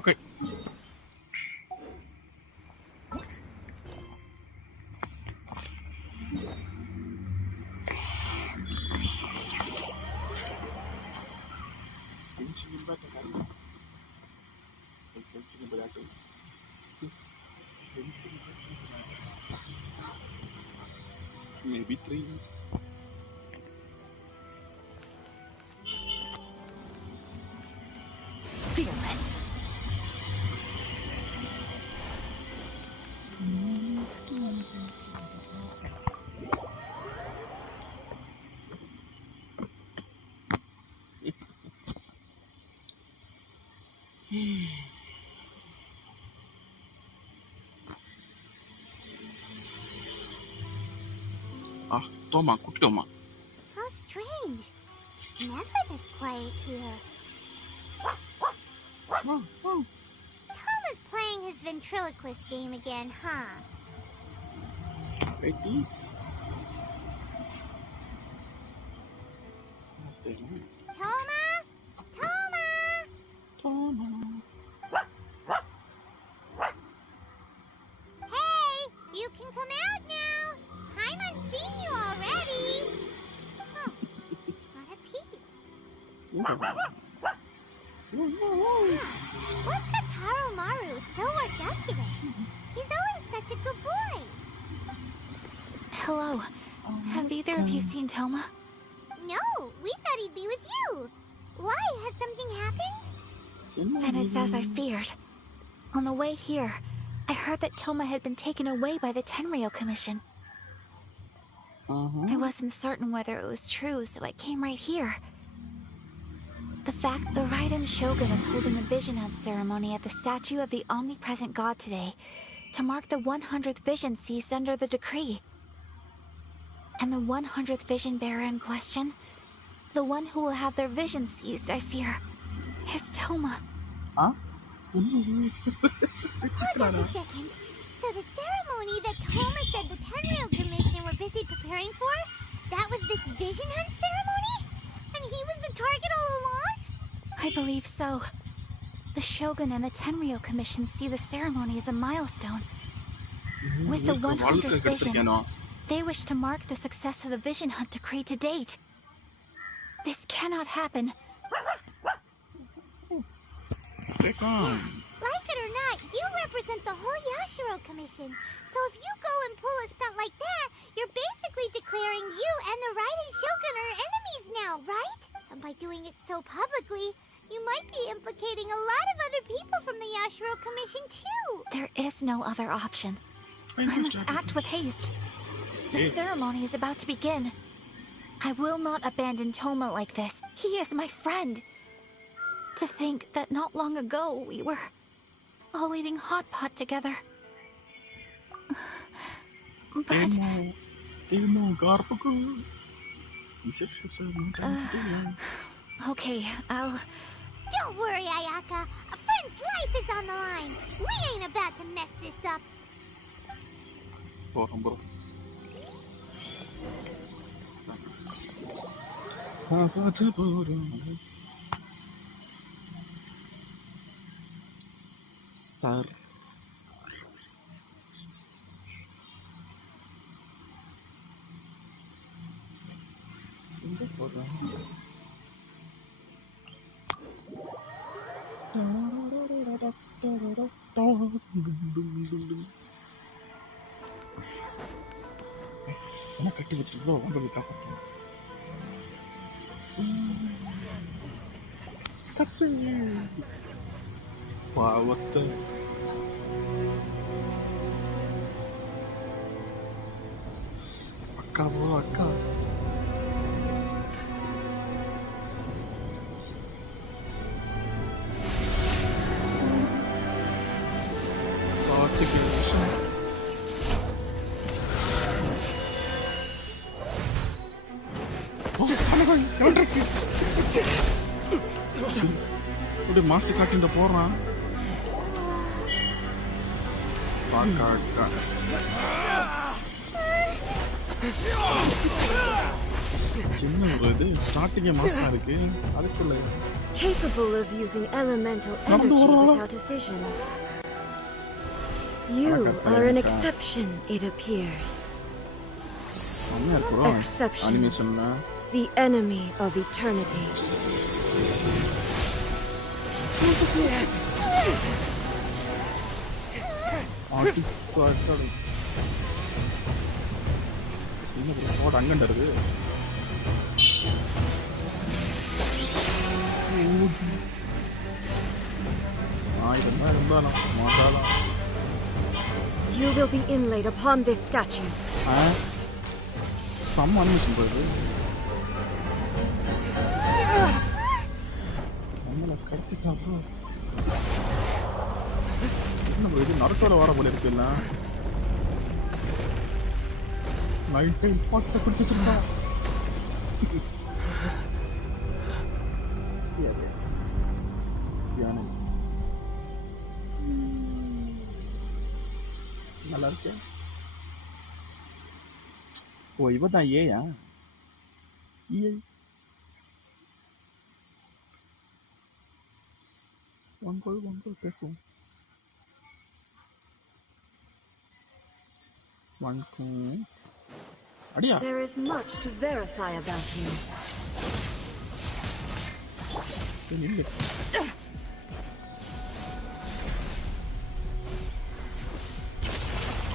Okay. Genshin Impact hari. Genshin Impact. Maybe 3. Fearless. Toma, kutti Toma. How strange. It's never this quiet here. Thomas playing his ventriloquist game again, huh? Wait, please. Toma? Toma? Toma. Hey, you can come out now. Paimon's seen you already. Oh, not a peep. What's Kotaro Maru so worked up today? He's always such a good boy. Hello. Have either of you seen Toma? No, we thought he'd be with you. Why? Has something happened? And it's as I feared. On the way here, I heard that Toma had been taken away by the Tenryou Commission. I wasn't certain whether it was true, so I came right here. The fact the Raiden Shogun is holding a vision hunt ceremony at the statue of the omnipresent god today to mark the 100th vision seized under the decree. And the 100th vision bearer in question, the one who will have their vision seized, I fear, is Toma. Hold up a second. So the ceremony that Toma said the Tenryou Commission were busy preparing for, that was this vision hunt ceremony? And he was the target all along? I believe so. The Shogun and the Tenryou Commission see the ceremony as a milestone. With the 100th vision, they wish to mark the success of the vision hunt decree to date. This cannot happen. Stay calm. Like it or not, you represent the whole Yashiro Commission. So if you go and pull a stunt like that, you're basically declaring you and the Raiden Shogun are enemies now, right? And by doing it so publicly, you might be implicating a lot of other people from the Yashiro Commission too. There is no other option. I must act with haste. The ceremony is about to begin. I will not abandon Toma like this. He is my friend. To think that not long ago we were all eating hot pot together. But okay, I'll... Don't worry, Ayaka. A friend's life is on the line. We ain't about to mess this up. Bro. Sir. என்ன கட்டி வச்சிருக்கோ வந்து காப்பாத்து கட்சி பாவத்தை அக்காவோ அக்கா பாட்டுக்கு விஷயம் இப்படி மாசு காட்டிட்டு போறான் சின்ன ஒரு இது ஸ்டார்டிங்கே மாசா இருக்கு அதுக்குள்ள capable of using elemental Nandu energy varala. without a fission. You are an exception, it appears. செம்மையா இருக்கு bro Exceptions. அனிமேஷன்ல The enemy of eternity. ஆட்டி காட்டடு என்ன ஒரு சோட அங்கண்ட இருக்கு இதெல்லாம் இருந்தாலும் மாட்டாலாம் You will be inlaid upon this statue. செம்ம அனிமேஷன் போகுது நம்மளை கடத்திட்டா ப்ரோ என்ன ப்ரோ இது நரட்டோட வர போல இருக்கு இல்லை நைட் டைம் ஃபாக்ஸை குடிச்சு வச்சிருக்கா தியானம் நல்லா இருக்கு ஓ இவ தான் ஏயா ஏ ஒன்கோல் பேசுவோம் வணக்கம் அடியா There is much to verify about you. நில்லு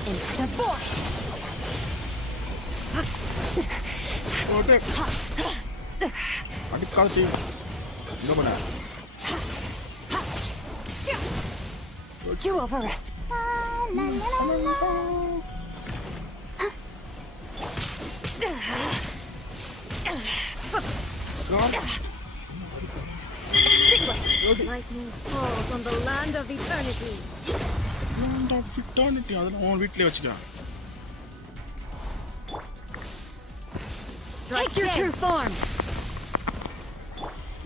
Into the void! அடிக்காலத்தி இங்க பண்ண You overestimate. La la la la. Lightning falls on the land of eternity. அதெல்லாம் உன் வீட்டிலே வச்சுக்கலாம் Take your true form.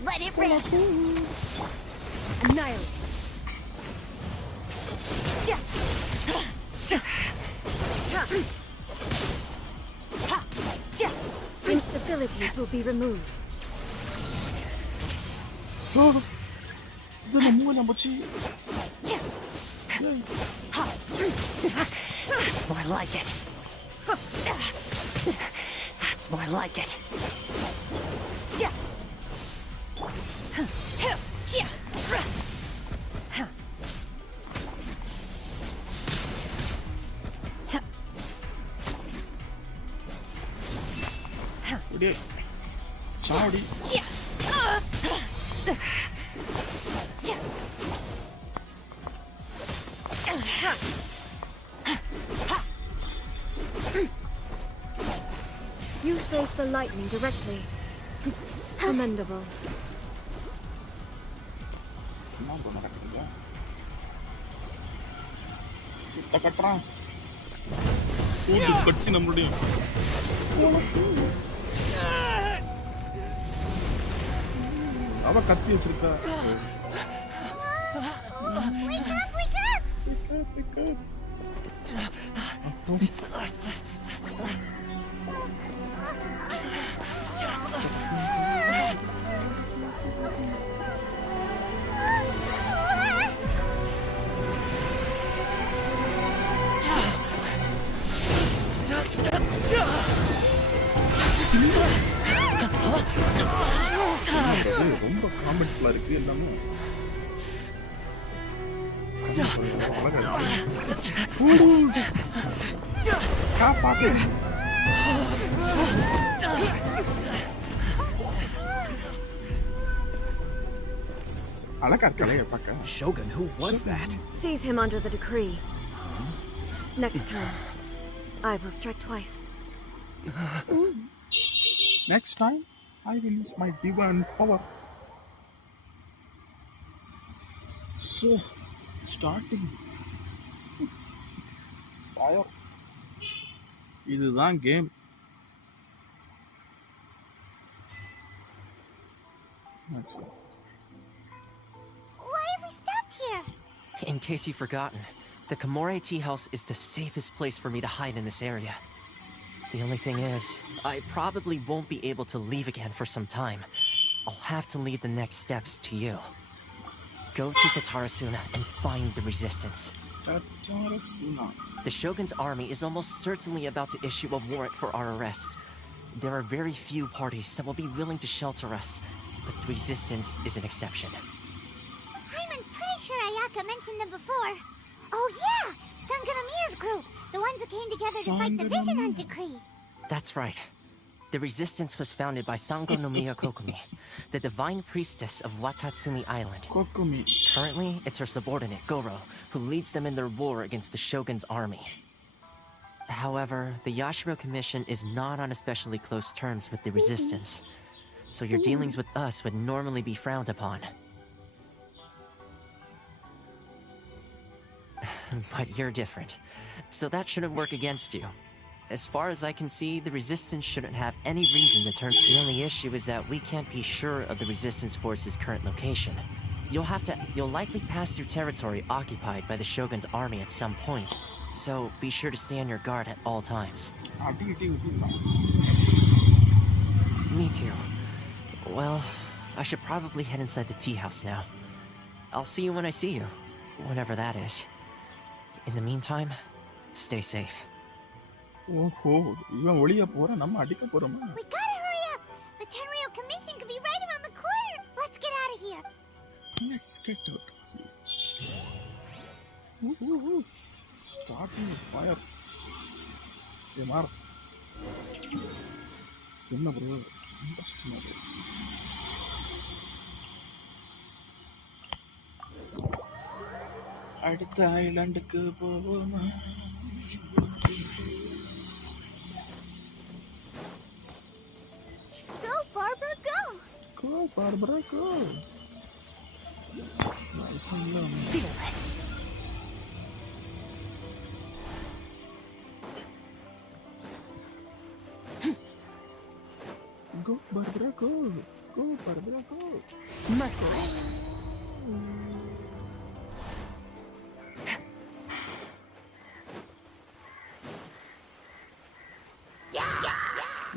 Let it rain! Annihilate. Instabilities will be removed. இது நம்ம நம்பச்சி That's more like it. That's more like it. அப்படியே சாவடி You face the lightning directly. Commendable. என்ன bro நடக்குதுங்க கிட்ட கட்டுறான் கூண்டு கட்சி நம்மளுடைய அவ கத்தி வச்சிருக்கா Wake up, wake up! ரொம்ப காமெடிஃபுல்லா இருக்கு எல்லாமே காப்பாத்து அழகா இருக்கலையே பார்க்க Shogun, who was that? Seize him under the decree. Next time, I will strike twice. Next time, I will use my divine power. So, starting fire. இதுதான் game. That's it. Why have we stopped here? In case you've forgotten, the Komore tea house is the safest place for me to hide in this area. The only thing is, I probably won't be able to leave again for some time. I'll have to leave the next steps to you. Go to Tatarasuna and find the resistance. Tatarasuna. The Shogun's army is almost certainly about to issue a warrant for our arrest. There are very few parties that will be willing to shelter us, but the resistance is an exception. Hyman's pretty sure Ayaka mentioned them before. Oh yeah! Sangonomiya's group! The ones who came together to fight the Vision Hunt Decree! That's right. The resistance was founded by Sangonomiya Kokumi, the divine priestess of Watatsumi Island. Kokumi. Currently, it's her subordinate, Goro, who leads them in their war against the Shogun's army. However, the Yashiro Commission is not on especially close terms with the resistance, so your dealings with us would normally be frowned upon. But you're different, so that shouldn't work against you. As far as I can see, the Resistance shouldn't have any reason to turn. The only issue is that we can't be sure of the Resistance force's current location. You'll likely pass through territory occupied by the Shogun's army at some point, so be sure to stay on your guard at all times. Me too. Well, I should probably head inside the tea house now. I'll see you when I see you, whenever that is. In the meantime, stay safe. ஓஹோ இவன் வெளிய போற நம்ம அடிக்க போறோமா? We gotta hurry up! The Tenryou Commission could be right around the corner! Let's get out of here! Let's get out. Ooh. Starting the fire. Hey, Mar. என்ன bro? இன்ட்ரஸ்டிங்கா இருக்கு. அடுத்த ஐலாண்டுக்கு போவோமா? Go, Barbara, go! Go, Barbara, go! Fearless. Go, Barbara, go! Go, Barbara, go! Merciless.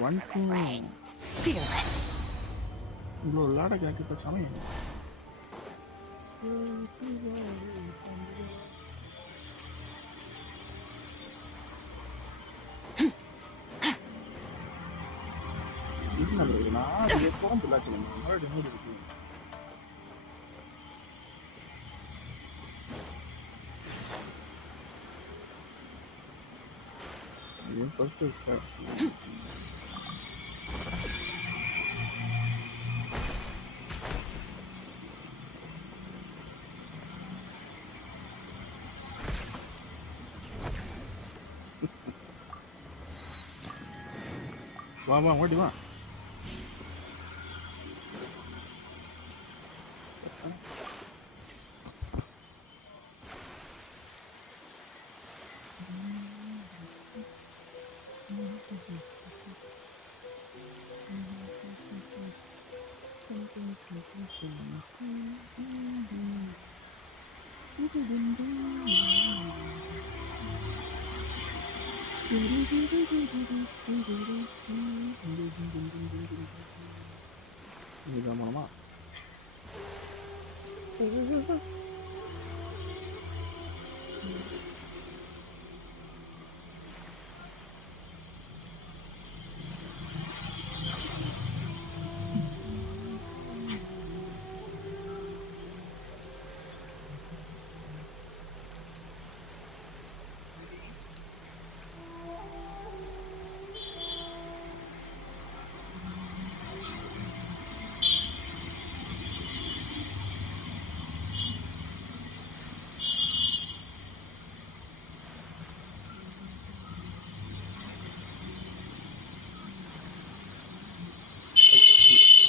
One point. Fearless. இவ்வளோ விளாட கேட்க சமயம் நான் எப்பவும் பிள்ளாச்சு மறுபடி மூடி இருக்கு ஃபர்ஸ்ட் வா ஓடி வா இதுதான் போனோமா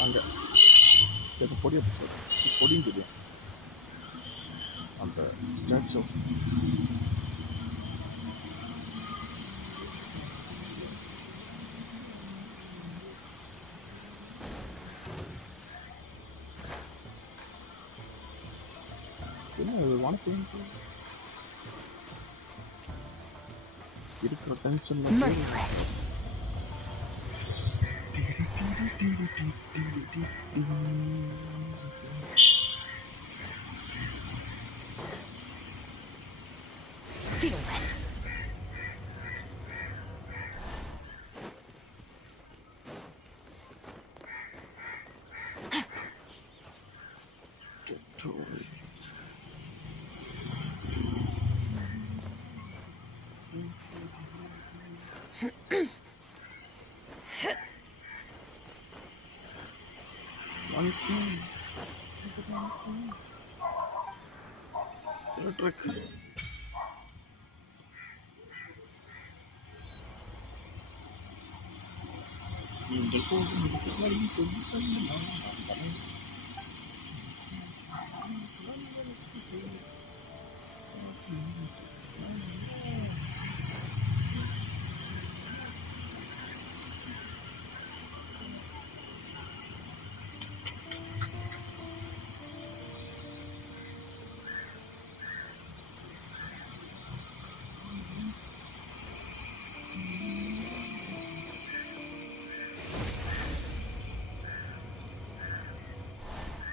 அங்கே பொடியை பொடியும் தெரியும் அந்த ஸ்டாச்சு என்ன வானச்சு இருக்கிற டென்ஷன்ல Fearless. One thing. Trick.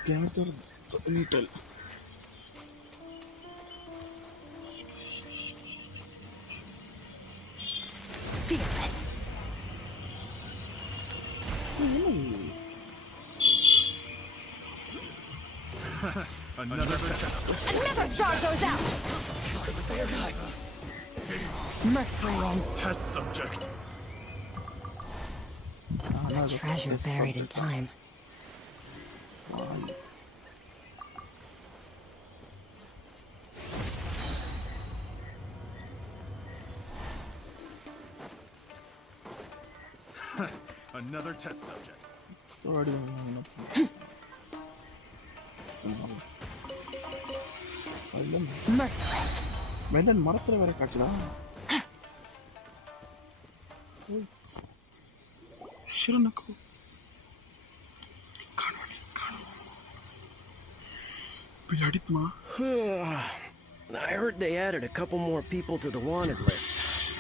Gather the intel. Fearless. Another test. Another star goes out! Merciless. Test subject. A treasure buried in time. Another test subject. It's already Merciless. Melon மரத்துல வேற காய்ச்சலா Shiranako. I heard they added a couple more people to the wanted list.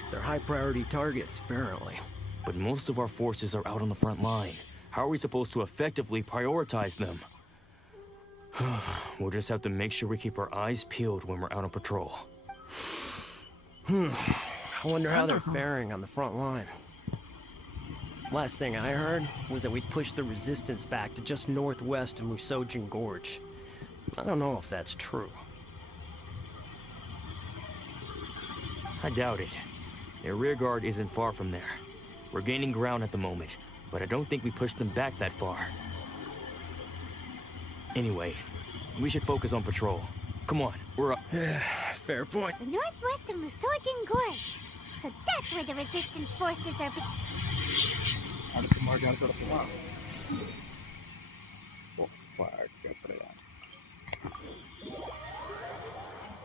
They're high priority targets, apparently. But most of our forces are out on the front line. How are we supposed to effectively prioritize them? We'll just have to make sure we keep our eyes peeled when we're out on patrol. I wonder how they're faring on the front line. Last thing I heard was that we'd pushed the resistance back to just northwest of Musojin Gorge. I don't know if that's true. I doubt it. Their rear guard isn't far from there. We're gaining ground at the moment, but I don't think we pushed them back that far. Anyway, we should focus on patrol. Come on, we're up. Fair point. The northwest of Musojin Gorge. So that's where the resistance forces are. அடுத்த மாதிரி அடுத்த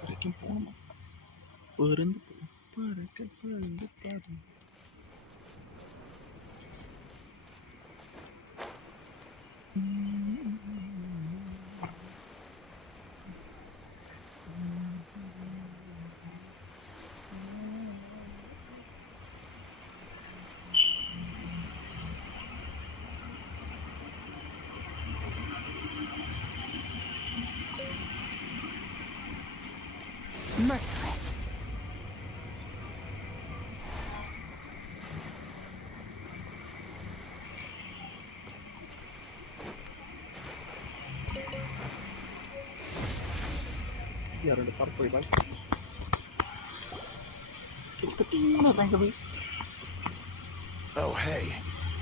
வரைக்கும் போகணுமா பறந்து பறக்க சொல்லு பாடும் Merciless. யார் இந்த கார் போயிடலாம் கிட்டத்தட்ட தங்குது Oh, hey.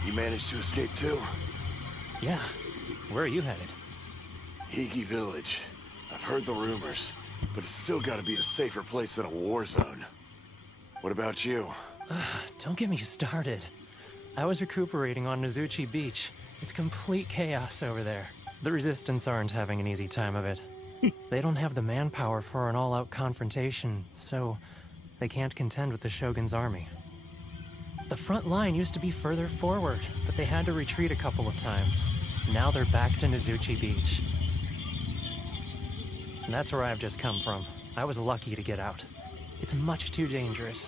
You managed to escape too? Yeah. Where are you headed? Higi Village. I've heard the rumors, but it's still got to be a safer place than a war zone. What about you? Don't get me started. I was recuperating on Nozuchi Beach. It's complete chaos over there. The Resistance aren't having an easy time of it. They don't have the manpower for an all-out confrontation, so they can't contend with the Shogun's army. The front line used to be further forward, but they had to retreat a couple of times. Now they're back to Nozuchi Beach. And that's where I've just come from. I was lucky to get out. It's much too dangerous.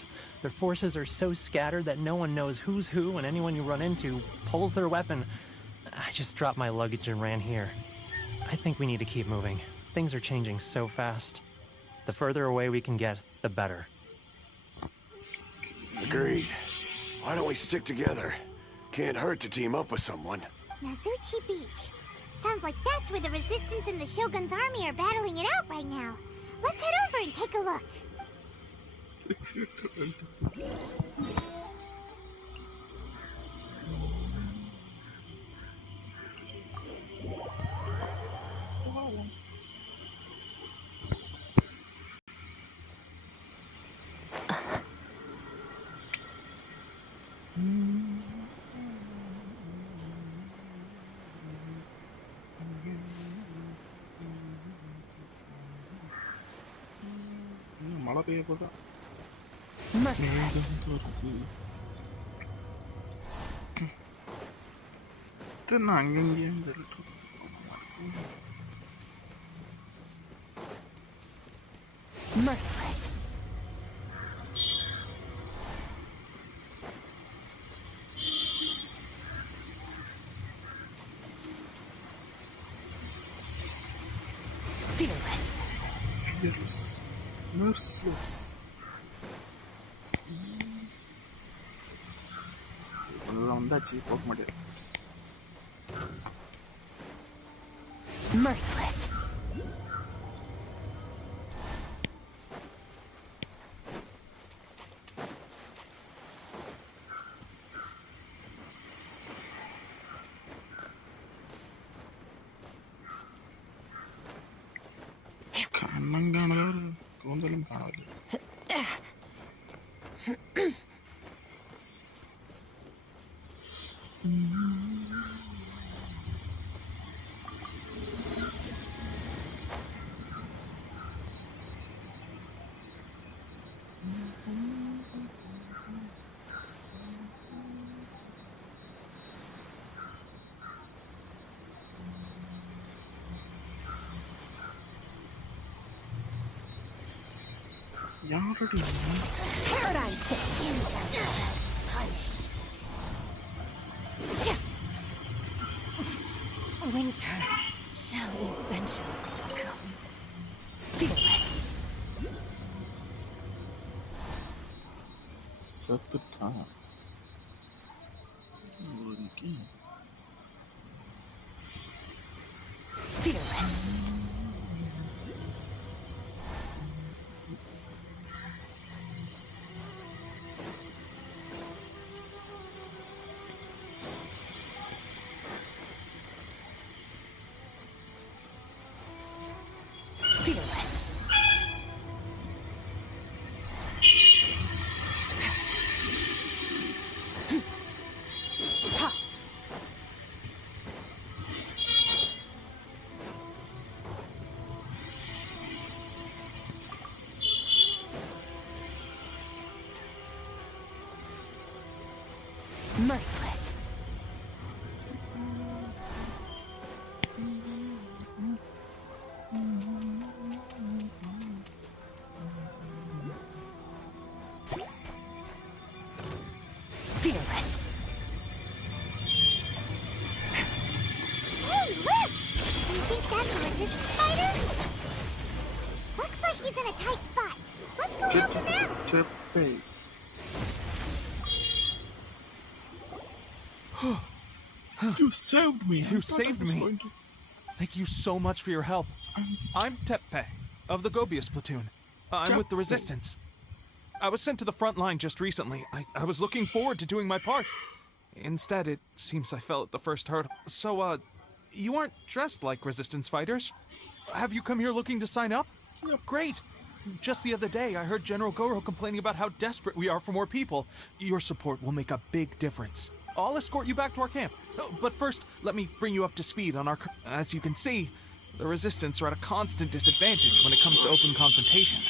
Their forces are so scattered that no one knows who's who, and anyone you run into pulls their weapon I just dropped my luggage and ran here. I think we need to keep moving. Things are changing so fast. The further away we can get, the better. Agreed. Why don't we stick together? Can't hurt to team up with someone. Nazuchi Beach. Sounds like that's where the Resistance and the Shogun's army are battling it out right now. Let's head over and take a look. மழை பெய்ய போதா அங்கங்கேயும் Merciless. Fearless. Fearless. Merciless. வந்தாச்சு போக முடியாது. Merciless. കണ്ണം കാണാറ് കൂന്തലും കാണാറില്ല. யாரடி Paradise punished. Winter shall eventually come. Fearless. செத்துட்டான். Fearless. Fearless. Ha. Merciless. Fearless. Hey, look! You think that's a Resistance fighter? Looks like he's in a tight spot. Let's go help him out! GPay. You saved me. You saved me. Thank you so much for your help. I'm Tepe, of the Gobius platoon. I'm with the Resistance. I was sent to the front line just recently. I was looking forward to doing my part. Instead, it seems I fell at the first hurdle. So, you aren't dressed like Resistance fighters? Have you come here looking to sign up? Yep. Great. Just the other day, I heard General Goro complaining about how desperate we are for more people. Your support will make a big difference. I'll escort you back to our camp. But first, let me bring you up to speed on our... As you can see, the Resistance are at a constant disadvantage when it comes to open confrontation.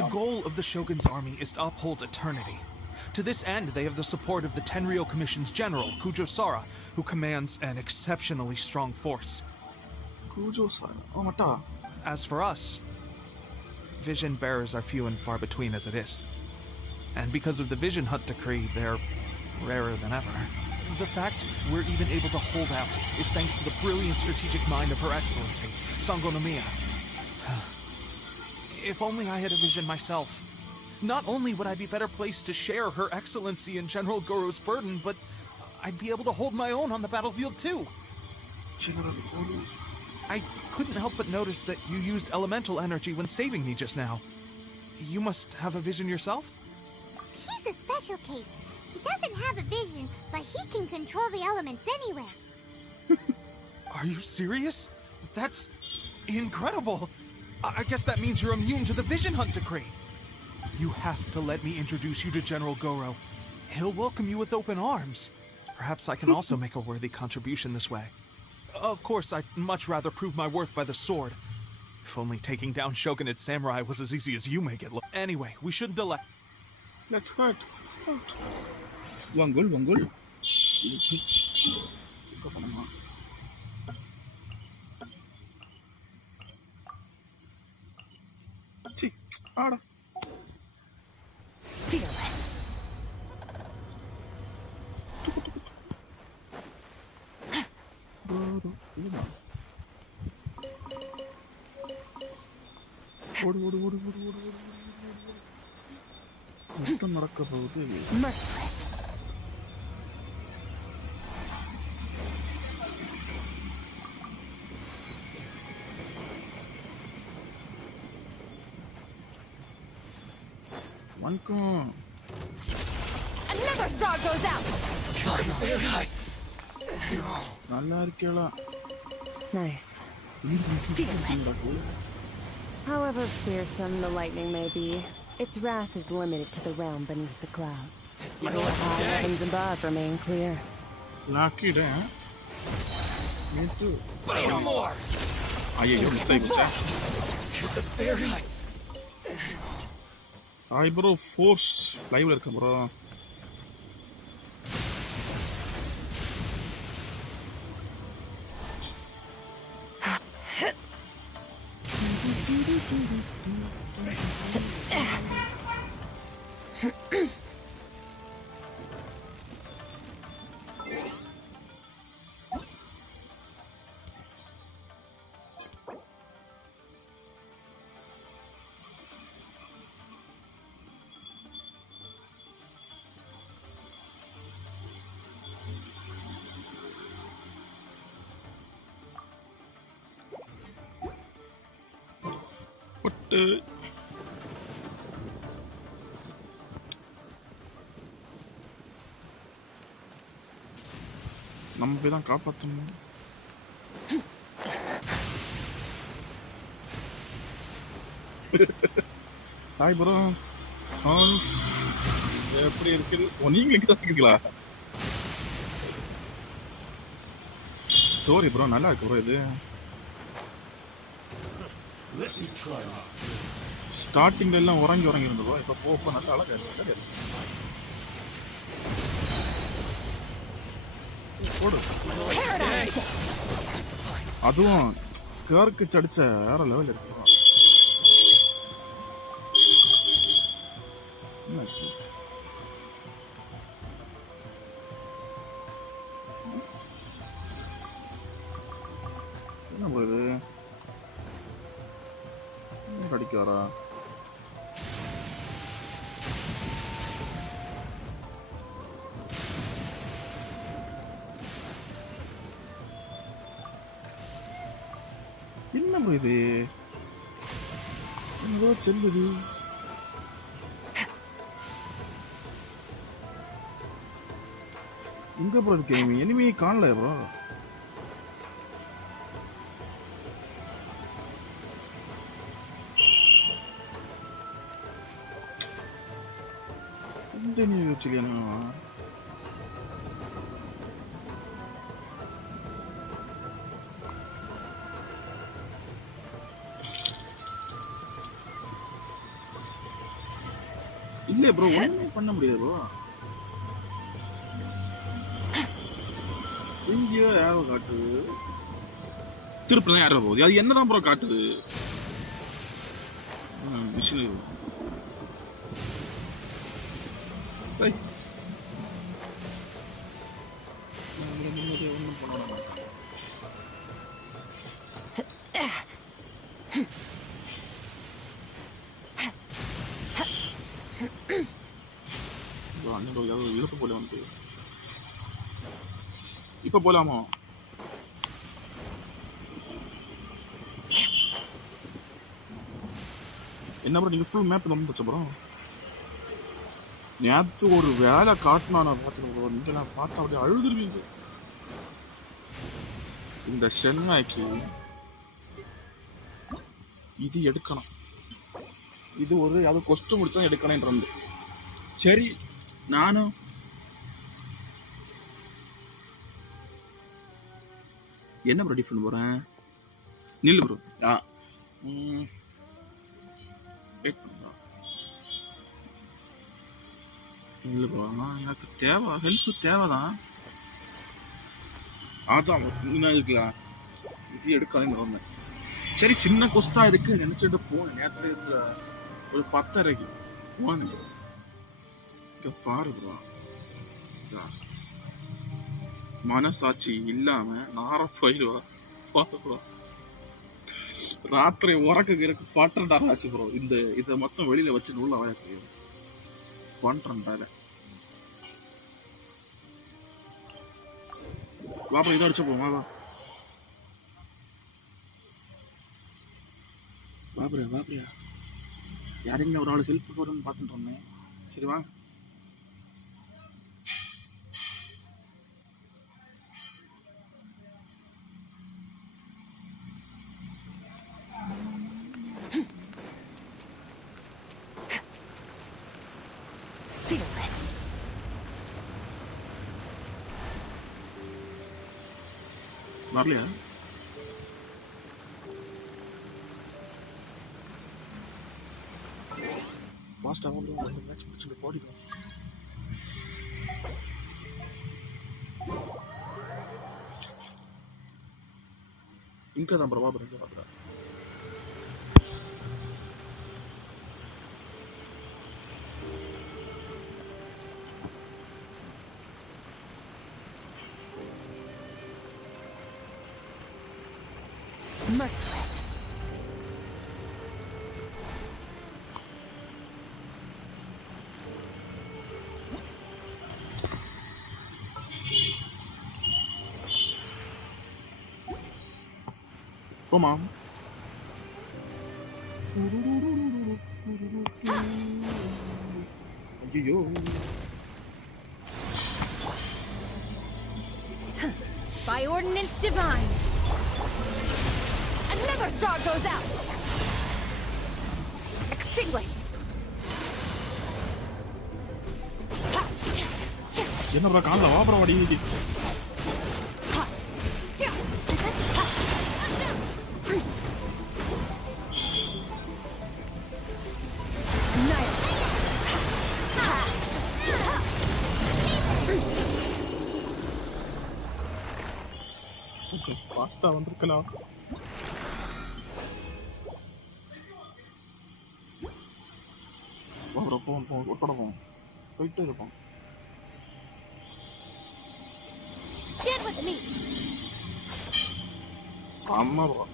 The goal of the Shogun's army is to uphold eternity. To this end, they have the support of the Tenryou Commission's general, Kujo Sara, who commands an exceptionally strong force. As for us, vision bearers are few and far between as it is. And because of the Vision Hut decree, they're rarer than ever. The fact we're even able to hold out is thanks to the brilliant strategic mind of Her Excellency, Sangonomiya. If only I had a vision myself. Not only would I be better placed to share Her Excellency and General Goro's burden, but I'd be able to hold my own on the battlefield too. General Goro. I couldn't help but notice that you used elemental energy when saving me just now. You must have a vision yourself? He's a special case. He doesn't have a vision, but he can control the elements anywhere. Are you serious? That's incredible. I guess that means you're immune to the Vision Hunt decree. You have to let me introduce you to General Goro. He'll welcome you with open arms. Perhaps I can also make a worthy contribution this way. Of course, I'd much rather prove my worth by the sword. If only taking down Shogunate Samurai was as easy as you make it look. Anyway, we shouldn't delay. Let's go. Wangul. Chi, ada. Fearless. Merciless. Another star goes out. Nice. Fearless. However fearsome the lightning may be, its wrath is limited to the realm beneath the clouds. The high heavens above remain clear. Lucky day, huh? Me too. Say no more! You're safe, Jack. Hi, bro. Force. Live irukka, bro. What the? நம்ம போய் தான் காப்பாற்றணும். Hi bro. எப்படி இருக்குது? நீங்களுக்கு தான் இருக்குங்களா? Story bro நல்லா இருக்கு ப்ரோ இது. ஸ்டார்டிங்ல எல்லாம் உறங்கி இருந்ததோ இப்போ போக நல்லா அழகா இருக்கு. சரி அதுவும் ஸ்கர்க்கு அடிச்ச வேற லெவல் இருக்கு. என்ன போகுது அடிக்க வரா? என்ன இது ஏதோ செல்லுது. எங்க ப்ரோ இருக்கு எனிமி காணல ப்ரோ. இந்த நீ வச்சுக்கணும். இல்ல ப்ரோ ஒண்ணுமே பண்ண முடியாது ப்ரோ. இங்கேயோ யாரோ காட்டுது. திருப்பி தான் யாரோ போகுது. அது என்னதான் ப்ரோ காட்டுது? மிஷின் சரி இப்ப போலாமா? என்ன ப்ரோ நீங்க ஃபுல் மேப் நம்ப போச்சு ப்ரோ. நேற்று ஒரு வேலை காட்டினா நான் பார்த்துருக்கேன் ப்ரோ. நீங்க நான் பார்த்தா அப்படியே அழுதுருவீங்க. இந்த சென்னாய்க்கு இது எடுக்கணும். இது ஒரு அது கொஸ்ட் முடிச்சா எடுக்கணும். சரி நானும் என்ன ப்ரோ டிஃபன் போறேன் நில்லு ப்ரோ. வெயிட் பண்ணுறா இல்லை ப்ரோ. எனக்கு தேவை ஹெல்ப் தேவைதான். அதான் என்ன இருக்கலாம் இது எடுக்கணும் வந்தேன். சரி சின்ன கொஸ்டா இருக்கு நினைச்சிட்டு போனேன். நேரத்தில் இருக்கிற ஒரு 10:30 போனேன். இங்க பாரு ப்ரோ, மனசாட்சி இல்லாம நார போயிடுவா ப்ரோ. ராத்திரி உறக்கு $12 ஆச்சு ப்ரோ. இதை மொத்தம் வெளியில வச்சு நூல்ல வாய்ப்பு $12. வாப்பா இதை அடிச்ச போமா வாப்பிரியா யாருங்க ஒரு ஆள் ஹெல்ப் போறேன்னு பார்த்துட்டு இருந்தேன். சரி வாங்க. வரலையா? ஃபாஸ்ட்டாக மேட்ச் முடிச்சுட்டு போடிடும். இங்கே தான் ப்ரோ வாபுறேன். இங்கே வாபுறேன். Merciless. Oh, Mom. Yo. By ordinance divine. Another star goes out. Extinguished. என்ன ப்ரோ கால்ல வா ப்ரோ அடி. ஃபாஸ்டா வந்திருக்கலாம். ப்ரோ போவோம் உட்பட போவோம் போயிட்டே இருப்போம். செம்ம ப்ரோ.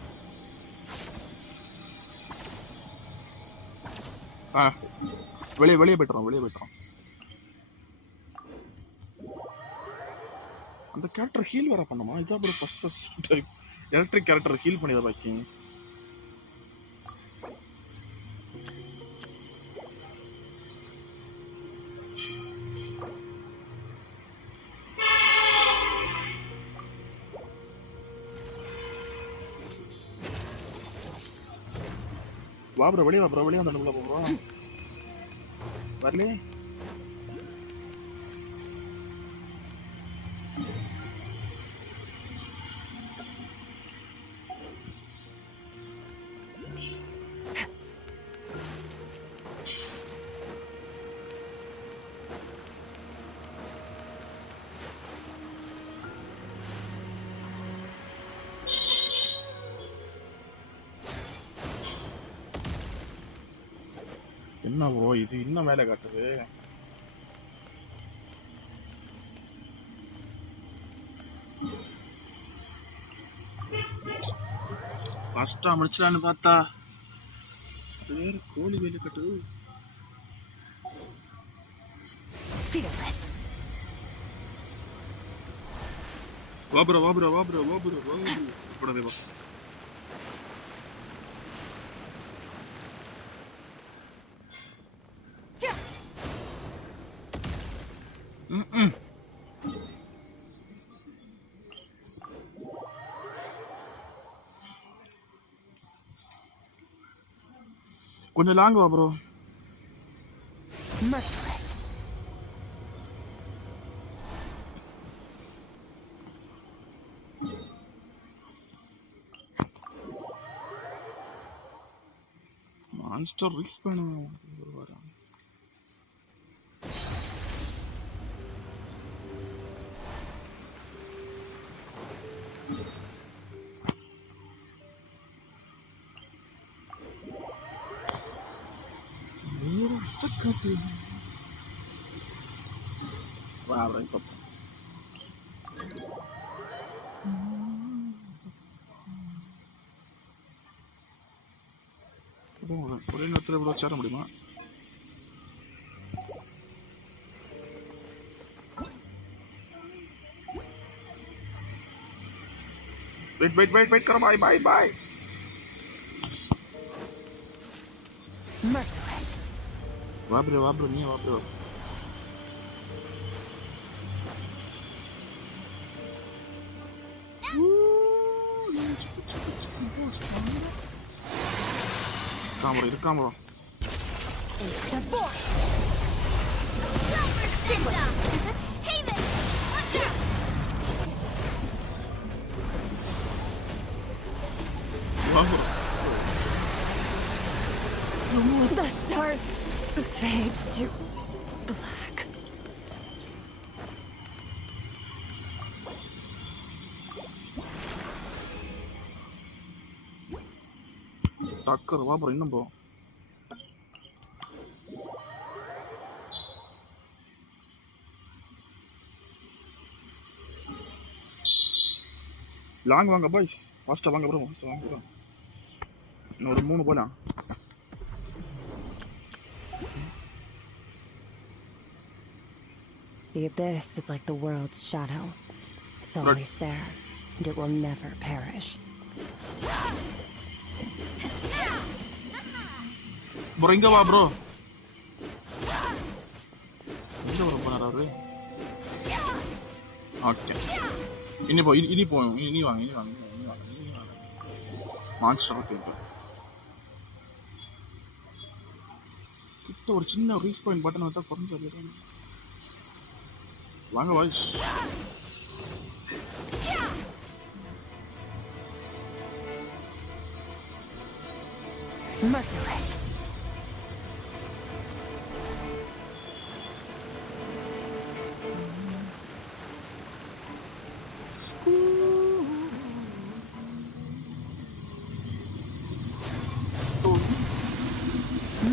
வெளியே போய்ட்டுறோம். அந்த கேரக்டர் ஹீல் வேற பண்ணுமா? இதான் bro first time electric character heal பண்ணியதை பாக்கி. வா ப்ரோ வெளியே அந்த நடுவில் போகிறோம். வரலே என்ன ப்ரோ இது இன்னும் மேலே காட்டுது. ஃபர்ஸ்டா முடிச்சலான்னு பார்த்தா வேற கோழி வேலை கட்டுது. வா ப்ரோ கூடவே வா. கொஞ்சம் லாங் வா ப்ரோ. Merciless. மான்ஸ்டர் ரிஸ்க் பண்ண வரான். வா ப்ரோ இப்போ ஒரே நேரத்தில் இவ்வளோ சேர முடியுமா? வெயிட் கர பாய். Merciless. வா ப்ரோ நீ வா ப்ரோ. இருக்காம Into the void. Extinguished. Hey there. Watch out. The stars fade to black. டக்கர் வா ப்ரோ இன்னும் போ. லாங் வாங்க பாய்ஸ். ஃபாஸ்ட்டாக வாங்க ப்ரோ. இன்னும் ஒரு 3 போலாம். The abyss is like the world's shadow. It's always there, and it will never perish. Bro இங்கே வா ப்ரோ. எங்கே ப்ரோ போனார் அவரு? ஓகே இனி வாங்க. மான்ஸ்டர் ஓகே கிட்ட ஒரு சின்ன ரீஸ் பாயிண்ட் பட்டன் வச்சா குறைஞ்சு சொல்லிடுறாங்க. வாங்க voice. Merciless.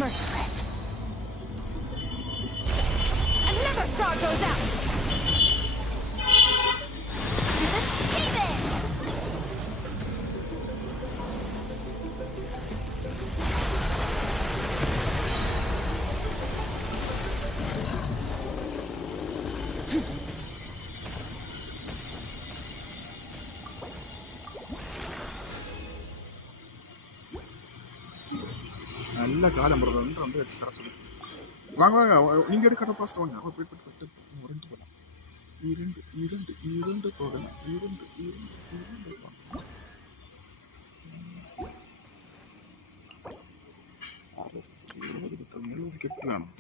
Merciless. Another star goes out. Hey there. நல்ல காலம் ப்ரோ. 2 வச்சு கிடச்சது. வாங்க நீங்கள் எடுக்கிற ஃபர்ஸ்ட் வாங்க. போயிட்டு 2 போகலாம். 2 போகலாம். 2 கெட்டு வேணும்.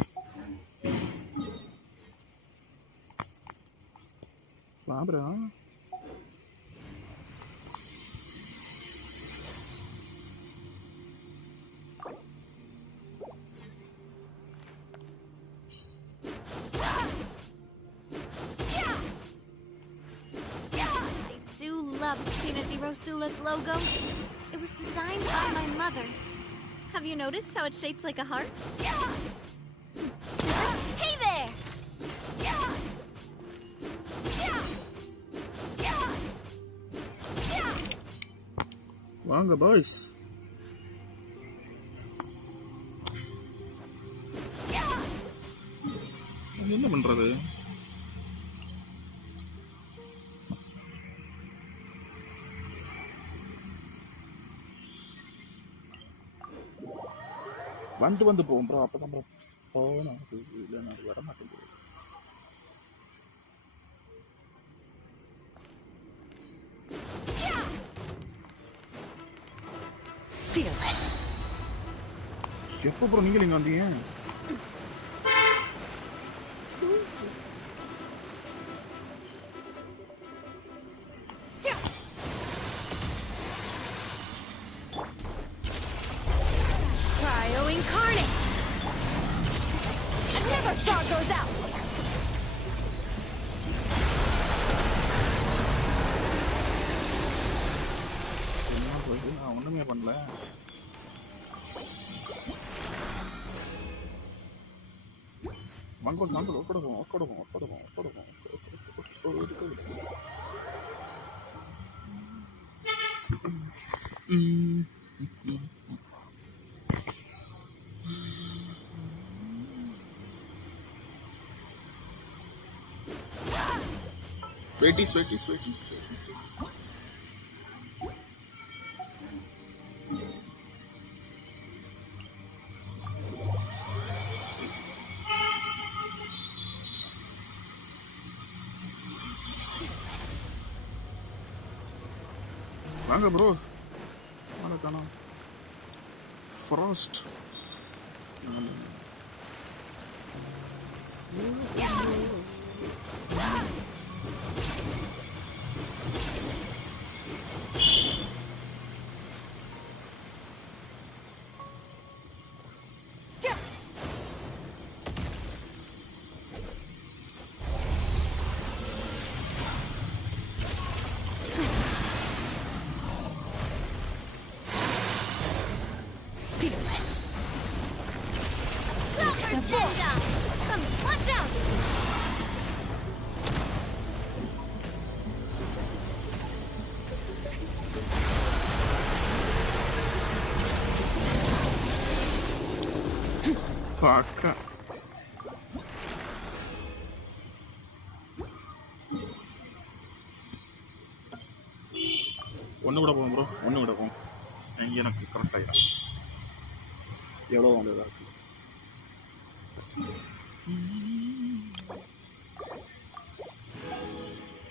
வாபரா Rosula's logo. It was designed by my mother. Have you noticed how it's shaped like a heart? Hey there! வாங்க பாய்ஸ். என்ன பண்றது? வந்து போகும் ப்ரோ. அப்போ தான் ப்ரோ போகணும். இல்லை நான் வர மாட்டேங்குது. எப்போ ப்ரோ நீங்கள் இங்கே வந்தீங்க? நான் ஒன்றுமே பண்ணல. வாங்க ஒக்கடுவோம். Sweeties. வாங்க ப்ரோ. வாங்க காணோம். ஃப்ராஸ்ட். Fuck. ஒன்று விட போகும் ப்ரோ. ஒன்று விட போகும். இங்கே எனக்கு கரெக்ட் ஆகிடும். எவ்வளோ வந்ததா இருக்கு.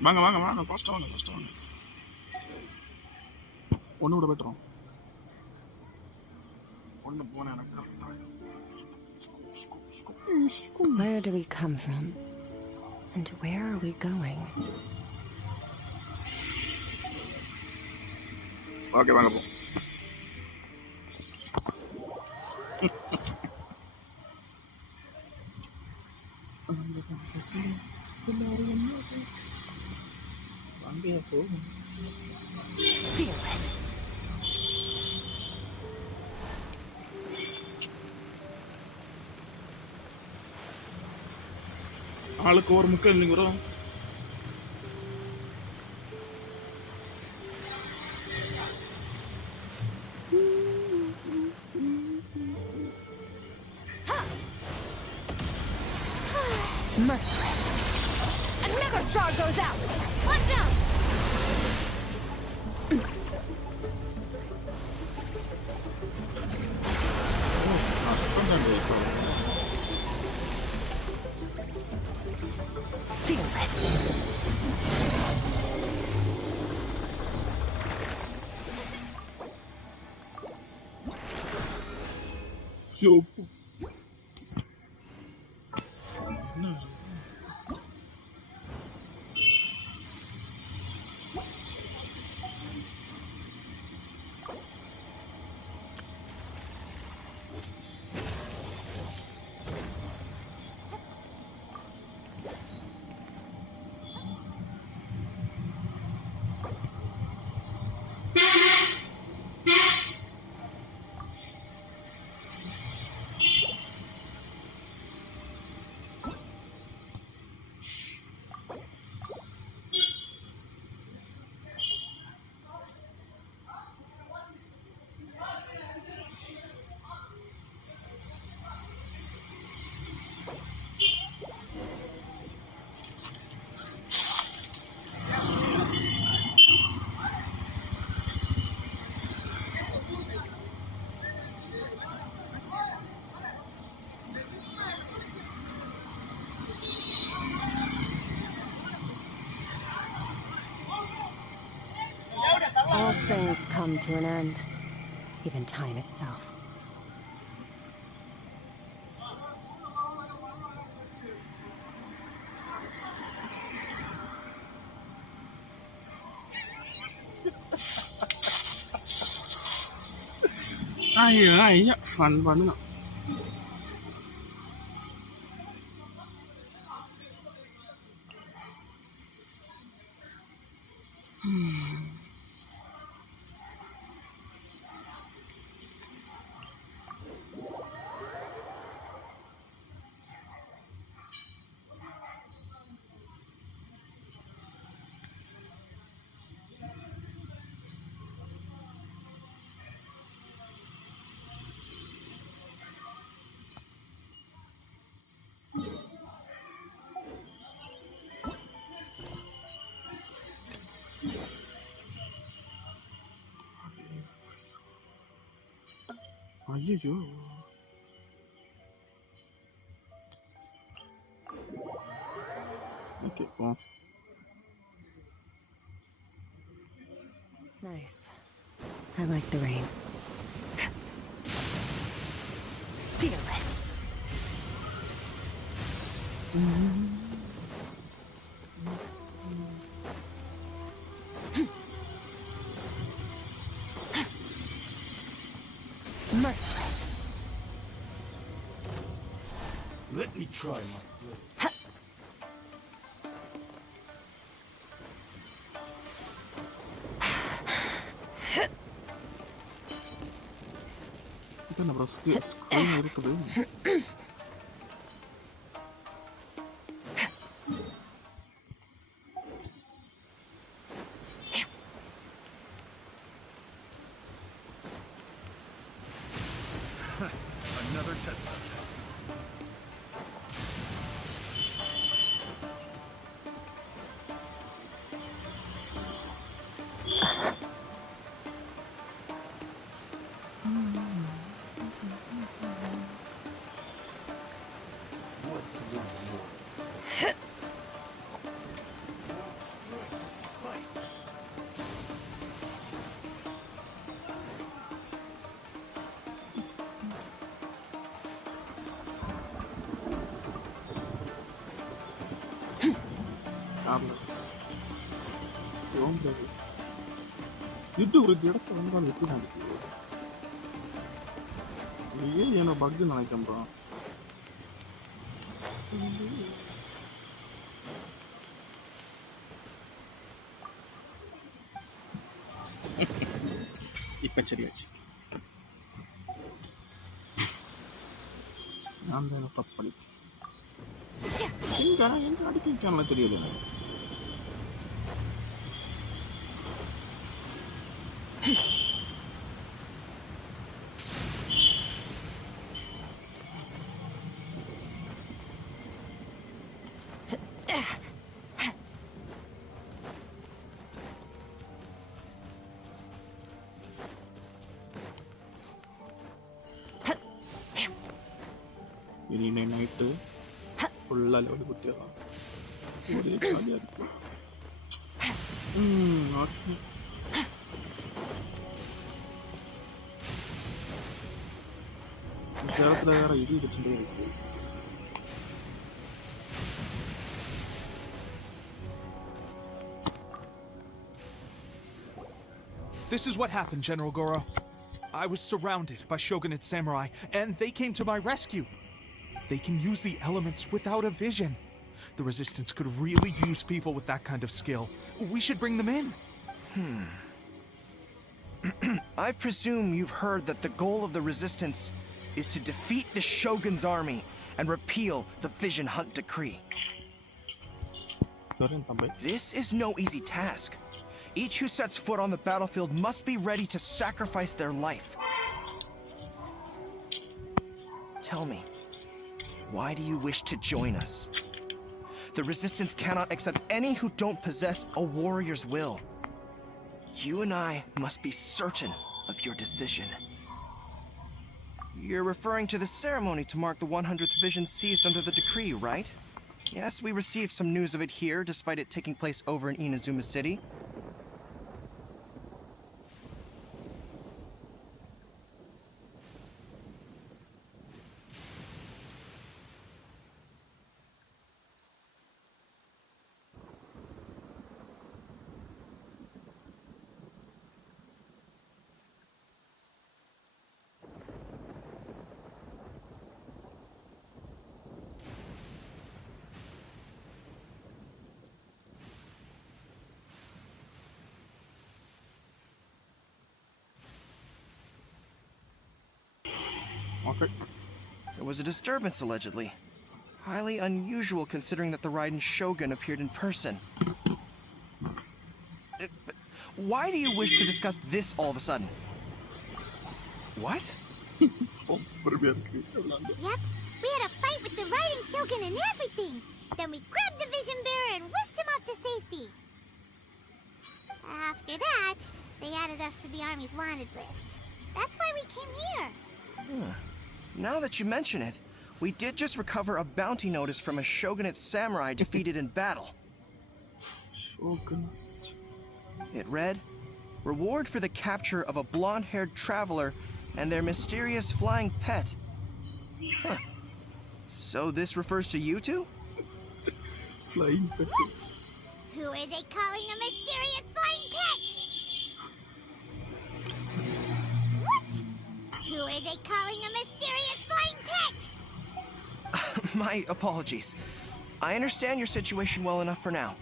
வாங்க ஃபாஸ்ட்டாக வாங்க. ஒன்று விட பெற்றோம். ஒன்று போனேன் எனக்கு கரெக்ட் ஆகிடும். Where do we come from? And where are we going? Okay, வாங்க போ. ஆளுக்கு ஒரு முக்கியம் இல்லைங்க bro. Merciless. Another star goes out. Watch out. Fearless. come to an end. Even time itself. Iya, fun banget. ஐயோ okay போ. Nice. I like the rain. Fearless. Merciless. Let me try my blade. Itu nabrak screen இருக்குது. Another test subject. What's the reward? இது ஒரு இடத்த வந்து நான் எப்படி நினைக்கிறேன் ஏன் பக்கு நினைக்கிறேன் இப்ப சரியாச்சு. நான் தான் தப்படி எங்க அடிக்கலாம் தெரியல எனக்கு. இனி நைட்டு ஃபுல்லாக லெவல் குட்டிடலாம். ஒரே ஜாலியாக இருக்கும். ஓகே இந்த இடத்துல வேற இது வச்சுட்டே இருக்கு. This is what happened, General Goro. I was surrounded by Shogunate samurai, and they came to my rescue. They can use the elements without a vision. The Resistance could really use people with that kind of skill. We should bring them in. I presume you've heard that the goal of the Resistance is to defeat the Shogun's army and repeal the Vision Hunt Decree. This is no easy task. Each who sets foot on the battlefield must be ready to sacrifice their life. Tell me, why do you wish to join us? The Resistance cannot accept any who don't possess a warrior's will. You and I must be certain of your decision. You're referring to the ceremony to mark the 100th vision seized under the decree, right? Yes, we received some news of it here, despite it taking place over in Inazuma City. There was a disturbance, allegedly. Highly unusual considering that the Raiden Shogun appeared in person. But why do you wish to discuss this all of a sudden? What? Yep, we had a fight with the Raiden Shogun and everything. Then we grabbed the Vision Bearer and whisked him off to safety. After that, they added us to the Army's wanted list. That's why we came here. Now that you mention it, we did just recover a bounty notice from a Shogunate samurai defeated in battle. It read, "Reward for the capture of a blonde-haired traveler and their mysterious flying pet." Huh. So this refers to you two? Flying pet. Who are they calling a mysterious flying pet? What? Who are they calling a mysterious flying pet? My apologies. I understand your situation well enough for now.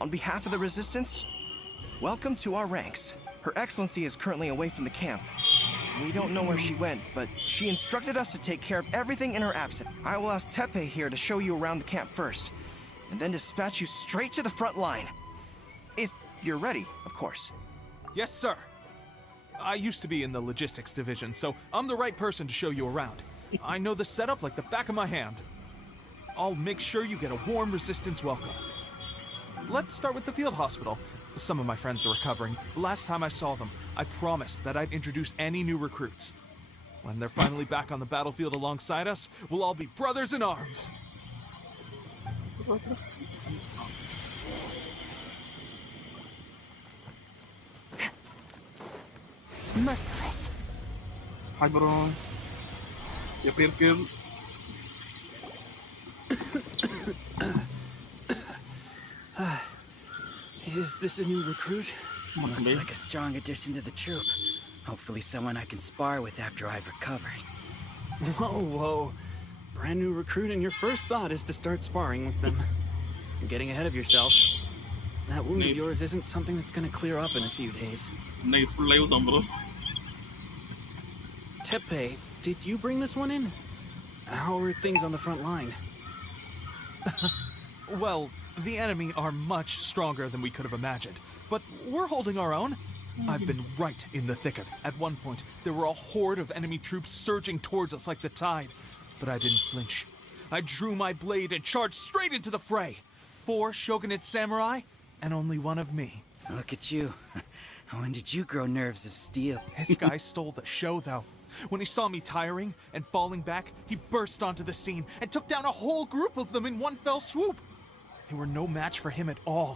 On behalf of the Resistance, welcome to our ranks. Her Excellency is currently away from the camp. We don't know where she went, but she instructed us to take care of everything in her absence. I will ask Teppei here to show you around the camp first, and then dispatch you straight to the front line. If you're ready, of course. Yes, sir. I used to be in the logistics division, so I'm the right person to show you around. I know the setup like the back of my hand. I'll make sure you get a warm Resistance welcome. Let's start with the field hospital. Some of my friends are recovering. Last time I saw them, I promised that I'd introduce any new recruits. When they're finally back on the battlefield alongside us, we'll all be brothers in arms. Merciless. Hi, bro. எப்படி இருக்கு? Is this a new recruit? Looks like a strong addition to the troop. Hopefully someone I can spar with after I've recovered. Whoa. Brand new recruit and your first thought is to start sparring with them. You're getting ahead of yourself. That wound of yours isn't something that's gonna clear up in a few days. Teppei, did you bring this one in? How are things on the front line? Well, the enemy are much stronger than we could have imagined, but we're holding our own. I've been right in the thick of it. At one point, there were a horde of enemy troops surging towards us like the tide, but I didn't flinch. I drew my blade and charged straight into the fray. 4 Shogunate samurai, and only one of me. Look at you. When did you grow nerves of steel? This guy stole the show, though. When he saw me tiring and falling back, he burst onto the scene and took down a whole group of them in one fell swoop. They were no match for him at all.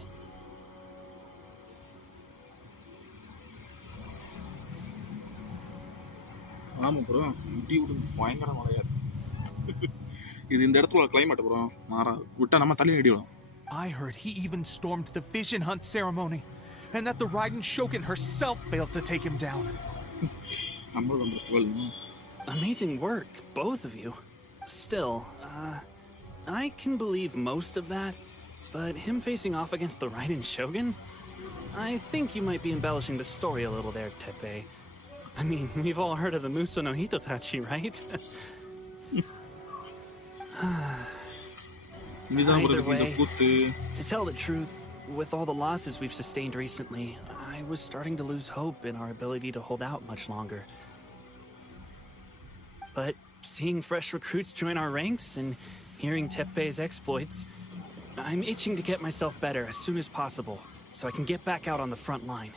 ஆமா bro இடி விடு பயங்கர மழையா இருக்கு இது இந்த இடத்துல climate bro மாறாது விட்டா நம்ம தள்ளி இடிடும் I heard he even stormed the vision hunt ceremony and that the Raiden Shogun herself failed to take him down. Amazing work, both of you. Still, I can believe most of that, but him facing off against the Raiden Shogun? I think you might be embellishing the story a little there, Teppei. I mean, we've all heard of the Muso no Hitotachi, right? Either way, to tell the truth, with all the losses we've sustained recently, I was starting to lose hope in our ability to hold out much longer. But seeing fresh recruits join our ranks and hearing Teppei's exploits, I'm itching to get myself better as soon as possible, so I can get back out on the front line.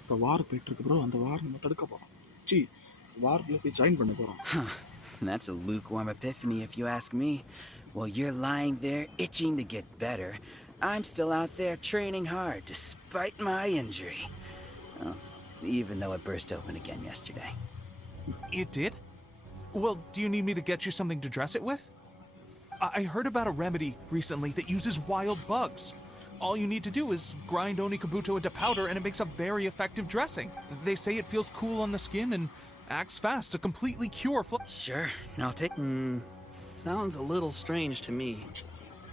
இப்போ வார் போயிட்டு இருக்கு bro அந்த வார் நம்ம தடுக்க போறோம் C வார்ல போய் join பண்ண போறோம் That's a lukewarm epiphany if you ask me. While you're lying there itching to get better, I'm still out there training hard despite my injury. Oh, even though it burst open again yesterday. It did? Well, do you need me to get you something to dress it with? I heard about a remedy recently that uses wild bugs. All you need to do is grind Onikabuto into powder and it makes a very effective dressing. They say it feels cool on the skin and acts fast to completely cure Sure, I'll take... Sounds a little strange to me.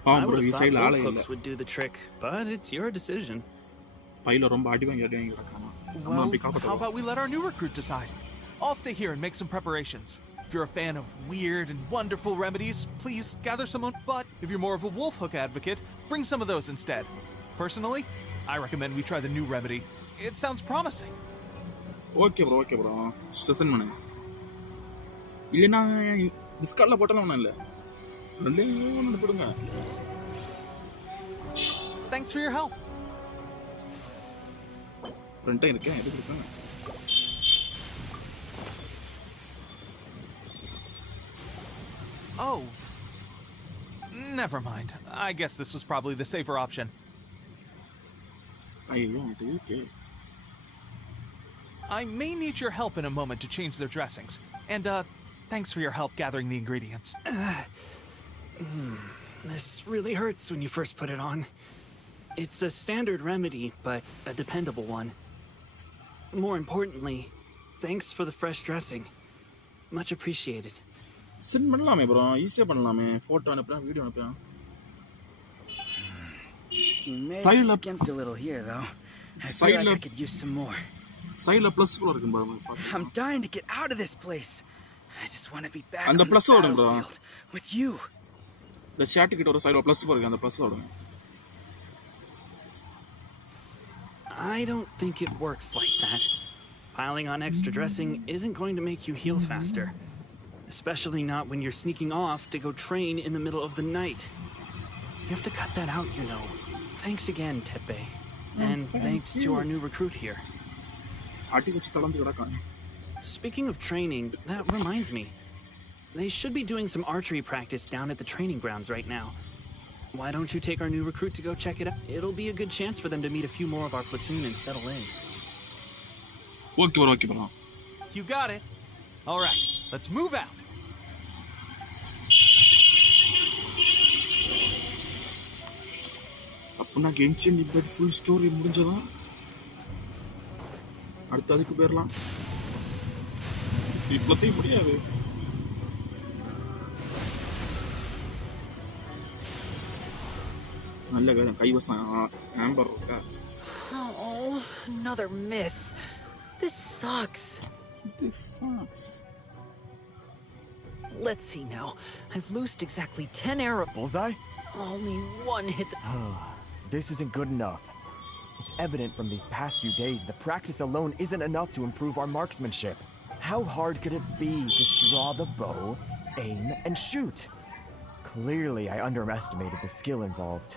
I would have thought both hooks would do the trick, but it's your decision. Well, how about we let our new recruit decide? I'll stay here and make some preparations. If you're a fan of weird and wonderful remedies, please gather some on. But if you're more of a wolf hook advocate, bring some of those instead. Personally, I recommend we try the new remedy. It sounds promising. Okay bro. Send பண்ணுங்க. இல்லனா டிஸ்கார்ட்ல போட்டாலும் ஒண்ணும் இல்ல. ரெண்டே ஒன்னு போடுங்க. Thanks for your help. ரெண்டே இருக்கேன் எதுக்கு இருக்கேன்? Oh. Never mind. I guess this was probably the safer option. Okay. I may need your help in a moment to change their dressings. And, thanks for your help gathering the ingredients. This really hurts when you first put it on. It's a standard remedy, but a dependable one. More importantly, thanks for the fresh dressing. Much appreciated. Send பண்ணலாமே bro. ஈஸியா பண்ணலாமே. Photo அனுப்புறேன், video அனுப்புறேன். You may have skimped a little here, though. I feel like I could use some more. Side plus போல இருக்கு பாருங்க. I'm dying to get out of this place. I just want to be back அந்த on plus the ஓடுங்க bro. battlefield with you. இந்த chat கிட்ட ஒரு side plus பாருங்க, அந்த plus ஓடுங்க. I don't think it works like that. Piling on extra dressing isn't going to make you heal faster. Especially not when you're sneaking off to go train in the middle of the night. You have to cut that out, you know. Thanks again, Tepe. And thanks to our new recruit here. Speaking of training, that reminds me. They should be doing some archery practice down at the training grounds right now. Why don't you take our new recruit to go check it out? It'll be a good chance for them to meet a few more of our platoon and settle in. Okay, bro. You got it. All right, let's move out. அப்பனா Genshin Impact full story முடிஞ்சதா? அடுத்ததுக்கு போயிரலாம். இப்போதே முடியாது. நல்ல வேலை கைவசம் Amber இருக்கா. Oh, another miss. This sucks. Let's see now. I've loosed exactly 10 arrows. Bullseye? Only one hit the... This isn't good enough. It's evident from these past few days the practice alone isn't enough to improve our marksmanship. How hard could it be to draw the bow, aim, and shoot? Clearly, I underestimated the skill involved.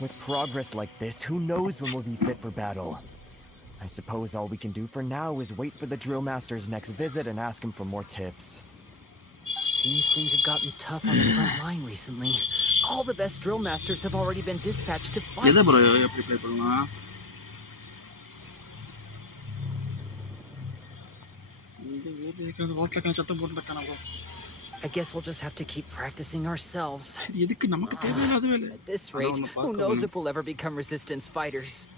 With progress like this, who knows when we'll be fit for battle? I suppose all we can do for now is wait for the drill master's next visit and ask him for more tips. Seems things have gotten tough on the front line recently. All the best drill masters have already been dispatched to fight. I guess we'll just have to keep practicing ourselves. At this rate, who knows if we'll ever become resistance fighters.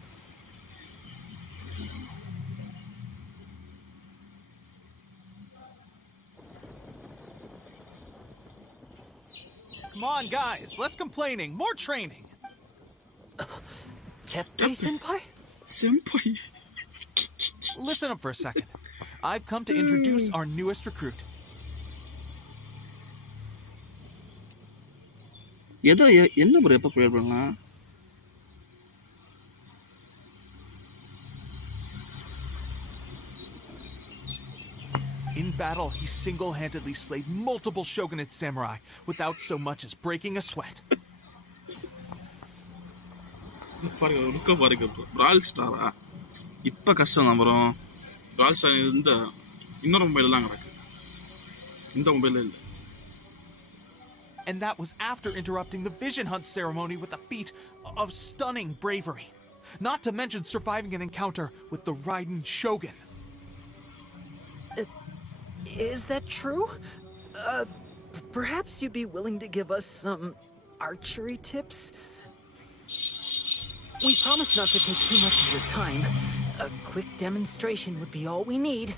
Come on, guys, less complaining, more training. Teppei senpai? Senpai? Listen up for a second. I've come to introduce our newest recruit. என்ன bro எப்போ prayer பண்ணலாம்? In battle, he single-handedly slayed multiple shogunate samurai without so much as breaking a sweat. பாருங்க பிரால் ஸ்டாரா இப்ப கஷ்டம் தான் bro. பிரால் star இந்த இன்னொரு mobile தான் கிடக்கு, இந்த மொபைல்ல இல்ல. And that was after interrupting the vision hunt ceremony with a feat of stunning bravery. Not to mention surviving an encounter with the Raiden Shogun. Is that true? Perhaps you'd be willing to give us some archery tips? We promise not to take too much of your time. A quick demonstration would be all we need.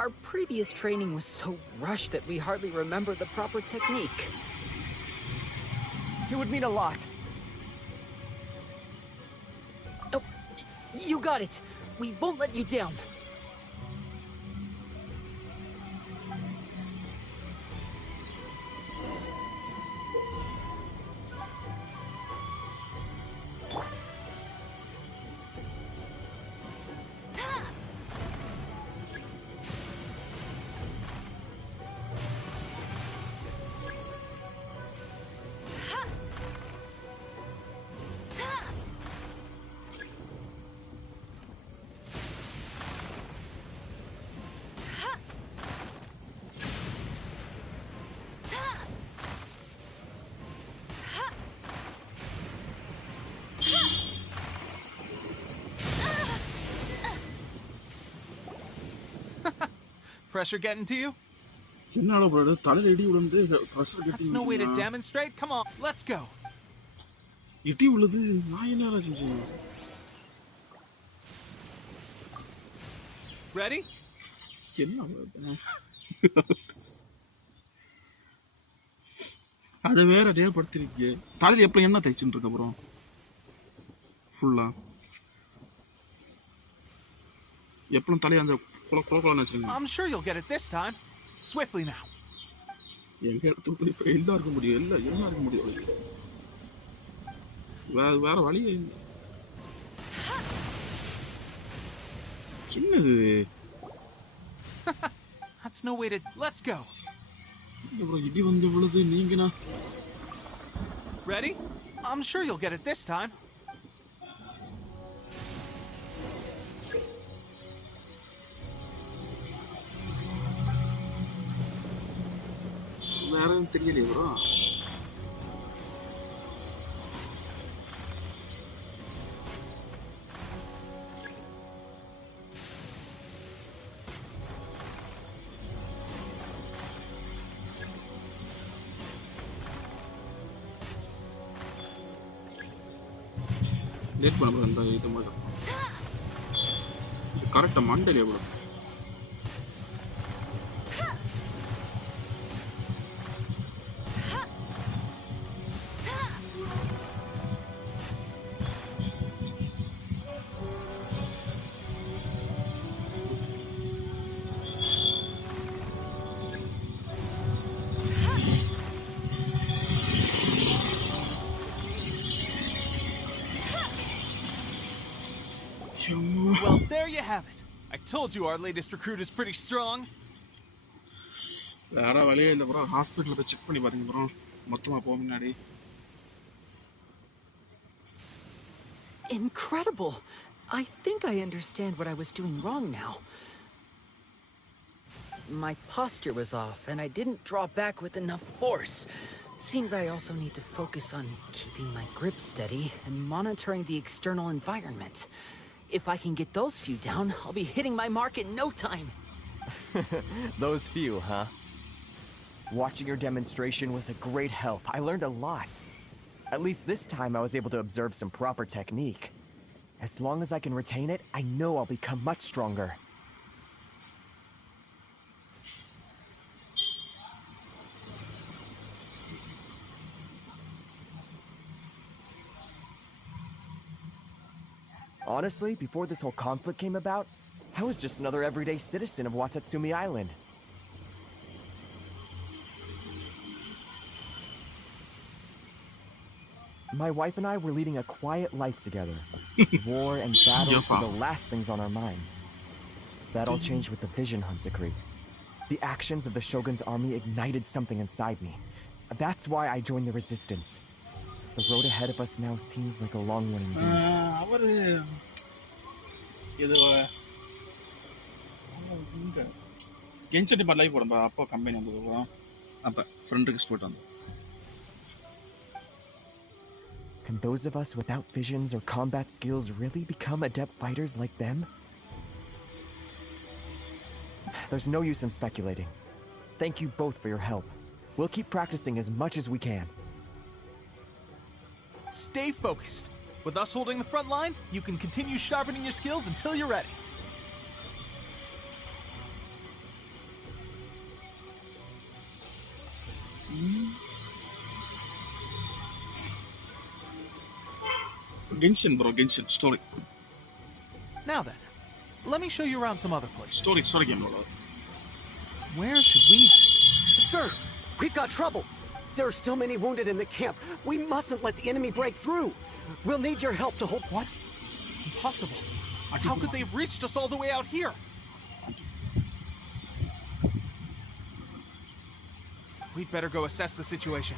Our previous training was so rushed that we hardly remember the proper technique. It would mean a lot. Oh, you got it. We won't let you down. Pressure getting to you? என்னடா bro தலையில இடி விழுந்து pressure That's getting. no way to demonstrate. Come on, let's go. இடி விழுது நான் என்ன செஞ்சேன்? Ready? என்ன அது வேற டே படுத்திருக்கே. தலையில எப்ப என்ன தேய்ச்சிட்டு இருக்க ப்ரோ? ஃபுல்லா எப்பவும் தலைய அந்த குளக்குளன்னு வச்சிருங்க. I'm sure you'll get it this time. Swiftly now. எங்க இடத்துல இப்ப எல்லாருக்கும் முடியும், எல்லாருக்கும் முடியும். வேற வழி என்னது? That's no way to. Let's go. Bro இடி வந்து விழுது நீங்கனா. Ready? I'm sure you'll get it this time. வேற தெரியலையே ப்ரோ. லேட் பண்ண இந்த இது மட்டும் கரெக்டா மண்டலே bro. Well, there you have it. I told you our latest recruit is pretty strong. வேற வழியே இல்லை ப்ரோ. ஹாஸ்பிட்டலில் போய் செக் பண்ணி பாருங்க ப்ரோ. மொத்தமாக போக முன்னாடி Incredible! I think I understand what I was doing wrong now. My posture was off, and I didn't draw back with enough force. Seems I also need to focus on keeping my grip steady and monitoring the external environment. If I can get those few down, I'll be hitting my mark in no time. Those few, huh? Watching your demonstration was a great help. I learned a lot. At least this time I was able to observe some proper technique. As long as I can retain it, I know I'll become much stronger. Honestly, before this whole conflict came about, I was just another everyday citizen of Watatsumi Island. My wife and I were leading a quiet life together. War and battles were the last things on our minds. That all changed with the Vision Hunt decree. The actions of the Shogun's army ignited something inside me. That's why I joined the resistance. The road ahead of us now seems like a long one indeed. Genshin Impact live போடும்பா அப்போ company வந்தது அப்ப ஃப்ரெண்டுக்கு sport வந்து Can those of us without visions or combat skills really become adept fighters like them? There's no use in speculating. Thank you both for your help. We'll keep practicing as much as we can. Stay focused. With us holding the front line, you can continue sharpening your skills until you're ready. Genshin, bro, Genshin story. Now then, let me show you around some other places. Story game, bro. Where should we? Sir, we've got trouble. There are still many wounded in the camp. We mustn't let the enemy break through. We'll need your help to hold. What? Impossible. How could they have reached us all the way out here? We'd better go assess the situation.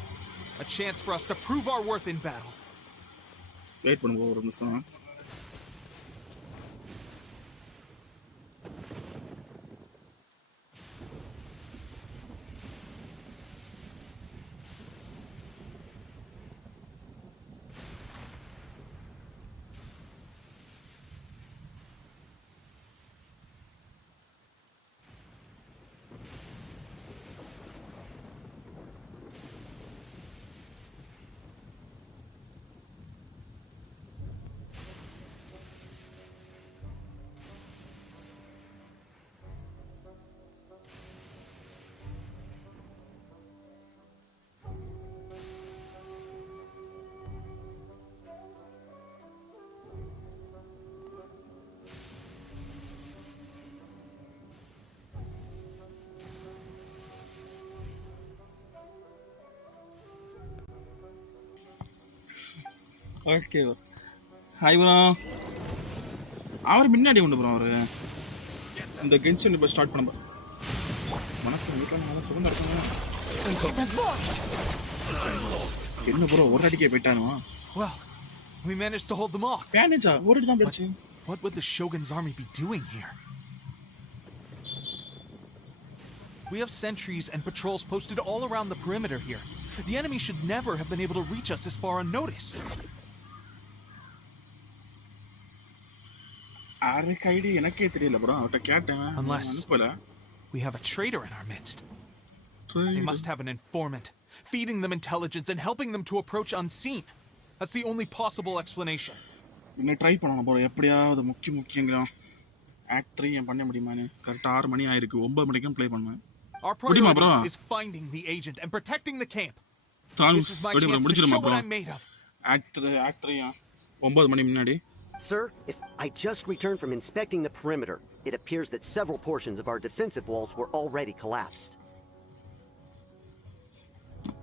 A chance for us to prove our worth in battle. Wait பண்ணுங்க ஒரு நிமிஷம். Okay hi bro அவர் முன்னாடி ஒன்று bro அவர் இந்த கென்ஷன் இப்போ start பண்ண வணக்கம் வீட்டில் நல்லா சுகமாக இருக்காங்க என்ன ப்ரோ ஒரு அடிக்கே போயிட்டானுவா Well, we managed to hold them off. Manage? What would the Shogun's army be doing here? We have sentries and patrols posted all around the perimeter here. The enemy should never have been able to reach us this far unnoticed. Unless we have a traitor in our midst. They must have an informant, feeding them intelligence and helping them to approach unseen. That's the only possible explanation. Try பண்ணனும் bro எப்படியாவது முக்கியங்கறோம் act 3 ஏன் பண்ண முடியுமானே கரெக்ட்டா 6 மணி ஆயிருக்கு 9 மணிக்கு play பண்ணுவேன் Our priority is finding the agent and protecting the camp. This is my chance to show what I'm made of. Act 3 9 மணி முன்னாடி Sir, if I just returned from inspecting the perimeter, it appears that several portions of our defensive walls were already collapsed.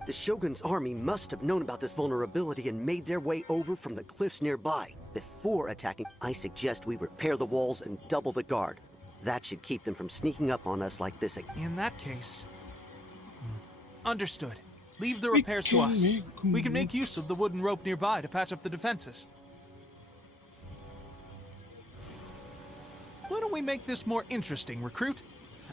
The Shogun's army must have known about this vulnerability and made their way over from the cliffs nearby. Before attacking, I suggest we repair the walls and double the guard. That should keep them from sneaking up on us like this again. In that case... Understood. Leave the repairs to us. We can make use of the wooden rope nearby to patch up the defenses. Why don't we make this more interesting, recruit?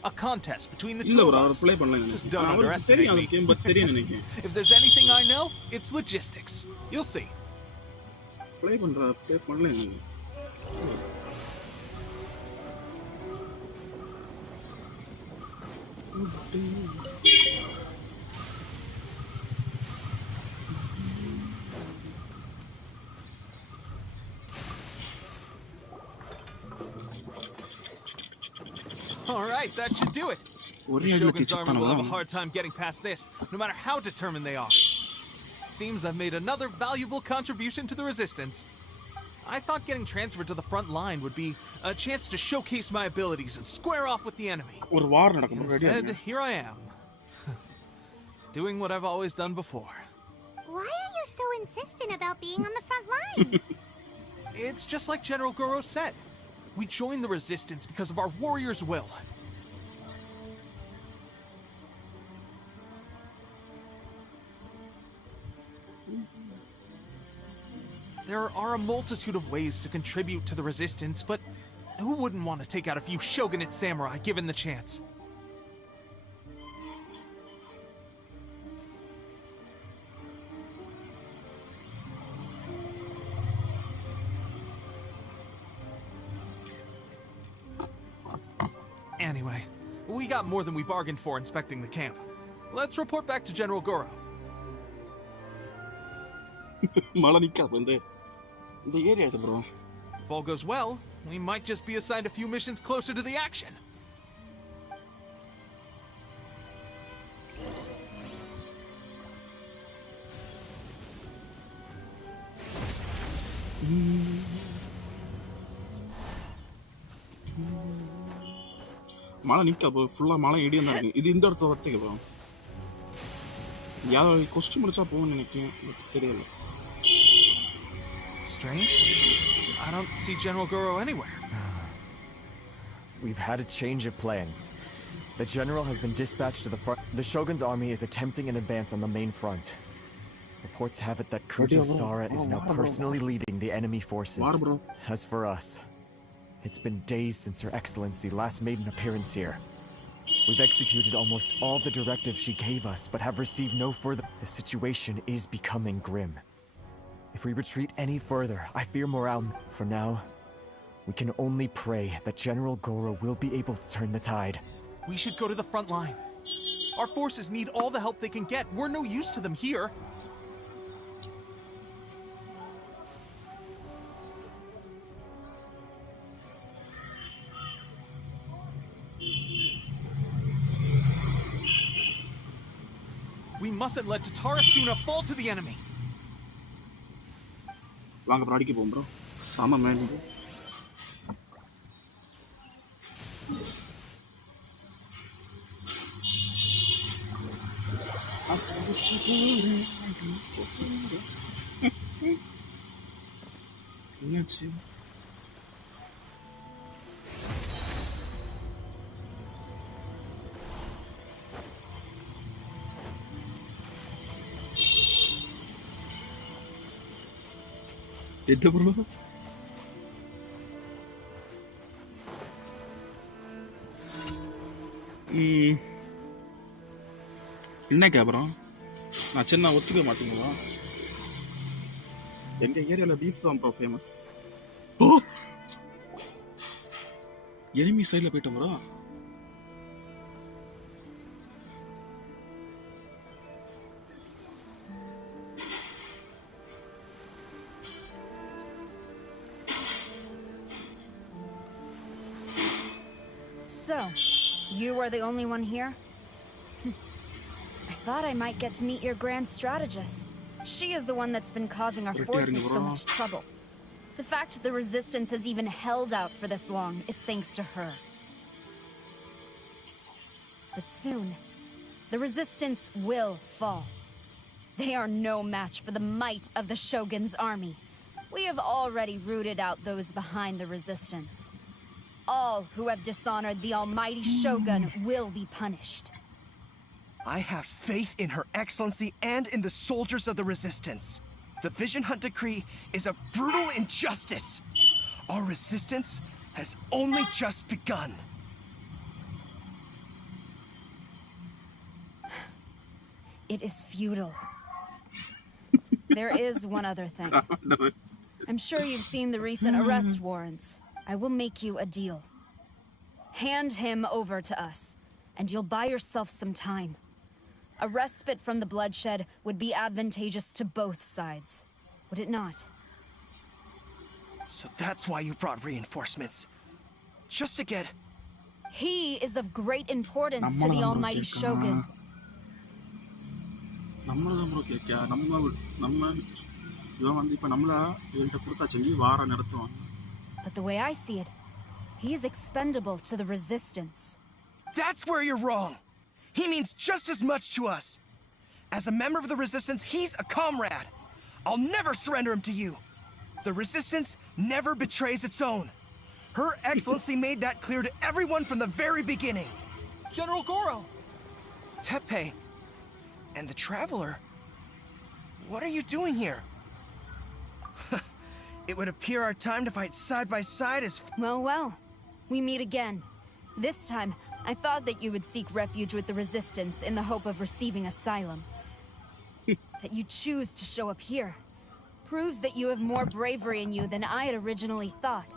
A contest between the இல்ல two bro of அவர் us. Play பண்ணல Just எனக்கு don't அவருக்கு underestimate தெரியும் அந்த me. Game but தெரியும் நினைக்கிறேன் If there's anything I know, it's logistics. You'll see. Play பண்ணல எனக்கு All right, that should do it. The Shogun's army will have a hard time getting past this, no matter how determined they are. Seems I've made another valuable contribution to the resistance. I thought getting transferred to the front line would be a chance to showcase my abilities and square off with the enemy. Instead, here I am. Doing what I've always done before. Why are you so insistent about being on the front line? It's just like General Goro said. We joined the resistance because of our warrior's will. There are a multitude of ways to contribute to the resistance, but who wouldn't want to take out a few shogunate samurai given the chance? Anyway, we got more than we bargained for inspecting the camp. Let's report back to General Goro. மழை நிக்காது இந்த area இது bro If all goes well, we might just be assigned a few missions closer to the action. மழை நிக்கா bro ஃபுல்லா மழை இடியும் தான் இருக்கு இது இந்த இடத்துல வரதுக்கு bro யாரோ கொஸ்டின் முடிச்சா போகும்னு நினைக்கிறேன் தெரியல Strange. I don't see General Goro anywhere. We've had a change of plans. The general has been dispatched to the front. The Shogun's army is attempting an advance on the main front. Reports have it that Kujo Sara is now personally leading the enemy forces. As for us, it's been days since Her Excellency last made an appearance here. We've executed almost all the directives she gave us, but have received no further. The situation is becoming grim. If we retreat any further, I fear morale. For now, we can only pray that General Goro will be able to turn the tide. We should go to the front line. Our forces need all the help they can get. We're no use to them here. We mustn't let Tatarasuna fall to the enemy. வாங்க bro அடிக்க போவோம் bro சம man bro என்னாச்சு எது bro என்ன கேபரம் நான் சின்ன ஒத்துக்க மாட்டீங்களா எங்க ஏரியால பீஃப் தான் ப்ரோ ஃபேமஸ் எனிமி சைடுல போயிட்டோம் bro So, you are the only one here? I thought I might get to meet your grand strategist. She is the one that's been causing our forces so much trouble. The fact the resistance has even held out for this long is thanks to her. But soon, the resistance will fall. They are no match for the might of the Shogun's army. We have already rooted out those behind the resistance. All who have dishonored the almighty Shogun will be punished. I have faith in Her Excellency and in the soldiers of the Resistance. The Vision Hunt Decree is a brutal injustice. Our resistance has only just begun. It is futile. There is one other thing. I'm sure you've seen the recent arrest warrants. I will make you a deal. Hand him over to us, and you'll buy yourself some time. A respite from the bloodshed would be advantageous to both sides, would it not? So that's why you brought reinforcements. Just to get... He is of great importance to the almighty Shogun. But the way I see it, he is expendable to the resistance. That's where you're wrong. He means just as much to us. As a member of the resistance, he's a comrade. I'll never surrender him to you. The resistance never betrays its own. Her Excellency made that clear to everyone from the very beginning. General Goro! Teppei and the Traveler, what are you doing here? It would appear our time to fight side by side is... Well, we meet again. This time, I thought that you would seek refuge with the resistance in the hope of receiving asylum. That you choose to show up here proves that you have more bravery in you than I had originally thought.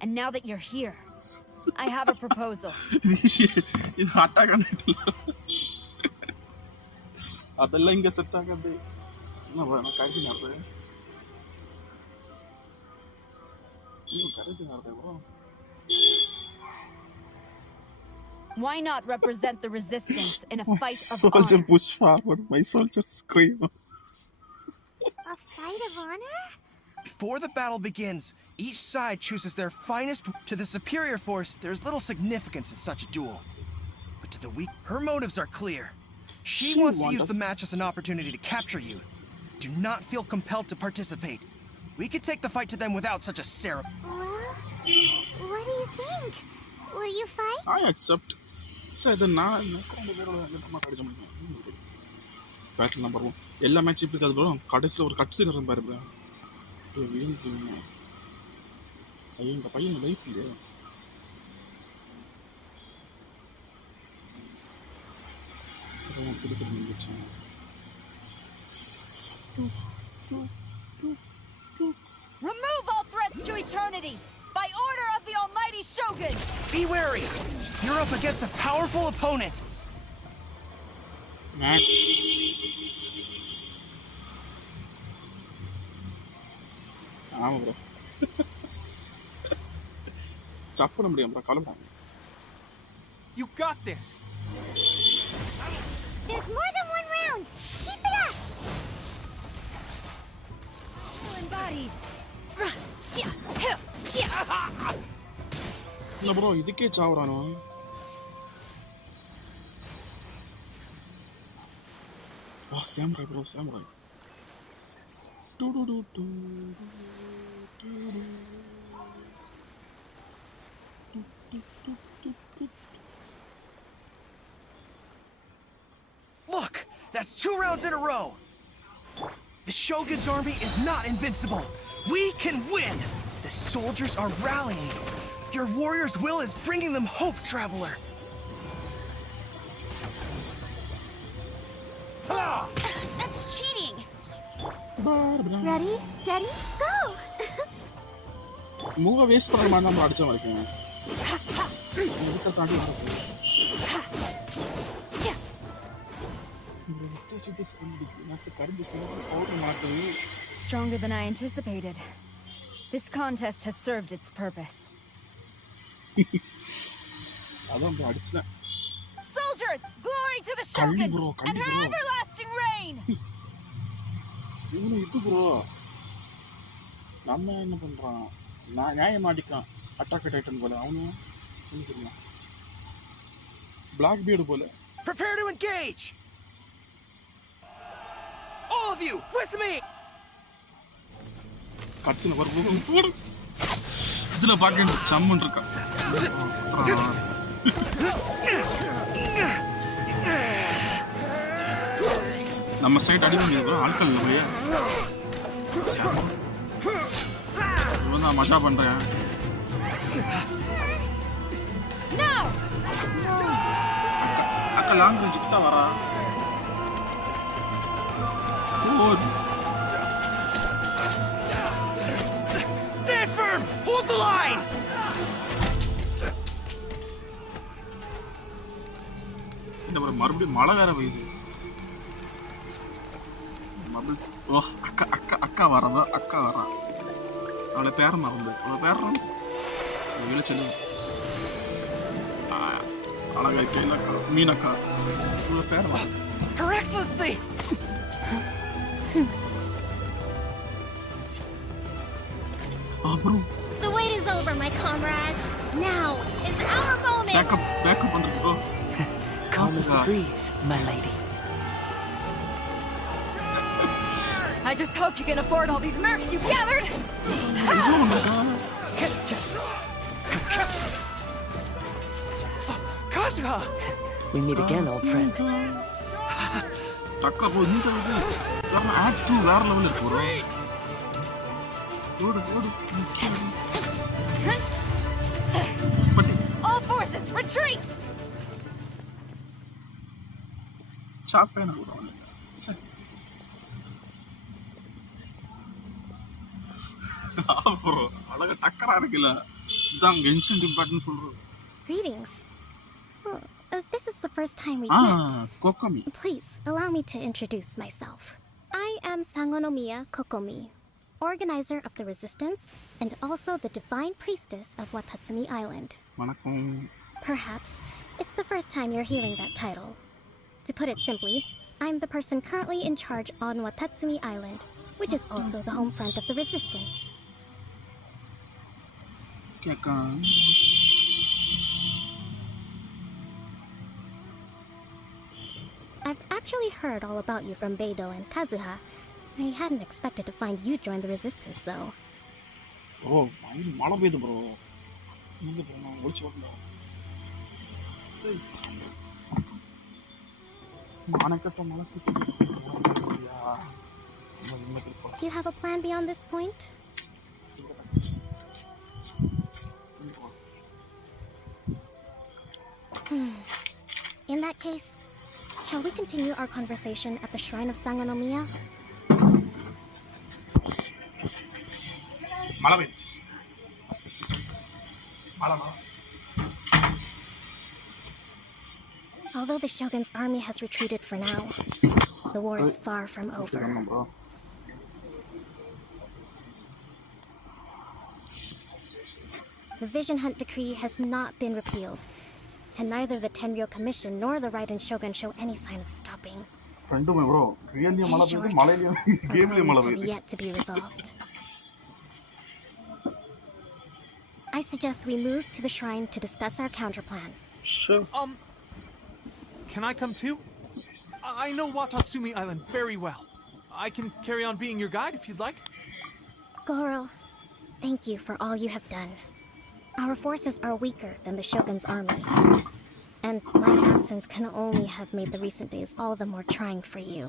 And now that you're here, I have a proposal. Why not represent the resistance in a fight of soldier honor? push forward, my soldier scream. A fight of honor? Before the battle begins, each side chooses their finest. To the superior force, there's little significance in such a duel. But to the weak, her motives are clear. She wants to use the match as an opportunity to capture you. Do not feel compelled to participate. We could take the fight to them without such a ceremony. Well, what do you think? Will you fight? I accept. Battle number 1. எல்லா match இப்படி இருக்காது bro. கடைசியில் ஒரு cut scene இருக்கும் பாரு bro. ஐயோ இந்த பையன் லைஃப் இல்லையா? திருப்பி நின்றுச்சு. Remove all threats to eternity! By order of the almighty Shogun! Be wary! You're up against a powerful opponent! Next. ஆமா ப்ரோ. சப்பன முடியும் bro, கலப்பா. You got this! There's more than one round! Keep it up! Embodied! இல்ல bro, இதுக்கே சாவுறானோ? Samurai bro, samurai. Look! That's 2 rounds in a row! The Shogun's army is not invincible! We can win! The soldiers are rallying! Your warrior's will is bringing them hope, Traveler! That's cheating! Ready, steady, go! மூவ waste பண்ண மாதிரி நம்ம அடிச்ச மாதிரி இருக்கேன். Stronger than I anticipated. This contest has served its purpose. அதான் அடிச்சேன். Soldiers, glory to the Shogun and her everlasting reign! இவனு இது ப்ரோ. நம்ம என்ன பண்றான்? நியாயம் அடிக்கான். அட்டாக் டைட்டன் போல அவனு என்ன தெரியுமா? Black Beard போல. Prepare to engage! All of you, with me! கட்சில வர இதுல பாக்க சம்மன் இருக்கா. நம்ம சைட் அடி பண்ணிருக்கோம் ஆட்கள் இல்லையா? இவன் தான் மஜா பண்றேன். No! அக்கா லாங் ரேஞ்ச் கிட்ட வரா. ஓ. Stand firm! Hold the line! இந்த மறுபடியும் மழை வேற பெய்யுது. மபிள்ஸ் ஓ அக்கா அக்கா அக்கா வரதா அக்கா வரா. அவளை பேர மறந்து அவளை பேர்றான் சரி விளைச்சல் அழகா இருக்கா மீனக்கா அவளை பேர மறந்து. Her Excellency! அப்புறம் The wait is over, my comrades. Now is our moment. Backup பண்றீங்க. Calm as the breeze, my lady. I just hope you can afford all these mercs you've gathered! Kazuha! We meet again, old friend. அக்கா இந்த இது வேற add 2 வேற லெவல்ல இருக்கு bro. ஓடு All forces, retreat! சாப்பேன கூட சரி. bro அழகா டக்கரா இருக்குல. இதான் Genshin Impact னு சொல்றது. Greetings. Well, this is the first time we met. Kokomi. Please allow me to introduce myself. I am Sangonomiya Kokomi, organizer of the Resistance and also the divine priestess of Watatsumi Island. வணக்கம். Perhaps it's the first time you're hearing that title. To put it simply, I'm the person currently in charge on Watatsumi Island, which is also the home front of the Resistance. I've actually heard all about you from Beidou and Kazuha. I hadn't expected to find you join the Resistance, though. Bro, மழை பெய்யுது bro. நீங்க நான் ஒளிச்சு வரல. சரி. Do you have a plan beyond this point? In that case, shall we continue our conversation at the shrine of Sangonomiya? Although the Shogun's army has retreated for now, the war is far from over. The Vision Hunt Decree has not been repealed, and neither the Tenryou Commission nor the Raiden Shogun show any sign of stopping. In short, our problems have yet to be resolved. I suggest we move to the shrine to discuss our counterplan. Sure. Can I come too? I know Watatsumi Island very well. I can carry on being your guide if you'd like. Goro, thank you for all you have done. Our forces are weaker than the Shogun's army, and my absence can only have made the recent days all the more trying for you.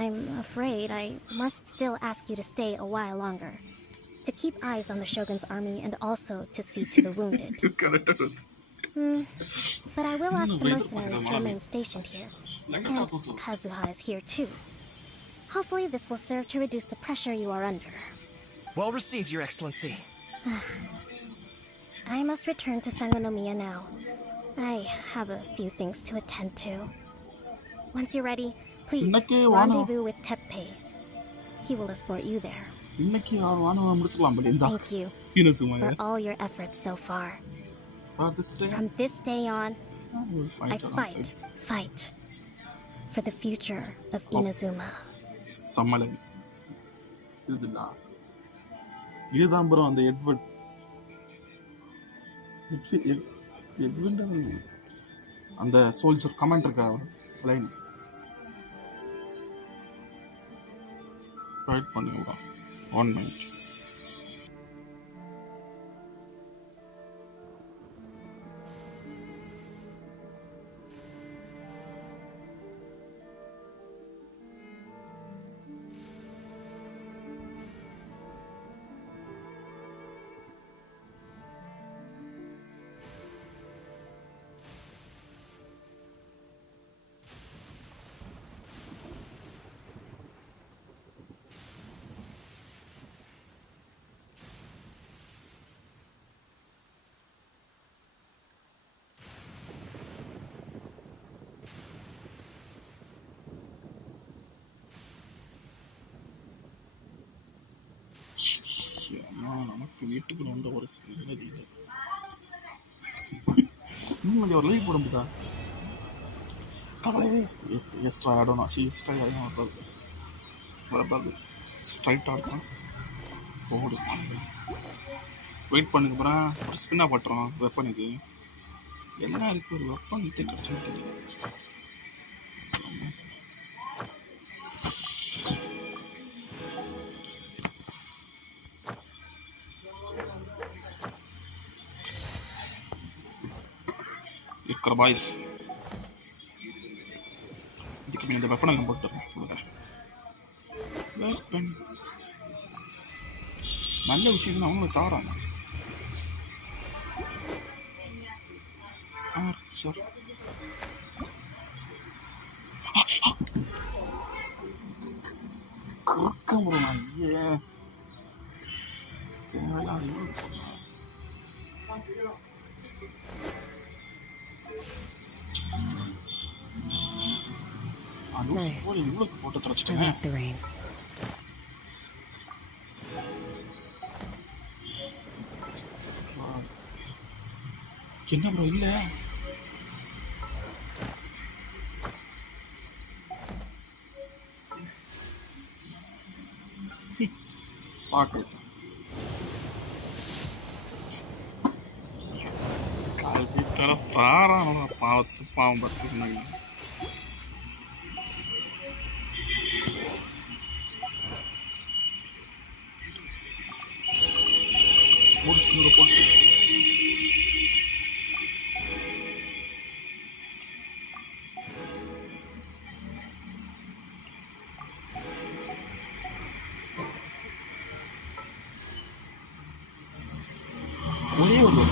I'm afraid I must still ask you to stay a while longer, to keep eyes on the Shogun's army and also to see to the wounded. But I will ask the mercenaries to remain stationed here, and Kazuha is here too. Hopefully this will serve to reduce the pressure you are under. Well received, Your Excellency. I must return to Sangonomiya now. I have a few things to attend to. Once you're ready, please rendezvous with Teppei. He will escort you there. Thank you for all your efforts so far. From this day on, I fight for the future of Inazuma. இதுதான் bro அந்த Edward அந்த soldier comment இருக்கா line right பண்ணுங்க 1 minute. நமக்கு வீட்டுக்குள்ள வந்த ஒரு நிம்மதி இல்லை. நிம்மதி ஒரு லீவ் போட முடியுதா? கவலையே எக்ஸ்ட்ரா ஆடணும். எக்ஸ்ட்ரா ஆடணும். வரப்பாது ஸ்ட்ரைட்டாக இருக்கும். போடு வெயிட் பண்ணுங்க. அப்புறம் ஒரு ஸ்பின்னாக பட்டுறோம் வெப்பனுக்கு. என்ன இருக்குது ஒரு வெப்பன் கிட்டே கிடச்சி இருக்கிற பாய்ஸ். இதுக்கு இந்த வெப்பனை நான் போட்டுறேன். வெப்பன் நல்ல விஷயம் அவங்களும் தாராங்க. Sir கறக்கம் bro. நான் ஏன் தேவையில்லாத இவ்வளோக்கு போட்டு தொலைச்சிட்டேன். என்ன ப்ரோ இல்ல சாக்கு கால்பீத்தர பாரான பாவத்து பாவம் பார்த்துக்கணும். முடிச்சு போட்டு ஒரே ஒரு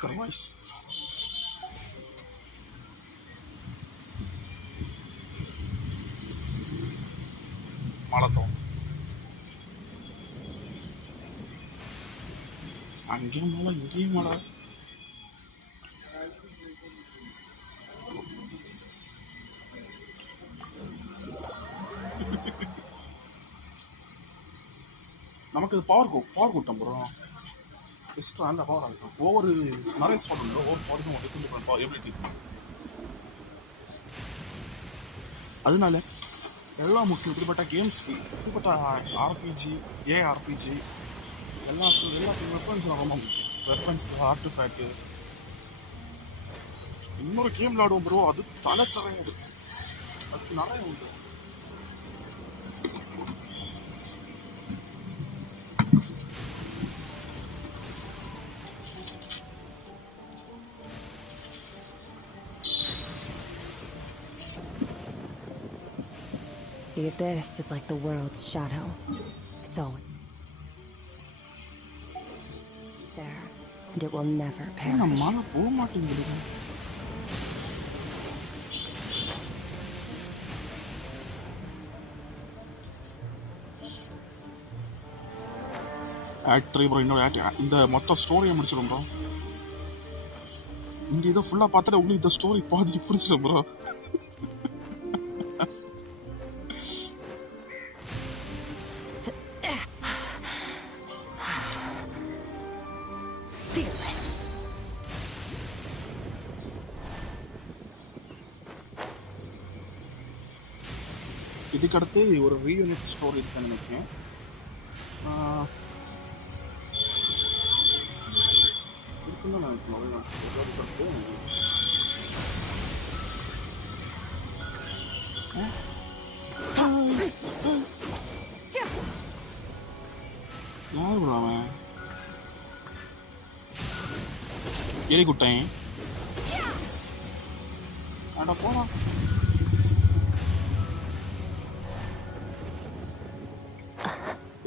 Carvalho. Malatão. அங்கேயும் மழை இங்கேயும் மழை. நமக்கு இது பவர் கூட்டம் ப்ரோ. எக்ஸ்ட்ரா அந்த பவர் ஆகிட்டோம். ஒவ்வொரு நிறைய ஸ்பாட் உண்டு. ஒவ்வொரு ஸ்பாட்டுக்கும் ஒரு டிஃப்ரெண்ட் பவர் எபிலிட்டி. அதனால எல்லா முக்கியம் இப்படிப்பட்ட கேம்ஸ், இப்படிப்பட்ட ஆர்பிஜி, ஏஆர்பிஜி எல்லாத்துக்கும் வெப்பன்ஸ் ரொம்ப முக்கியம். Weapons, artifact. இன்னொரு கேம் விளாடுவோம் ப்ரோ, அது தலைச்சறையாது. அது நிறைய உண்டு. The abyss is like the world's shadow. It's always there, and it will never perish. Act 3 bro. இன்னொரு ஆக்ட் இந்த மொத்த ஸ்டோரியை முடிச்சிடும் ப்ரோ. இங்கே இதை ஃபுல்லாக பார்த்துட்டு உங்களுக்கு இந்த ஸ்டோரி பாதி பிடிச்சிடும் ப்ரோ. இதுக்கடுத்து ஒரு ரீயூனிட் ஸ்டோரி இருக்குன்னு நினைக்கிறேன். இருக்குன்னு நான் யார் ப்ரோ அவன்? எலி குட்டேன். அட போடா.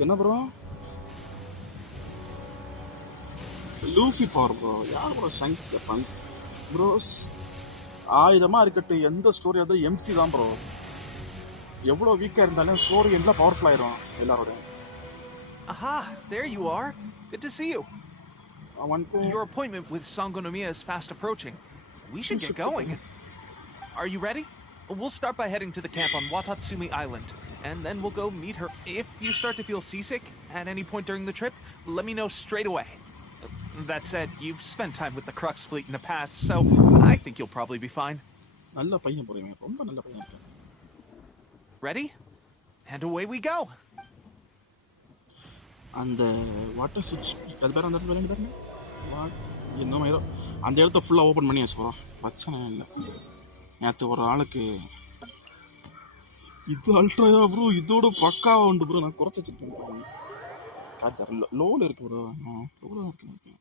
என்ன ப்ரோ? Luffy power bro. யார் ப்ரோ சயின்ஸ் கேட்பாங்க ப்ரோஸ்? 1000 இருக்கட்டும், எந்த ஸ்டோரியாக இருந்தாலும் எம்சி தான் ப்ரோ. எவ்வளோ வீக்காக இருந்தாலும் ஸ்டோரி எல்லாம் பவர்ஃபுல் ஆயிரும் எல்லாரோட. Aha, there you are. Good to see you. Your appointment with Sangonomiya is fast approaching. We should get going. Are you ready? We'll start by heading to the camp on Watatsumi Island, and then we'll go meet her. If you start to feel seasick at any point during the trip, let me know straight away. That said, you've spent time with the Crux fleet in the past, so I think you'll probably be fine. நல்ல பையன் போறீங்க, ரொம்ப நல்ல பையன். Ready? And away we go. அந்த water சுவிட்ச் அது பேர் அந்த இடத்துல வேணும் இன்னும் ஆயிரும். அந்த இடத்த ஃபுல்லாக ஓப்பன் பண்ணி வச்சுக்கிறோம், பிரச்சனை இல்லை. நேற்று ஒரு ஆளுக்கு இது அல்ட்ராயா ப்ரோ, இதோட பக்காவாக உண்டு ப்ரோ. நான் குறைச்சி வச்சுருக்கேன், காட்டு லோவில் இருக்கு ப்ரோ, லோவில் தான் இருக்கு.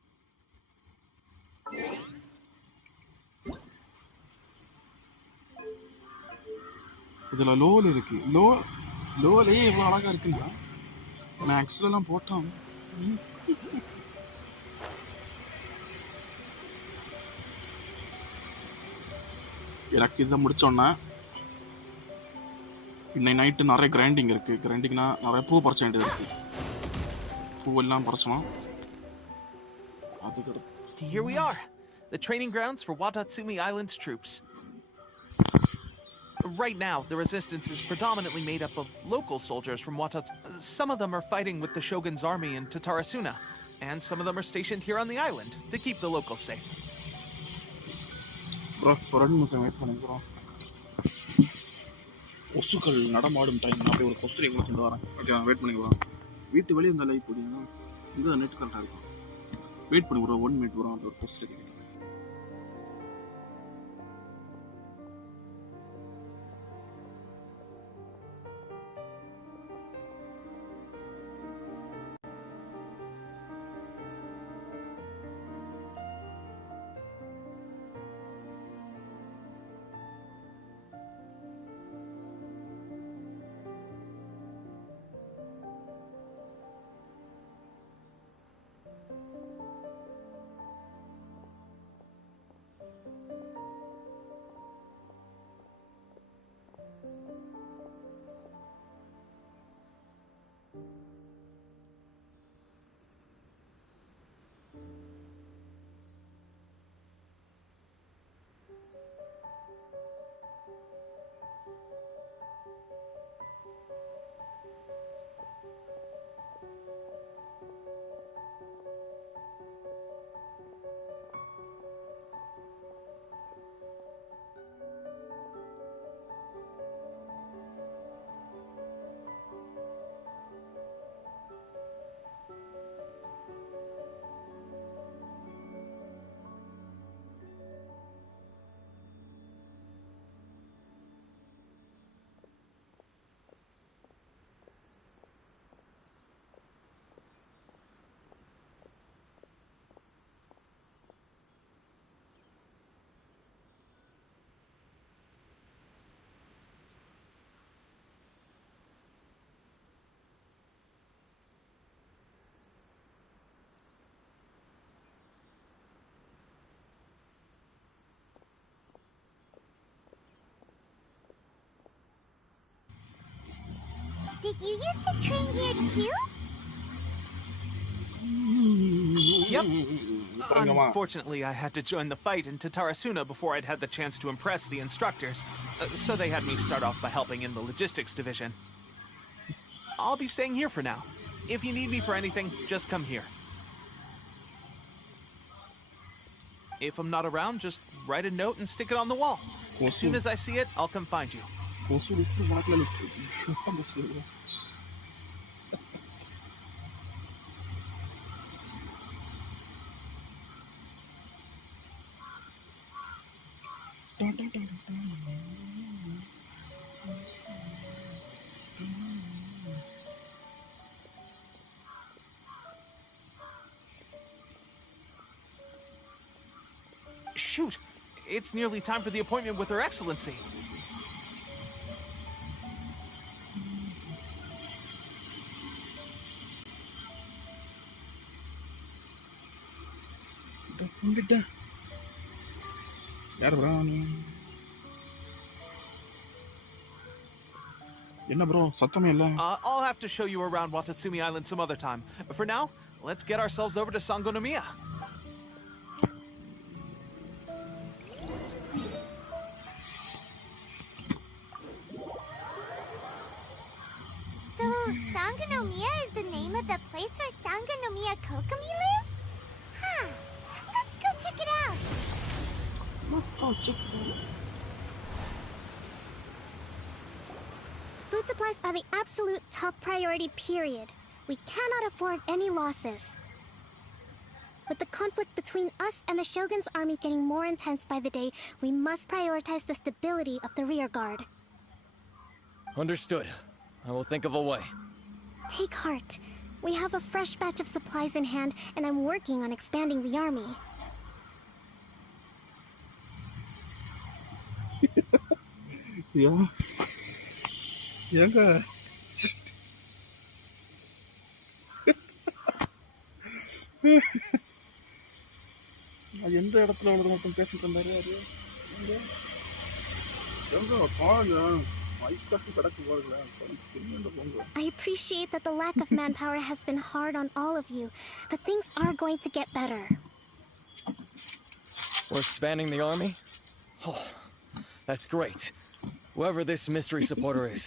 இதில் லோவில் இருக்கு, லோவிலே எவ்வளோ அழகாக இருக்குங்களா. மேக்ஸ்லாம் போட்டோம். எனக்கு இதை முடிச்சோன்னே இன்னைக்கு நைட்டு நிறைய கிரைண்டிங் இருக்கு. கிரைண்டிங்னா நிறைய பூ பறிச்ச வேண்டியது இருக்கு. பூவெல்லாம் பறிச்சோம். அது Here we are, the training grounds for Watatsumi Island's troops. Right now, the resistance is predominantly made up of local soldiers from Watatsumi. Some of them are fighting with the Shogun's army in Tatarasuna, and some of them are stationed here on the island to keep the locals safe. Bro, ஒரு நிமிஷம் wait பண்ணுங்க bro. கொசுக்கள் நடமாடும் time அப்படியே ஒரு question எங்கே கொண்டு வரேன். ஓகே, வெயிட் பண்ணுங்க ப்ரோ. வீட்டு வெளியே இந்த லைவ் போடுங்க, இங்கே நெட் கரெக்டாக இருக்கும். வெயிட் பண்ணுங்க ப்ரோ, 1 மினிட் ப்ரோ. ஒரு question Did you use the train here too? Yep. Unfortunately, I had to join the fight in Tatarasuna before I'd had the chance to impress the instructors, so they had me start off by helping in the logistics division. I'll be staying here for now. If you need me for anything, just come here. If I'm not around, just write a note and stick it on the wall. As soon as I see it, I'll come find you. Shoot! It's nearly time for the appointment with Her Excellency. என்ன bro சத்தமே இல்ல. I'll have to show you around Watatsumi Island some other time. For now, let's get ourselves over to Sangonomiya. So, Sangonomiya is the name of the place where Sangonomiya Kokomi lives? Huh. Let's go check it out. Let's go check it out. Food supplies are the absolute top priority, period. We cannot afford any losses. With the conflict between us and the Shogun's army getting more intense by the day, we must prioritize the stability of the rear guard. Understood. I will think of a way. Take heart. We have a fresh batch of supplies in hand, and I'm working on expanding the army. Yeah. ஏங்க அது எந்த இடத்துல உள்ளது மொத்தம் பேசிட்டு இருந்தாரு அது எங்க எங்க பாருங்க ஐஸ் கட்டி கிடக்கு பாருங்க போங்க. I appreciate that the lack of manpower has been hard on all of you, but things are going to get better. We're expanding the army? Oh, that's great. Whoever this mystery supporter is,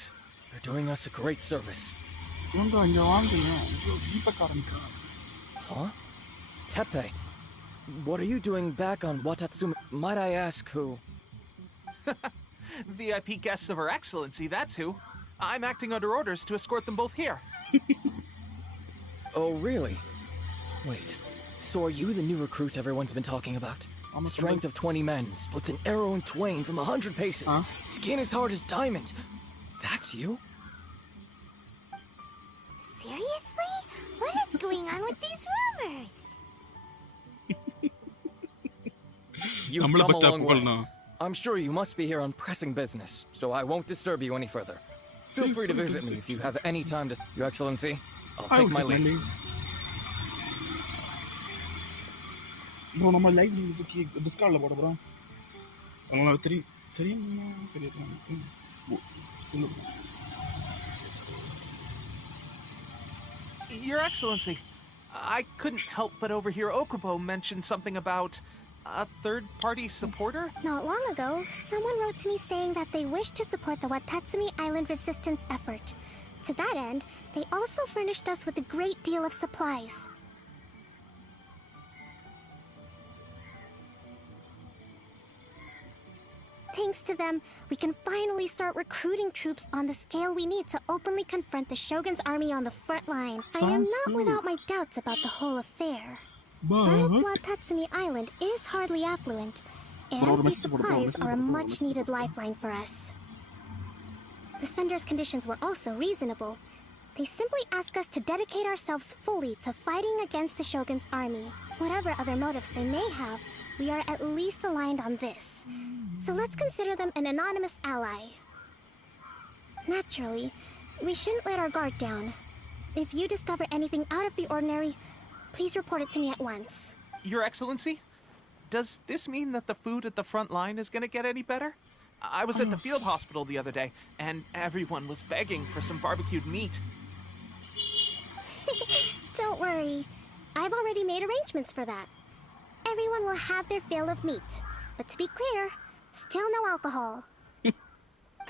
they're doing us a great service. Huh? Tepe, what are you doing back on Watatsumi? Might I ask who? VIP guests of Her Excellency, that's who. I'm acting under orders to escort them both here. Oh, really? Wait, so are you the new recruit everyone's been talking about? Strength of 20 men, splits an arrow in twain from 100 paces. Skin as hard as diamond. That's you? Seriously? What is going on with these rumors? You've come a long way. I'm sure you must be here on pressing business, so I won't disturb you any further. Feel free to visit me if you have any time to... Your Excellency, I'll take my leave. Bro, நம்ம live இதுக்கு டிஸ்கார்ட்ல போடு bro. உங்களுக்கு தெரியுமா? Your Excellency, I couldn't help but overhear Okubo mention something about a third-party supporter? Not long ago, someone wrote to me saying that they wish to support the Watatsumi Island resistance effort. To that end, they also furnished us with a great deal of supplies. Thanks to them, we can finally start recruiting troops on the scale we need to openly confront the Shogun's army on the front lines. I am not without my doubts about the whole affair. But Watatsumi Island is hardly affluent, and these supplies are a much-needed lifeline for us. The sender's conditions were also reasonable. They simply ask us to dedicate ourselves fully to fighting against the Shogun's army. Whatever other motives they may have, we are at least aligned on this. So let's consider them an anonymous ally. Naturally, we shouldn't let our guard down. If you discover anything out of the ordinary, please report it to me at once. Your Excellency, does this mean that the food at the front line is going to get any better? I was at the field hospital the other day, and everyone was begging for some barbecued meat. Don't worry. I've already made arrangements for that. Everyone will have their fill of meat. But to be clear, still no alcohol.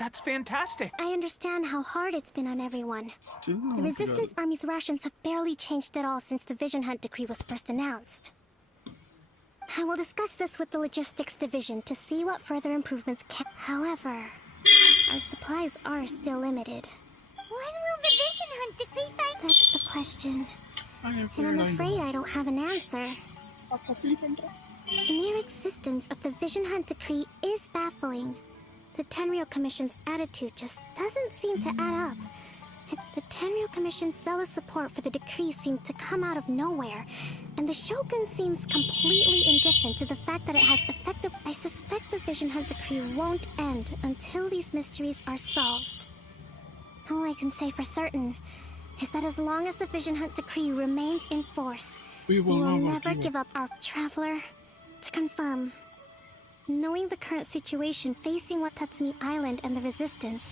That's fantastic. I understand how hard it's been on everyone. The Resistance Army's rations have barely changed at all since the Vision Hunt decree was first announced. I will discuss this with the Logistics Division to see what further improvements can... However, our supplies are still limited. When will the Vision Hunt decree find... That's the question. And I'm afraid I don't have an answer. The mere existence of the Vision Hunt decree is baffling. The Tenryo Commission's attitude just doesn't seem to add up. The Tenryo Commission's zealous support for the decree seemed to come out of nowhere, and the Shogun seems completely indifferent to the fact that it has affected... I suspect the Vision Hunt decree won't end until these mysteries are solved. All I can say for certain is that as long as the Vision Hunt decree remains in force, we will never give up our traveler. To confirm, knowing the current situation facing Watatsumi Island and the Resistance,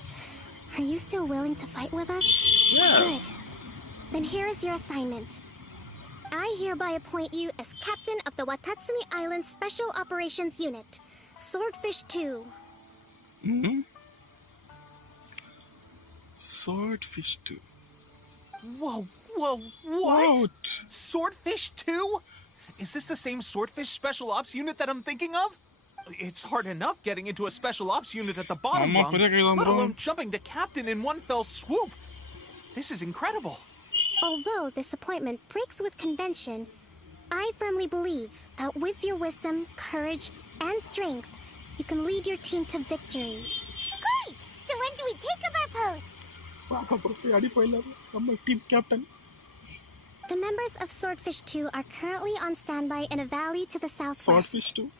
Are you still willing to fight with us? Yeah. Good. Then here is your assignment. I hereby appoint you as captain of the Watatsumi Island Special Operations Unit, Swordfish 2. Mm-hmm. Swordfish 2. Whoa, what? What? Swordfish 2? Is this the same Swordfish Special Ops unit that I'm thinking of? It's hard enough getting into a Special Ops unit at the bottom rung, let alone jumping to captain in one fell swoop. This is incredible. Although this appointment breaks with convention, I firmly believe that with your wisdom, courage, and strength, you can lead your team to victory. Great! So when do we take up our post? Team captain. The members of Swordfish 2 are currently on standby in a valley to the southwest. Swordfish 2.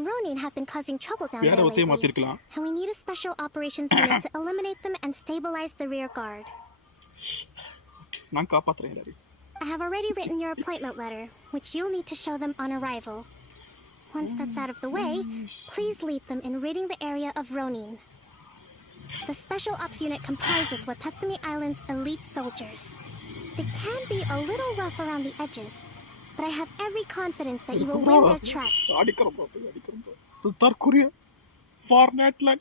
Ronin have been causing trouble down Yeah, there okay, lately, and we need a special operations unit to eliminate them and stabilize the rear guard. I have already written your appointment letter, which you'll need to show them on arrival. Once that's out of the way, please lead them in ridding the area of Ronin. The Special Ops unit comprises Watatsumi Island's elite soldiers. They can be a little rough around the edges, but I have every confidence that you will win their trust. Fortnite.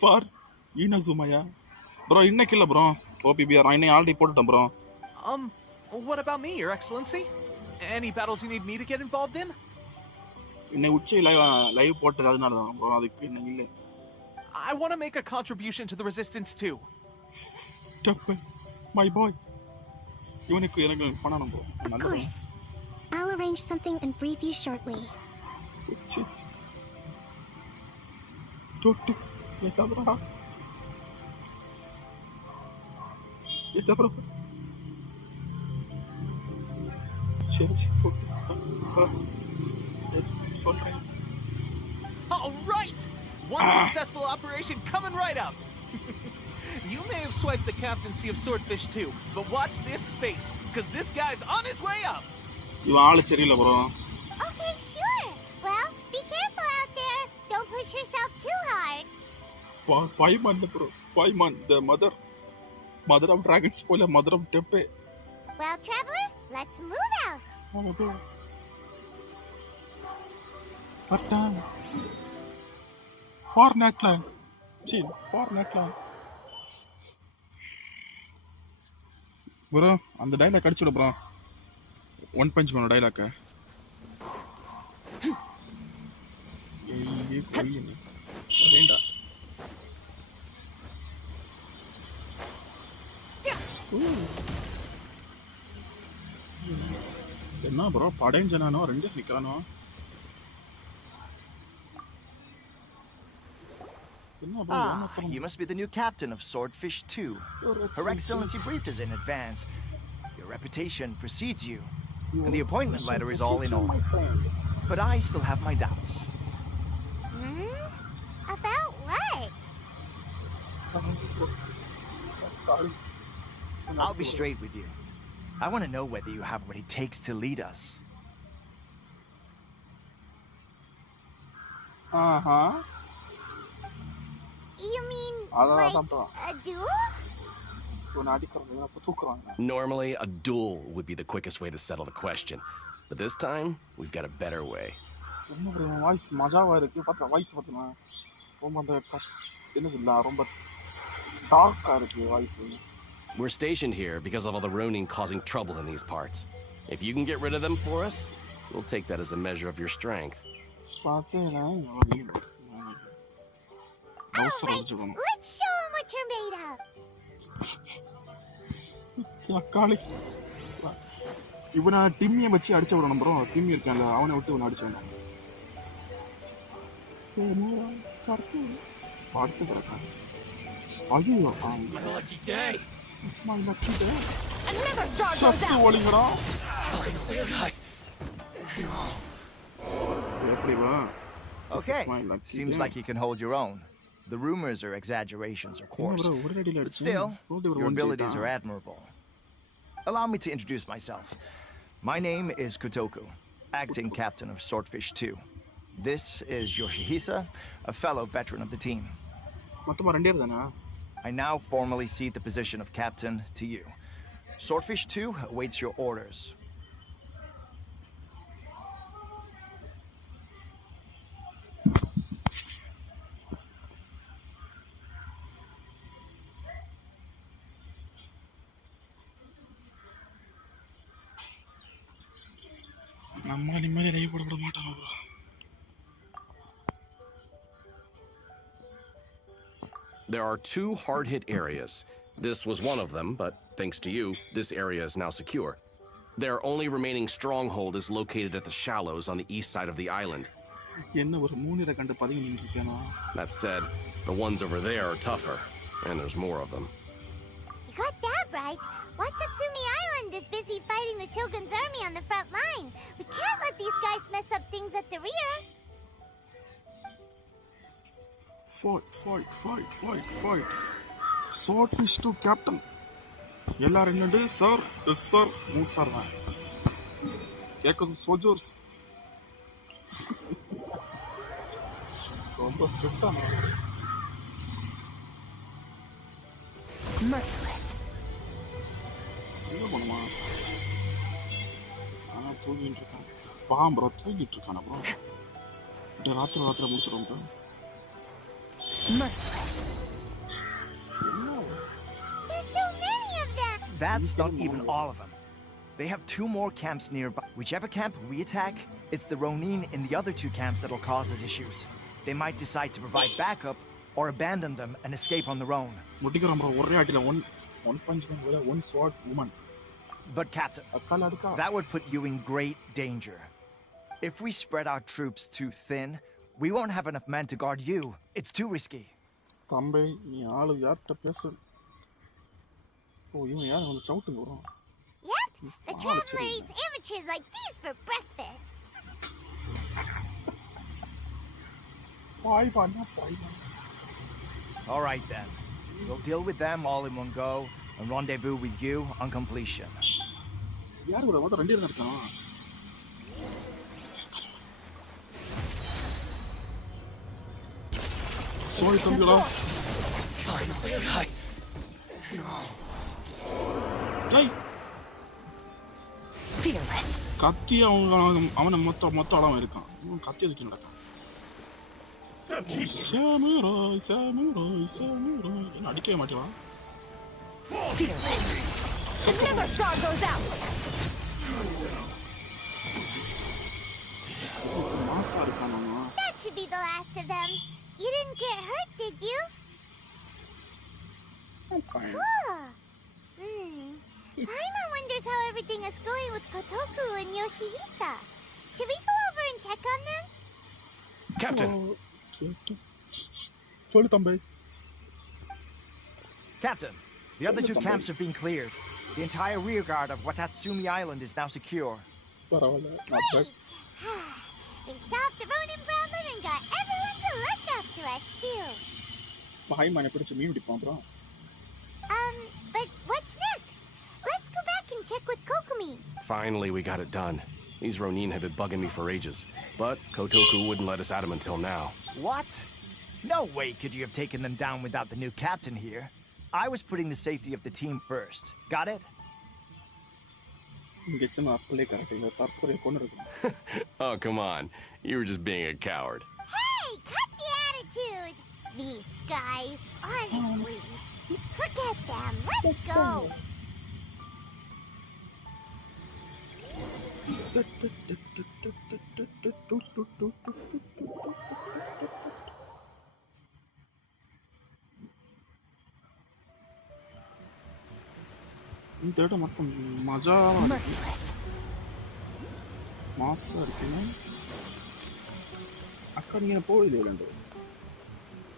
For Inazuma, ya. Bro, innakilla bro. OPBR, I already put it, bro. What about me, Your Excellency? Any battles you need me to get involved in? I want to make a contribution to the resistance too. My boy. Of course. I'll arrange something and brief you shortly. All right! One successful operation coming right up. You may have swiped the captaincy of Swordfish 2, but watch this space, because this guy's on his way up. Okay, sure. Well, be careful out there. Don't push yourself too hard. Paimon, bro. Paimon, the mother of dragon spoiler, mother of Tepe. Well, traveler, let's move out. Fortnite line. Chill, Fortnite line. Bro, அந்த dialogue அடிச்சுடு bro. One punch man dialogue. ஏய் கொல்லினே. வேண்டா. என்ன bro படைஞ்சனானோ ரெண்டு நிக்கறானோ. You must be the new captain of Swordfish 2. Her Excellency briefed us in advance. Your reputation precedes you, and the appointment letter is all in all. But I still have my doubts. About what? I'll be straight with you. I want to know whether you have what it takes to lead us. Uh-huh. You mean like a duel? Normally, a duel would be the quickest way to settle the question. But this time, we've got a better way. We're stationed here because of all the Ronin causing trouble in these parts. If you can get rid of them for us, we'll take that as a measure of your strength. Alright, let's show them what you're made of. இவனை டிம்மியை வச்சு அடிச்ச விடணும் bro. Timmy இருக்கான்ல அவனை விட்டு இவனை அடிச்சான். அடுத்து கிடக்கான். ஐயோ சக்தி ஒளிங்கடா. எப்படி bro? Okay, seems like you can hold your own. The rumors are exaggerations, of course. But still, your abilities are admirable. Allow me to introduce myself. My name is Kotoku, acting captain of Swordfish 2. This is Yoshihisa, a fellow veteran of the team. I now formally cede the position of captain to you. Swordfish 2 awaits your orders. நம்ம நிம்மதி live போட மாட்டாங்க bro. There are 2 hard-hit areas. This was one of them, but thanks to you, this area is now secure. Their only remaining stronghold is located at the shallows on the east side of the island. என்ன ஒரு மூணிர கண்டு பதுங்கி நின்னுட்டேனா? That said, the ones over there are tougher, and there's more of them. You got that right. Watatsumi Island is busy fighting the Shogun's army on the front line. We can't let these guys mess up things at the rear. Fight. Swordfish to captain. எல்லாரும் என்னண்டு sir yes sir மூ sir தான் கேட்குது soldiers. ரொம்ப ஸ்ட்ரிக்டான என்ன பண்ணுமா? தூங்கிட்டு இருக்கான் ப்ரோ, தூங்கிட்டு இருக்கான ப்ரோ. ராத்திரி முடிச்சிடும் bro. There's so many of them. That's not even all of them. They have 2 more camps nearby. Whichever camp we attack, it's the Ronin in the other 2 camps that'll cause us issues. They might decide to provide backup or abandon them and escape on their own. One punch man with one sword woman. But Captain, that would put you in great danger. If we spread our troops too thin, we won't have enough men to guard you. It's too risky. தம்பி நீ ஆளு யார்கிட்ட பேச? ஓ இவன் யார் வந்து சவுட்டுங்க வரும்? Yep, the traveler eats amateurs like these for breakfast. Bye. All right then. We'll deal with them all in one go and rendezvous with you on completion. யார் கூட வந்து ரெண்டு பேரும் இருக்கான்? Sorry, தம்பிடா. ஏய் கத்தி அவனை மொத்த அளவன் இருக்கான். கத்தி எதுக்கு நடக்கான்? சாமுராய் என்ன அடிக்கவே மாட்டேன். மாசா இருக்கான். That should be the last of them. You didn't get hurt, did you? I'm fine. Cool. Paimon wonders how everything is going with Kotoku and Yoshihisa. Should we go over and check on them? Captain! Captain, the other 2 camps have been cleared. The entire rear guard of Watatsumi Island is now secure. Great! They solved the Ronin problem and got everyone to look after us, too. But what's next? Let's go back and check with Kokumi. Finally, we got it done. These Ronin have been bugging me for ages, but Kotoku wouldn't let us at him until now. What? No way could you have taken them down without the new captain here. I was putting the safety of the team first. Got it? Oh, come on. You were just being a coward. Hey, cut the attitude! These guys, honestly. Forget them. Let's go. இந்த இடம் மொத்தம் மஜா மாசா இருக்குங்க. அக்கா நீங்க போயிடல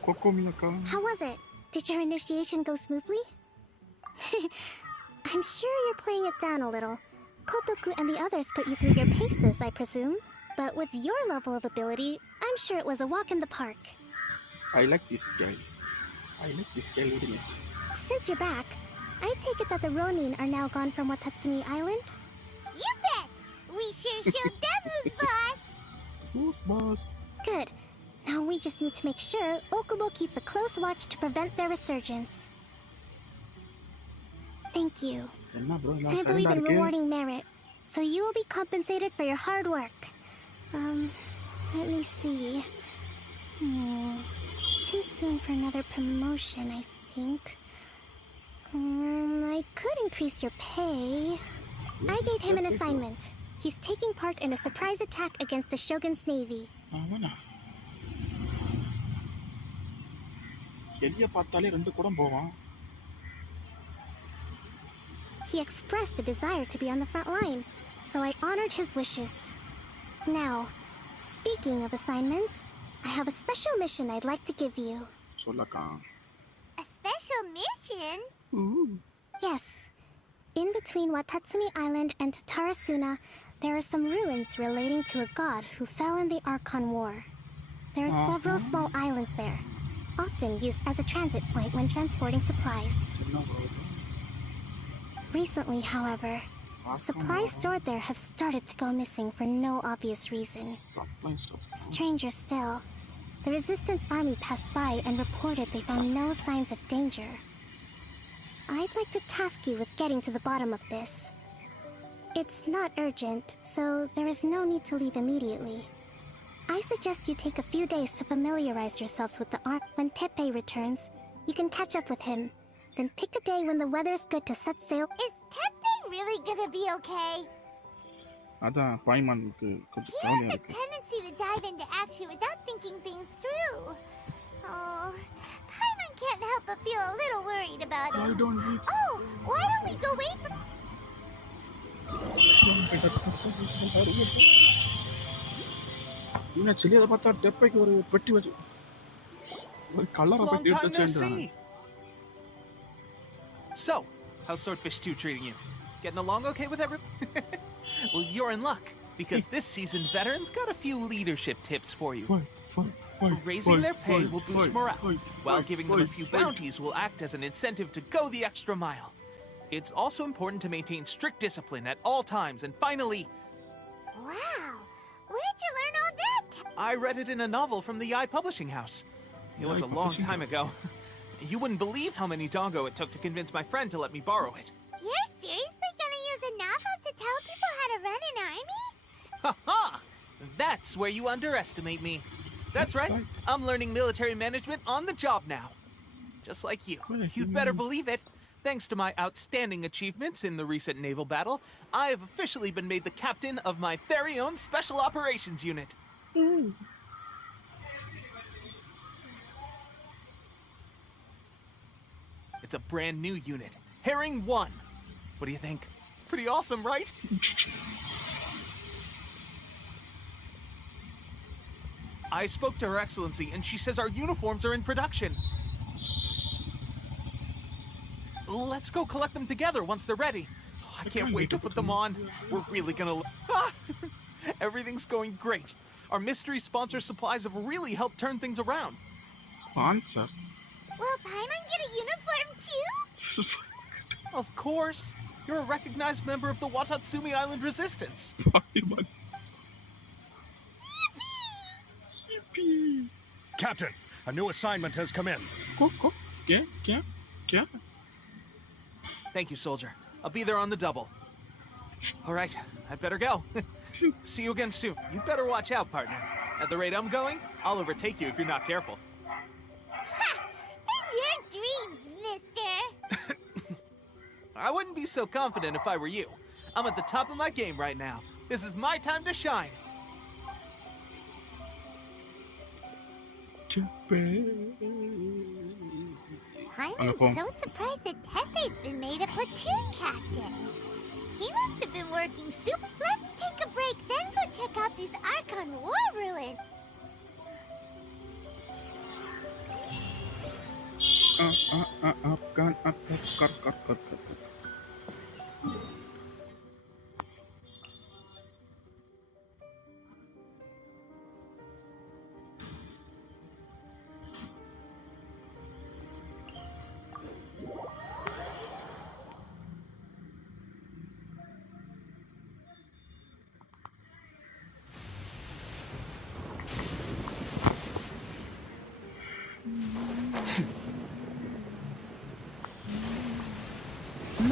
கொக்கோமி அக்கா. How was it? Did your initiation go smoothly? I'm sure you're playing it down a little. Kotoku and the others put you through your paces, I presume. But with your level of ability, I'm sure it was a walk in the park. I like this guy very much. Since you're back, I take it that the Ronin are now gone from Watatsumi Island? You bet! We sure showed them who's boss! Who's boss? Good. Now we just need to make sure Okubo keeps a close watch to prevent their resurgence. Thank you. என்ன bro I எல்லாம் believe சைலண்டா in இருக்கு rewarding merit, so you will be compensated for your hard work. Let me see. Too soon for another promotion, I think. I could increase your pay. I gave him an assignment. He's taking part in a surprise attack against the Shogun's navy. அவனா எலிய பார்த்தாலே ரெண்டு குடம் போவான். He expressed a desire to be on the front line, so I honored his wishes. Now, speaking of assignments, I have a special mission I'd like to give you. சொல்லக்கா. A special mission? Yes. In between Watatsumi Island and Tarasuna, there are some ruins relating to a god who fell in the Archon War. There are several small islands there, often used as a transit point when transporting supplies. Recently, however, supplies stored there have started to go missing for no obvious reason. Stranger still, the Resistance army passed by and reported they found no signs of danger. I'd like to task you with getting to the bottom of this. It's not urgent, so there is no need to leave immediately. I suggest you take a few days to familiarize yourselves with the arc. When Teppei returns, you can catch up with him. Then pick a day when the weather's good to set sail. Is Teppei really gonna be okay? அதான் பாய்மானுக்கு கொஞ்சம் He கவலையா has a இருக்கு. tendency to dive into action without thinking things through. Oh, Paimon can't help but feel a little worried about him. Why don't we? Oh, why don't we go wait for... இவனை செல்லியதை பார்த்தா டெப்பைக்கு ஒரு பெட்டி வச்சு ஒரு கலரை பெட்டி எடுத்து வச்சுன்றாங்க. So, how's Swordfish 2 treating you? Getting along okay with everyone? Well, you're in luck, because this season veterans got a few leadership tips for you. Raising their pay will boost morale, while giving them a few bounties will act as an incentive to go the extra mile. It's also important to maintain strict discipline at all times, and finally... Wow, where'd you learn all that? I read it in a novel from the Eye Publishing House. It was a long time ago. You wouldn't believe how many dongo it took to convince my friend to let me borrow it. You're seriously gonna use a novel to tell people how to run an army? Ha ha! That's where you underestimate me. That's right. I'm learning military management on the job now. Just like you. You'd better believe it. Thanks to my outstanding achievements in the recent naval battle, I have officially been made the captain of my very own Special Operations Unit. It's a brand new unit. Herring 1. What do you think? Pretty awesome, right? I spoke to Her Excellency, and she says our uniforms are in production. Let's go collect them together once they're ready. I can't wait to put them on. We're really gonna... Everything's going great. Our mystery sponsor supplies have really helped turn things around. Sponsor? Will Paimon get a uniform too? Of course. You're a recognized member of the Watatsumi Island Resistance. Paimon. Yippee! Captain, a new assignment has come in. Thank you, soldier. I'll be there on the double. All right, I'd better go. See you again soon. You better watch out, partner. At the rate I'm going, I'll overtake you if you're not careful. Ha! In your dreams, mister! I wouldn't be so confident if I were you. I'm at the top of my game right now. This is my time to shine. I'm so surprised that Teppei's been made a platoon captain. He must have been working super... Let's take a break, then go check out these Archon War ruins.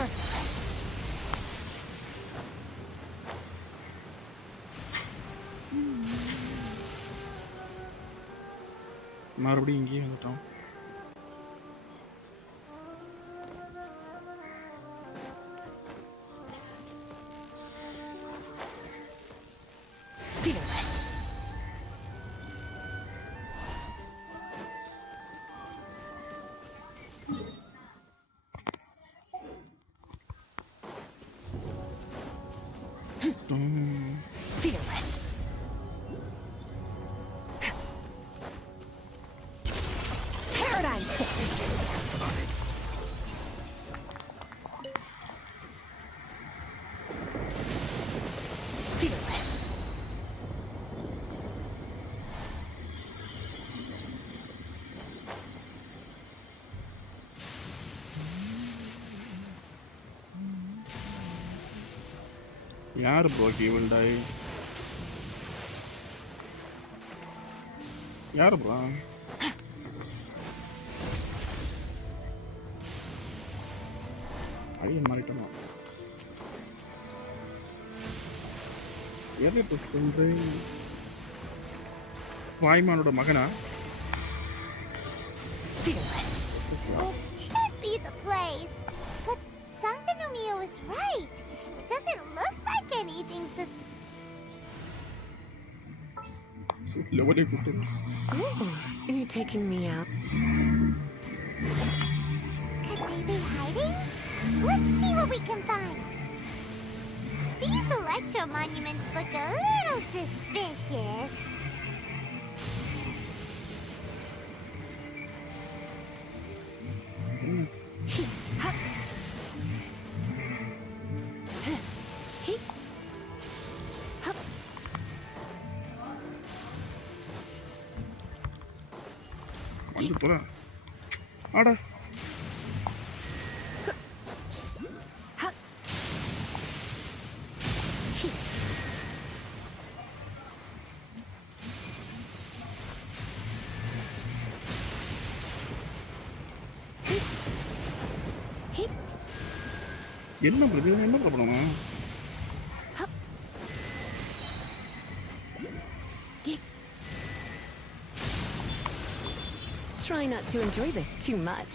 Merciless. மறுபடியும் இங்கேயே வந்துட்டோம். Fearless. Fearless. Paradigm shift. Fearless. யார் bro கேவல் டாய்? யார் bro? ஐயோ மாறிட்டோமா? எதை push பண்றேன்? வாய்மானோட மகனா? This should be the place. But Sanganomio is right. It doesn't look like anything Ooh, are you taking me out? Could they be hiding? Let's see what we can find. These electro monuments look a little suspicious. வந்து போடா. ஆடா. என்ன பிரதே என்ன பண்ணணும்? Try not to enjoy this too much.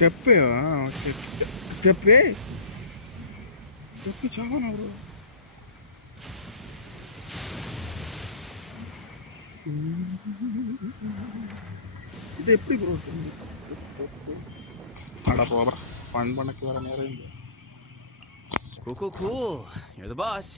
చెప్పే చెప్పే చెప్పి చావనా bro. இது எப்படி ப்ரோ? அட போடா, ஃபன் பண்ணக்கு வர நேரம் இல்லை. Cool. You're the boss.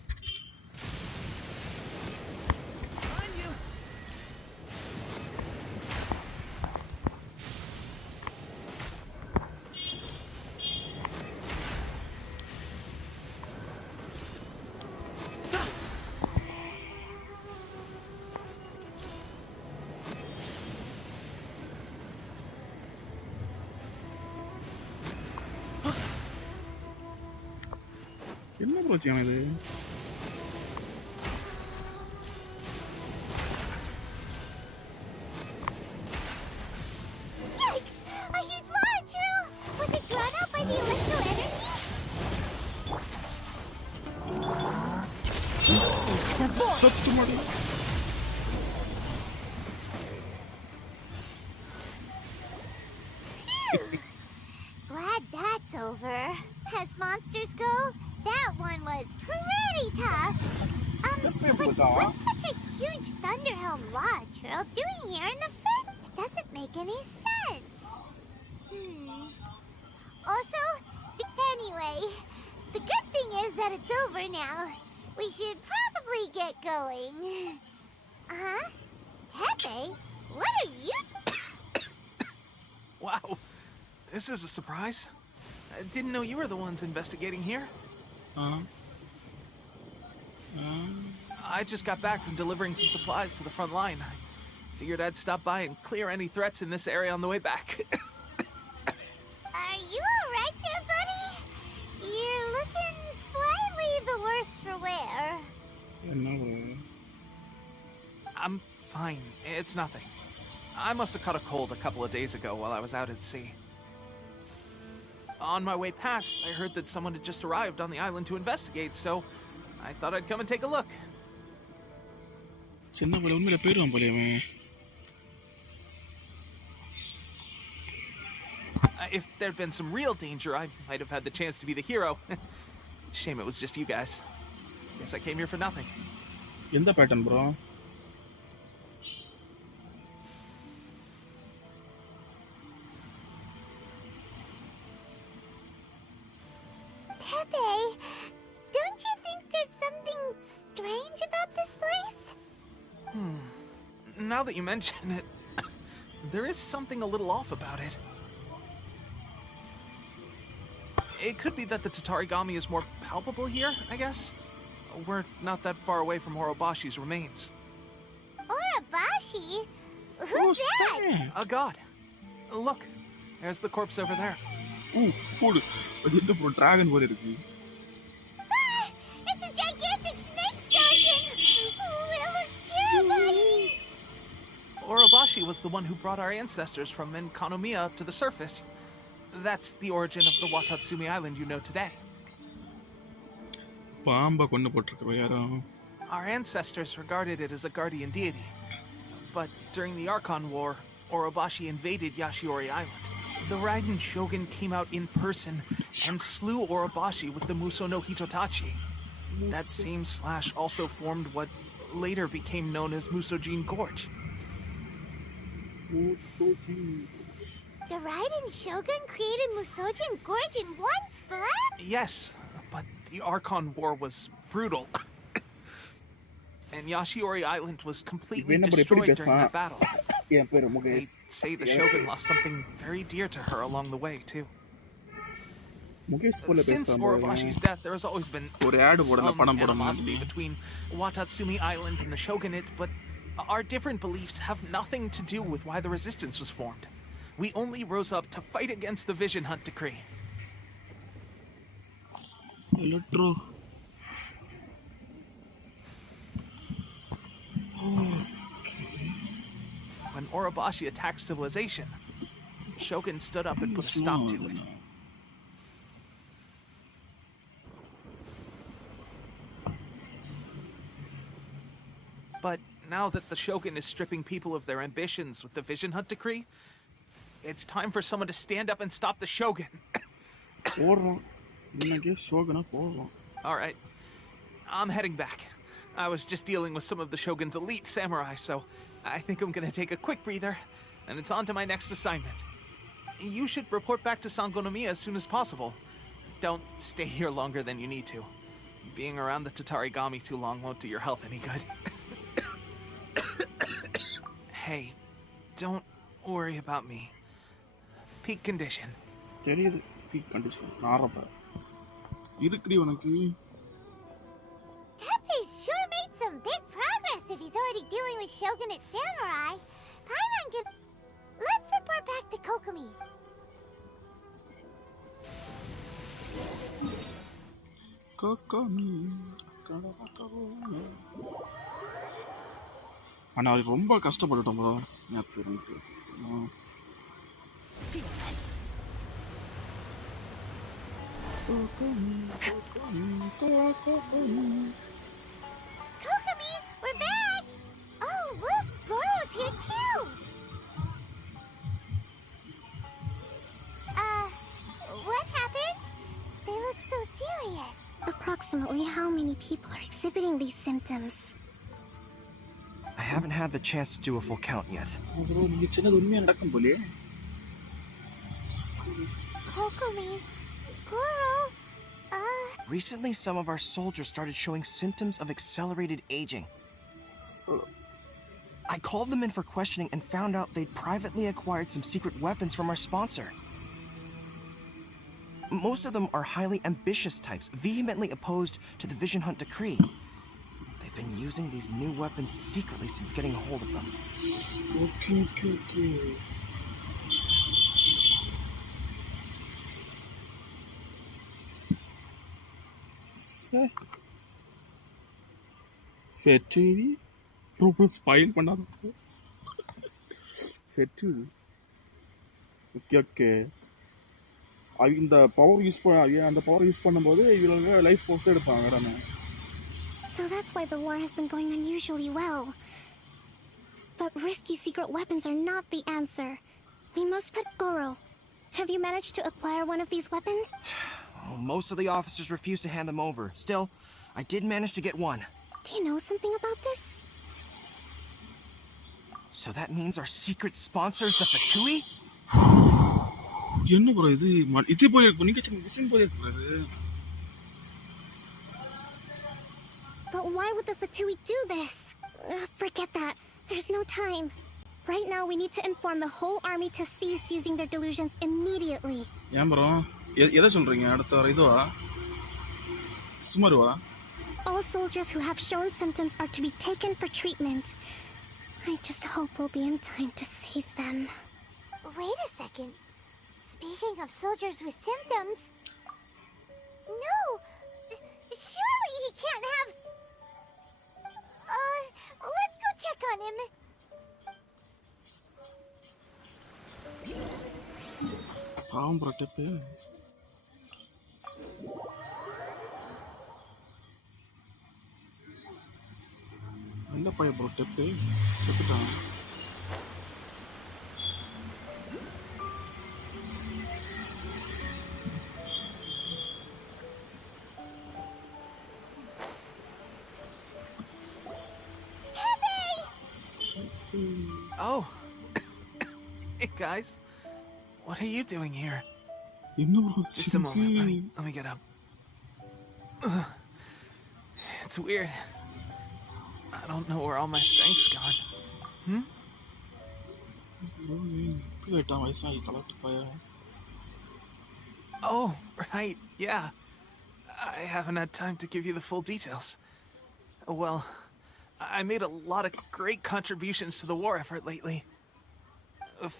என்ன ப்ரோ செய்யணும் இது? Yikes! A huge launch drill! Was it drawn out by the electro energy? Into the void! சத்து மாடி. Glad that's over. As monsters go, that one was pretty tough. But what's such a huge Thunderhelm Law Trail doing here in the first? It doesn't make any sense. Also, anyway, the good thing is that it's over now. We should probably get going. Pepe, what are you? Wow, this is a surprise. I didn't know you were the ones investigating here. I just got back from delivering some supplies to the front line. I figured I'd stop by and clear any threats in this area on the way back. Are you alright there, buddy? I'm fine. It's nothing. I must have caught a cold a couple of days ago while I was out at sea. On my way past, I heard that someone had just arrived on the island to investigate, so I thought I'd come and take a look. If there'd been some real danger, I might have had the chance to be the hero. Shame it was just you guys. Guess I came here for nothing. எந்த pattern, bro? Pepe, don't you think there's something strange about this place? Now that you mention it, there is something a little off about it. It could be that the Tatarigami is more palpable here, I guess. We're not that far away from Orobashi's remains. Orobashi? Who's that? A god. Look, there's the corpse over there. Ooh, cool. It's a dragon. Ah, it's a gigantic snake skeleton! Oh, it looks terrifying! Orobashi was the one who brought our ancestors from Enkanomiya up to the surface. That's the origin of the Watatsumi Island you know today. Our ancestors regarded it as a guardian deity. But during the Archon War, Orobashi invaded Yashiori Island. The Raiden Shogun came out in person and slew Orobashi with the Muso no Hitotachi. That same slash also formed what later became known as Musojin Gorge. The Raiden Shogun created Musojin Gorge in one slap? Yes, but the Archon War was brutal. And Yashiori Island was completely destroyed during that battle. They say the Shogun lost something very dear to her along the way, too. Since Orobashi's death, there has always been some animosity between Watatsumi Island and the Shogunate, but our different beliefs have nothing to do with why the resistance was formed. We only rose up to fight against the Vision Hunt Decree. Electro. When Orobashi attacked civilization, Shogun stood up and put a stop to it. But now that the Shogun is stripping people of their ambitions with the Vision Hunt Decree, it's time for someone to stand up and stop the Shogun. Alright, I'm heading back. I was just dealing with some of the Shogun's elite samurai, so I think I'm gonna take a quick breather, and it's on to my next assignment. You should report back to Sangonomiya as soon as possible. Don't stay here longer than you need to. Being around the Tatarigami too long won't do your health any good. Hey, don't worry about me. Peak condition. Peak condition. Pepe sure made some big progress if he's already dealing with Shogunate samurai. Paimon can... Let's report back to Kokomi. ஆனா ரொம்ப கஷ்டப்பட்டுட்டோம் bro. Kokomi, we're back! Oh, look, Goro's here too! What happened? They look so serious. Approximately how many people are exhibiting these symptoms? I haven't had the chance to do a full count yet. Kokomi, Goro, Recently, some of our soldiers started showing symptoms of accelerated aging. I called them in for questioning and found out they'd privately acquired some secret weapons from our sponsor. Most of them are highly ambitious types, vehemently opposed to the Vision Hunt Decree. They've been using these new weapons secretly since getting a hold of them. Okay. Fetiri? Proper spile பண்ணாத. Fetiri. Okay. இந்த power use அந்த power use பண்ணும்போது இவங்க life force எடுப்பாங்க தானே. So that's why the war has been going unusually well. But risky secret weapons are not the answer. We must put Goro. Have you managed to acquire one of these weapons? Oh, most of the officers refuse to hand them over. Still, I did manage to get one. Do you know something about this? So that means our secret sponsor is the Fatui? என்ன bro இது போய் நீங்க machine போய் இருக்குது. But why would the Fatui do this? Forget that. There's no time. Right now we need to inform the whole army to cease using their delusions immediately. ஏன் bro எதை சொல்றீங்க? அடுத்த இதுவா? சுமாருவா? All soldiers who have shown symptoms are to be taken for treatment. I just hope we'll be in time to save them. Wait a second. Speaking of soldiers with symptoms... No! Surely he can't have... let's go check on him. பாவம் bro Depp. என்ன பைய bro Depp செத்துட்டான். Oh. Hey guys. What are you doing here? Just a moment. Let me get up. It's weird. I don't know where all my strength's gone. Oh, right. Yeah. I haven't had time to give you the full details. Well, I made a lot of great contributions to the war effort lately.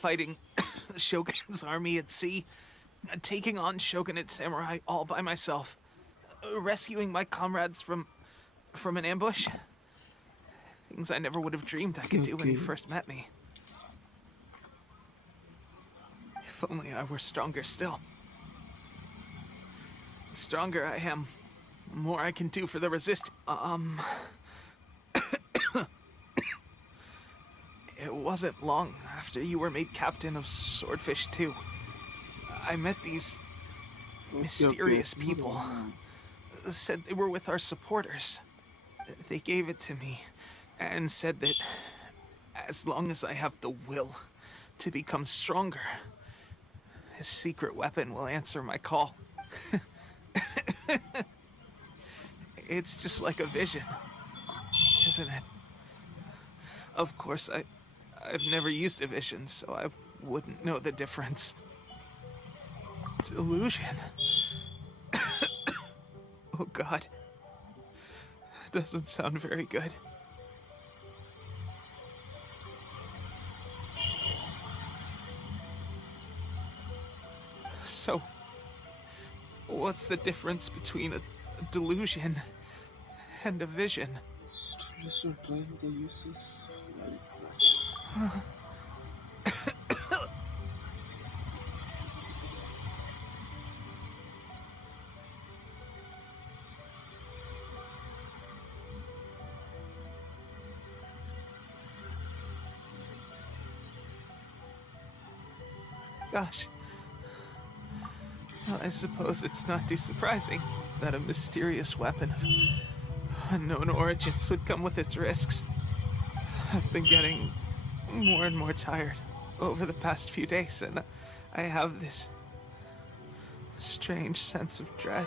Fighting the Shogun's army at sea, taking on Shogunate samurai all by myself, rescuing my comrades from an ambush. Things I never would have dreamed I could do when you first met me. If only I were stronger still. The stronger I am, the more I can do for the resistance. It wasn't long after you were made captain of Swordfish 2. I met these mysterious people. Said they were with our supporters. They gave it to me and said that as long as I have the will to become stronger, his secret weapon will answer my call. It's just like a vision, isn't it? Of course, I've never used a vision, so I wouldn't know the difference. Delusion. Oh God. Doesn't sound very good. So, what's the difference between a delusion and a vision? Gosh. Well, I suppose it's not too surprising that a mysterious weapon of unknown origins would come with its risks. I've been getting more and more tired over the past few days, and I have this strange sense of dread.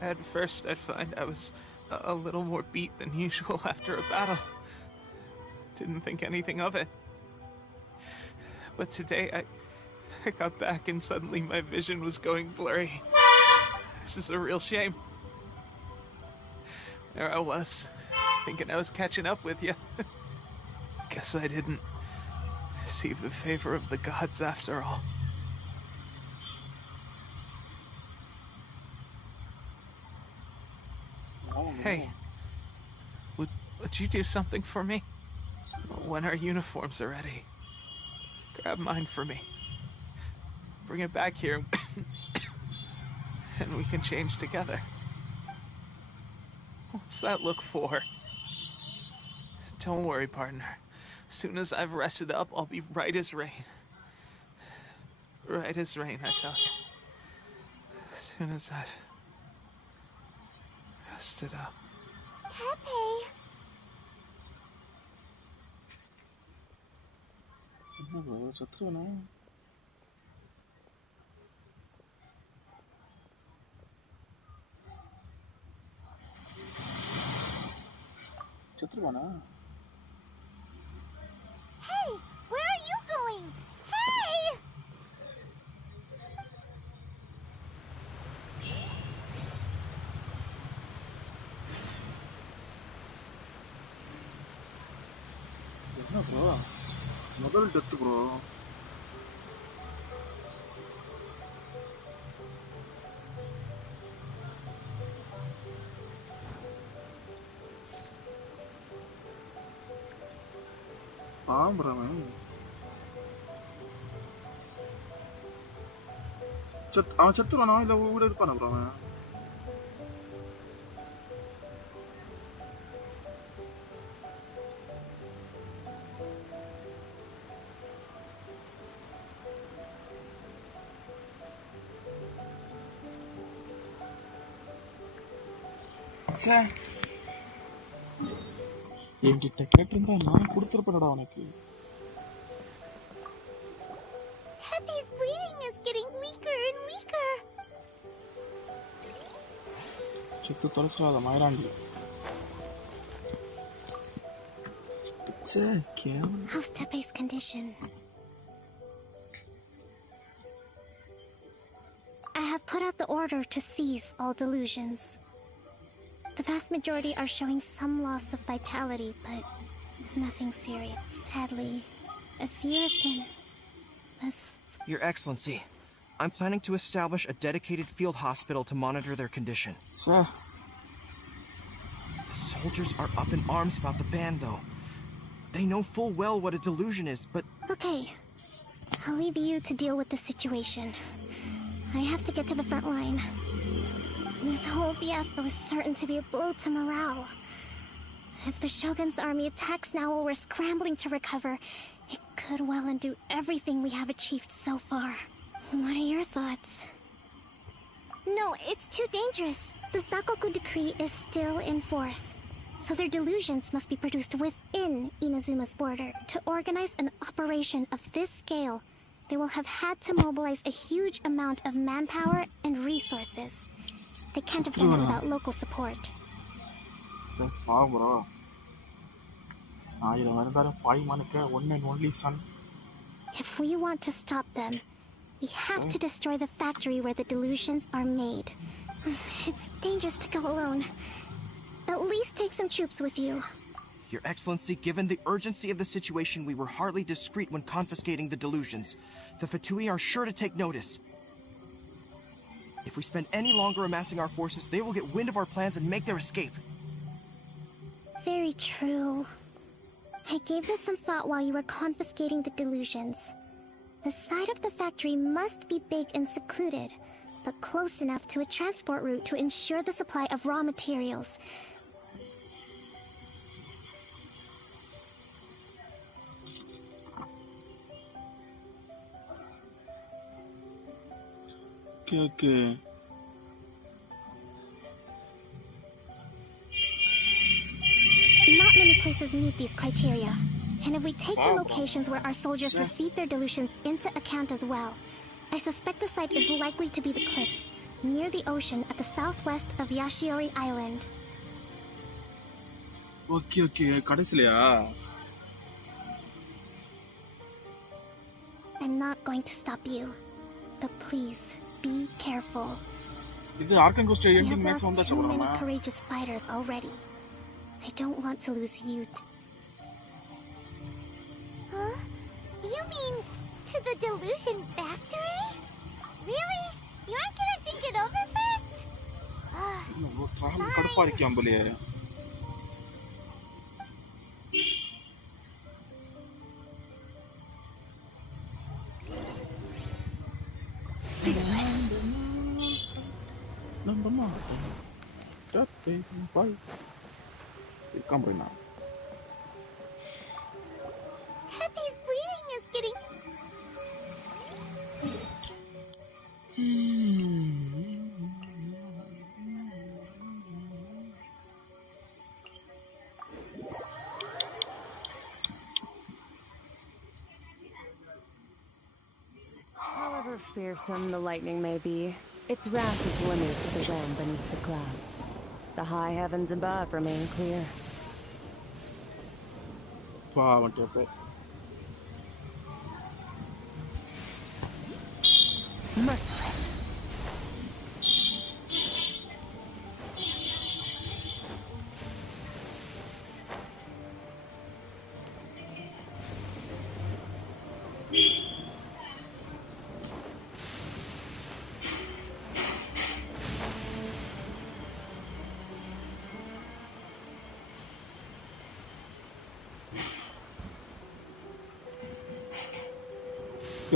At first, I'd find I was a little more beat than usual after a battle. Didn't think anything of it. But today, I got back and suddenly my vision was going blurry. This is a real shame. There I was, thinking I was catching up with you. Guess I didn't receive the favor of the gods after all. Hey, Would you do something for me? When our uniforms are ready, grab mine for me. Bring it back here, and we can change together. What's that look for? Don't worry, partner. As soon as I've rested up, I'll be right as rain. Right as rain, I tell you. As soon as I've rested up. Tepe. என்ன bro சத்துருவனா? சத்துருவானா? Hey, where are you going? Hey! என்ன bro? முதல் death bro. அவன் செத்துருவானா இல்ல கூட இருப்பானா ப்ரோ அவன்? என்கிட்ட கேட்டிருந்தா நான் கொடுத்துருப்பேன்டா உனக்கு. Tepe's breathing is getting weaker and weaker. செத்து தொலைச்சிடாத மயிராண்டி. How's Tepe's condition? I have put out the order to seize all delusions. The vast majority are showing some loss of vitality, but nothing serious. Sadly, a few have been less... Your Excellency, I'm planning to establish a dedicated field hospital to monitor their condition. Sir. The soldiers are up in arms about the ban, though. They know full well what a delusion is, but... Okay. I'll leave you to deal with the situation. I have to get to the front line. This whole fiasco is certain to be a blow to morale. If the Shogun's army attacks now while we're scrambling to recover, it could well undo everything we have achieved so far. What are your thoughts? No, it's too dangerous. The Sakoku decree is still in force, so their delusions must be produced within Inazuma's border. To organize an operation of this scale, they will have had to mobilize a huge amount of manpower and resources. They can't have done it without local support. bro. One and only son. If we want to stop them, we have to destroy the factory where the delusions are made. It's dangerous to go alone. At least take some troops with you. Your Excellency, given the urgency of the situation, we were hardly discreet when confiscating the delusions. The Fatui are sure to take notice. If we spend any longer amassing our forces, they will get wind of our plans and make their escape. Very true. I gave this some thought while you were confiscating the delusions. The side of the factory must be big and secluded, but close enough to a transport route to ensure the supply of raw materials. Okay. Not many places meet these criteria. And if we take the locations where our soldiers receive their delusions into account as well, I suspect the site is likely to be the cliffs, near the ocean at the southwest of Yashiori Island. Okay. கடைசிலையா? I'm not going to stop you, but please be careful. இது ஆர்கன் கோஸ்ட் We ending have match lost வந்தாச்சு too bro. many courageous fighters already. I don't want to lose you. Huh? You mean to the delusion factory? Really? You aren't gonna think it over first? கடுப்பா இருக்கியாம் போலயே. Bye. Come right now. Pepe's breathing is getting... However fearsome the lightning may be, its wrath is limited to the realm beneath the clouds. The high heavens above remain clear. Wow, Tepe. Merciless.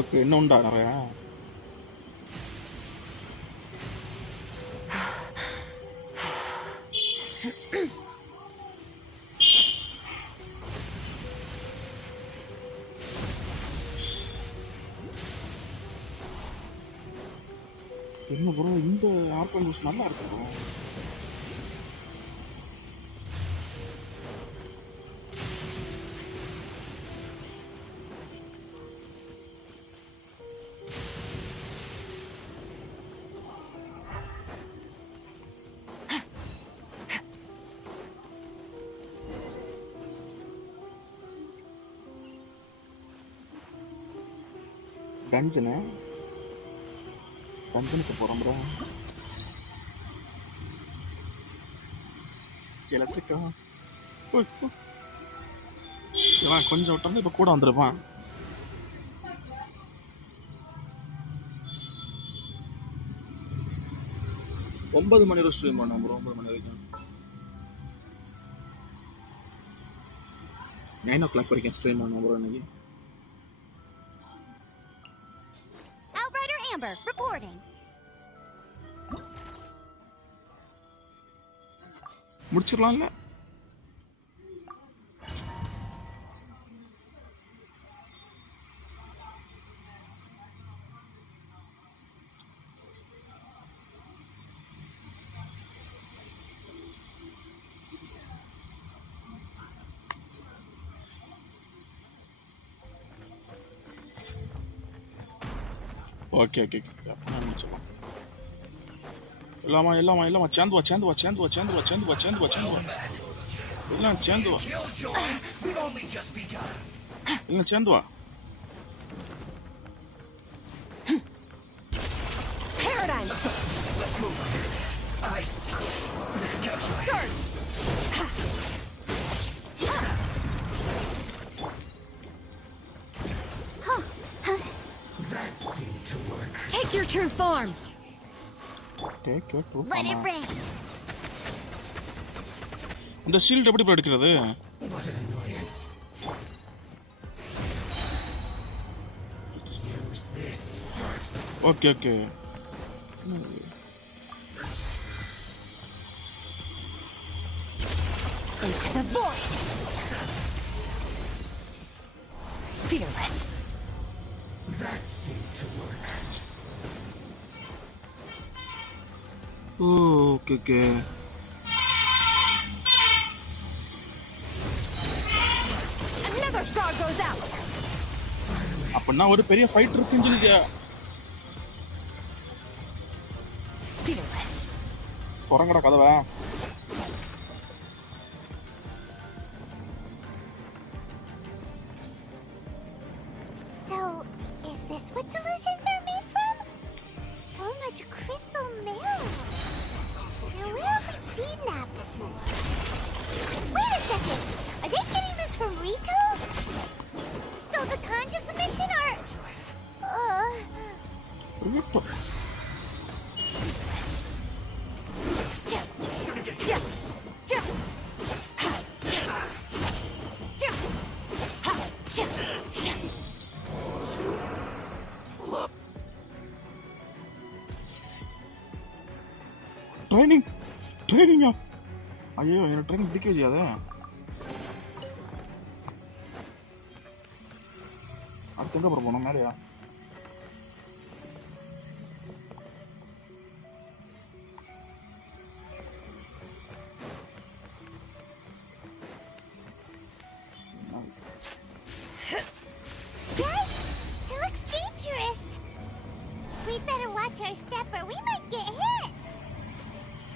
Okay, no ndara. என்ன bro இந்த organ boost நல்லா இருக்கு bro. Dungeon dungeon போறோம் bro. எலக்ட்ரிக்கா இவன் கொஞ்சம் விட்டா இப்ப கூட வந்திருப்பான். ஒன்பது மணி வரை ஸ்ட்ரீம் பண்ணோம் bro. 9 மணி வரைக்கும் 9 o'clock வரைக்கும் ஸ்ட்ரீம் பண்ணோம் bro இன்னைக்கு. Amber, reporting. முடிச்சிடலாம்ல? ஓகே ஓகே அப்போ முடிச்சிடலாம். எல்லாமா சேர்ந்து வா எல்லாம் சேர்ந்து வா எல்லாம் சேர்ந்து வா. Paradigm shift. Surge. Take your true form. Take your true form. Let it rain. இந்த ஷீல்ட் எப்படி போய் எடுக்கிறது? Okay okay. Into the void. Fearless. That seemed to work. Okay okay. Another star goes out. அப்பன்னா ஒரு பெரிய fight இருக்குன்னு சொல்லியா? Fearless. போறங்கடா கதவை. So, is this what delusions are made from? So much crystal mail. Now, where have we seen that before? Wait a second! Are they getting this from Rito? So the Kanji Commission are... Training! ஐயோ என்ன train பிடிக்க முடியாதே. அடுத்து எங்கே போகணும்? மேலேயா?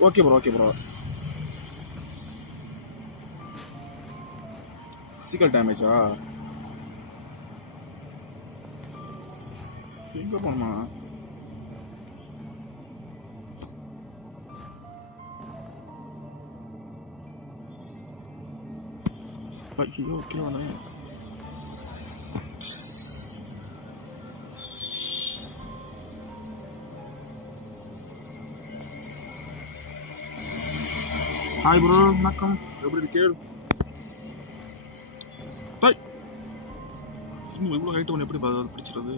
Okay bro. Physical டேமேஜா? எங்க போமா? ஐயோ கீழே வந்தேன். ஹாய் ப்ரோ, வணக்கம். எப்படி இருக்கீங்க? டாய் இன்னும் இவ்வளோ ஹைட் ஒன்று எப்படி பிடிச்சிருது?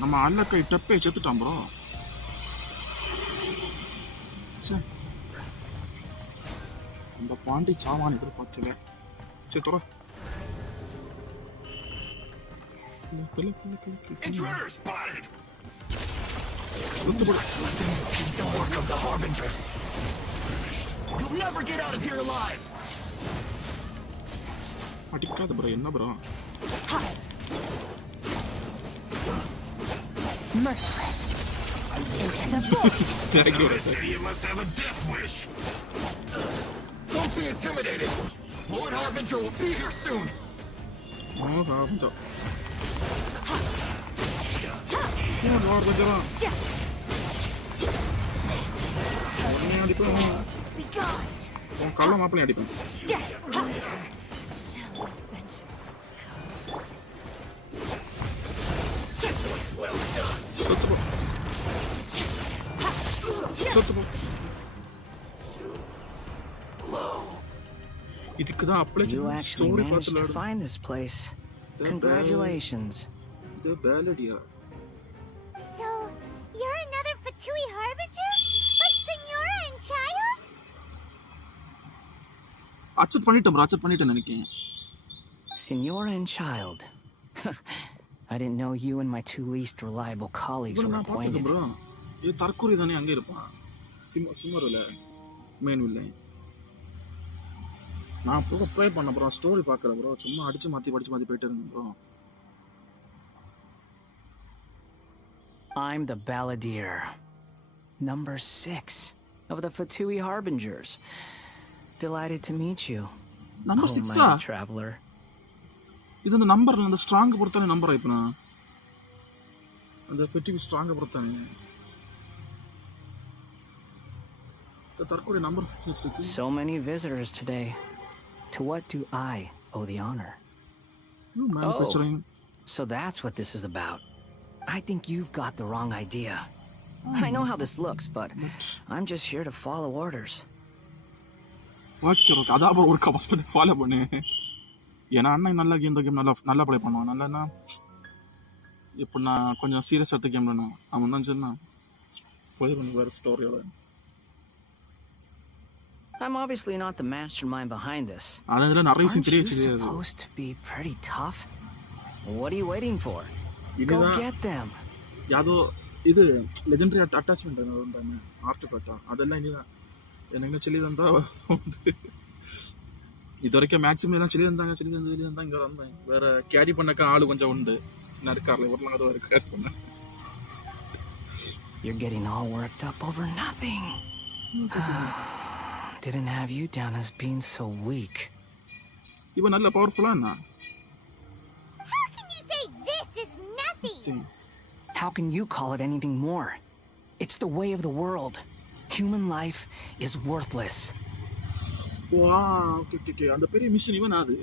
நம்ம அல்லக்கை டப்பே செத்துட்டான் ப்ரோ. சரி இந்த பாண்டி சாமான் எதிர்பார்க்கல. சரி தோற அடிக்காத ப்ரோ. என்ன bro? Merciless. Into the void. You must have a death wish. Don't be intimidated. Lord Harbinger will be here soon. Lord Harbinger. Lord Harbinger. Ini adik lu. Oh, kalau ngapa nih adik lu? You actually managed to find this place. Congratulations. The Balladia. So, you're another Fatui Harbinger? Like Senora and Child? Accept பண்ணிட்டேன் நினைக்கிறேன். Senora and Child. I didn't know you and my two least reliable colleagues were acquainted. bro. இது தற்கொலை தானே அங்க இருப்பான். சிமருல main வில்லை. நான் போக ப்ரே பண்ண ப்ரோ. ஸ்டோரி பார்க்கறேன் ப்ரோ. சும்மா அடிச்சு மாத்தி போயிட்டே இருந்தேன் bro. I'm the Balladeer, number 6 of the Fatui Harbingers. Delighted to meet you. Number 6 traveler. இது அந்த நம்பர்ல அந்த ஸ்ட்ராங் பொறுத்தானே நம்பர் ஆயிப்பனா. அந்த Fatui ஸ்ட்ராங் பொறுத்தானே. தற்கொலை number 6. So many visitors today. To what do I owe the honor? Manufacturing. Oh, so that's what this is about. I think you've got the wrong idea. I know how this looks, but I'm just here to follow orders. Okay அதான் bro ஒரு கபாஸ் பண்ணி follow பண்ணு. ஏன்னா அண்ணன் நல்லா இந்த game நல்லா play பண்ணுவான். நல்லா இப்போ நான் கொஞ்சம் சீரியஸ் எடுத்த கேம் வேணும். அவன் தான் சொன்னா ப்ளே பண்ணி வேற ஸ்டோரியோட. I'm obviously not the mastermind behind this. அதனால நிறைய விஷயம் தெரிய வச்சிருக்கீங்க. It's supposed to be pretty tough. What are you waiting for? Go get them. யாதோ இது லெஜெண்டரி அட்டாச்மென்ட் இருந்தானே ஆர்ட்டிஃபேக்ட் அதெல்லாம் இனிதான் எனக்கு சொல்லி தந்தா. இது வரைக்கும் மேக்ஸிமம் எல்லாம் சொல்லி தந்தாங்க இங்க வந்தேன். வேற கேரி பண்ணக்க ஆளு கொஞ்சம் உண்டு. நறுக்கார்ல ஒரு நாள் ஒரு கேரி பண்ண. You're getting all worked up over nothing. Didn't have you down as being so weak. இவன் நல்ல பவர்ஃபுல்லா என்ன? How can you say this is nothing? How can you call it anything more? It's the way of the world. Human life is worthless. Wow, okay. அந்த பெரிய mission இவன் அது.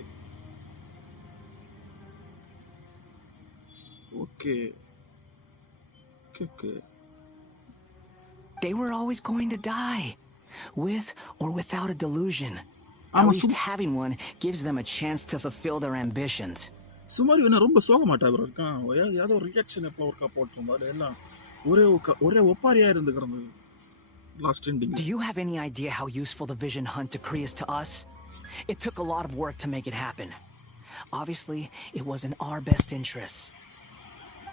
Okay. They were always going to die, with or without a delusion. At least having one gives them a chance to fulfill their ambitions. சுமாரி என்ன ரொம்ப சோக மாட்டா bro இருக்கான் ஏதோ ரியாக்ஷன் எப்போ ஒர்க்கா போட்டிருந்தாரு எல்லாம் ஒரே ஒப்பாரியா இருந்துக்கிறது last ending. Do you have any idea how useful the vision hunt decree is to us? It took a lot of work to make it happen. Obviously, it was in our best interests.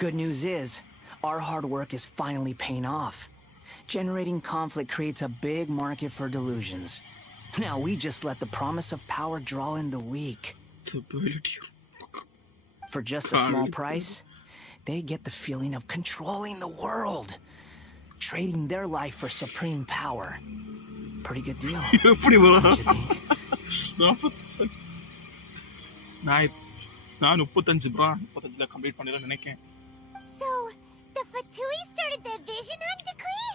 Good news is, our hard work is finally paying off. Generating conflict creates a big market for delusions. Now we just let the promise of power draw in the weak. For just a small price, they get the feeling of controlling the world. Trading their life for supreme power. Pretty good deal. நான் 35 bro 35ல complete பண்ணிரலாம் நினைக்கேன். So, the Fatui started the vision hunt decree?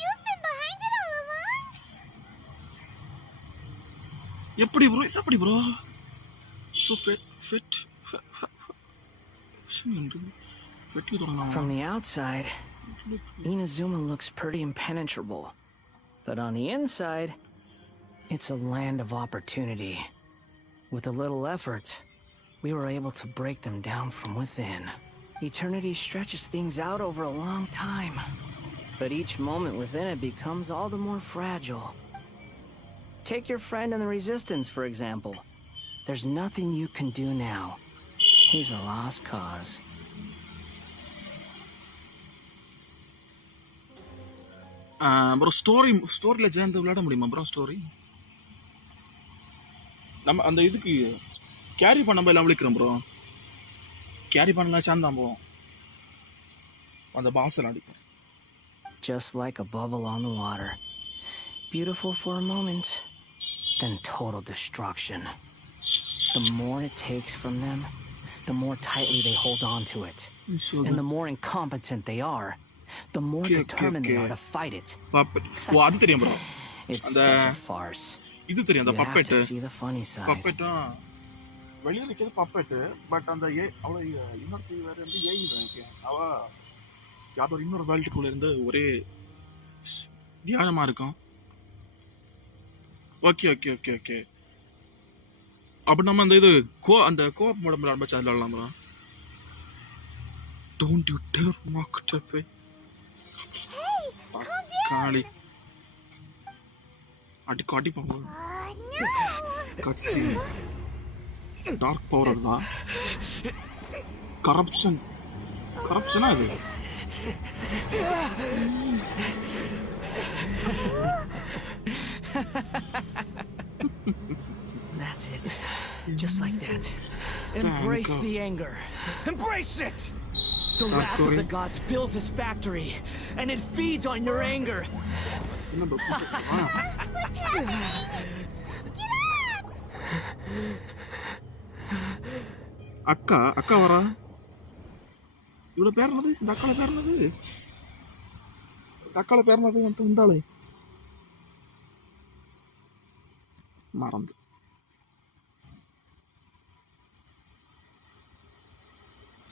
You've been behind it all along? எப்படி bro? Is அப்படி bro? So fit. From the outside, Inazuma looks pretty impenetrable. But on the inside, it's a land of opportunity. With a little effort, we were able to break them down from within. Eternity stretches things out over a long time. But each moment within it becomes all the more fragile. Take your friend in the Resistance, for example. There's nothing you can do now. He's a lost cause. Bro ஸ்டோரியில சேர்ந்து விளையாட முடியுமா bro? Story நம்ம அந்த இதுக்கு carry பண்ண எல்லாம் விളിக்கிறோம் bro. Carry பண்ணலாம் சேர்ந்தான் போவோம் அந்த பாஸ்ல அடிக்கிறேன். Just like a bubble on the water. Beautiful for a moment, then total destruction. The more it takes from them, the more tightly they hold on to it. And the more incompetent they are, the more determined they are to fight it. அது தெரியும் bro. It's such a farce. இது தெரியும் அந்த puppet. You have to see the funny side. Puppet வெளியில நிக்கிறது puppet. But அந்த அவள இன்னொரு வேற வந்து ஏய் தான் அவ யாரோ இன்னொரு வேர்ல்டுக்குள்ள இருந்து ஒரே தியானமா இருக்கும். ஓகே அப்ப நம்ம அந்த இது அந்த கோஆப் மோட் ஆரம்பிச்சு அதுல விளையாடலாம் bro. Don't you dare mock Tepe. காளி அடி பாம்பு கட்சி டார்க் பவர் தான் கரப்ஷனா அது. That's it. Just like that. Embrace the anger. Embrace it! The wrath of the gods fills this factory, and it feeds on your anger. அக்கா வரா. இவ்வளவு பேர் என்னது? இந்த அக்கால பேர் என்னது? வந்து வந்தாளே மறந்து.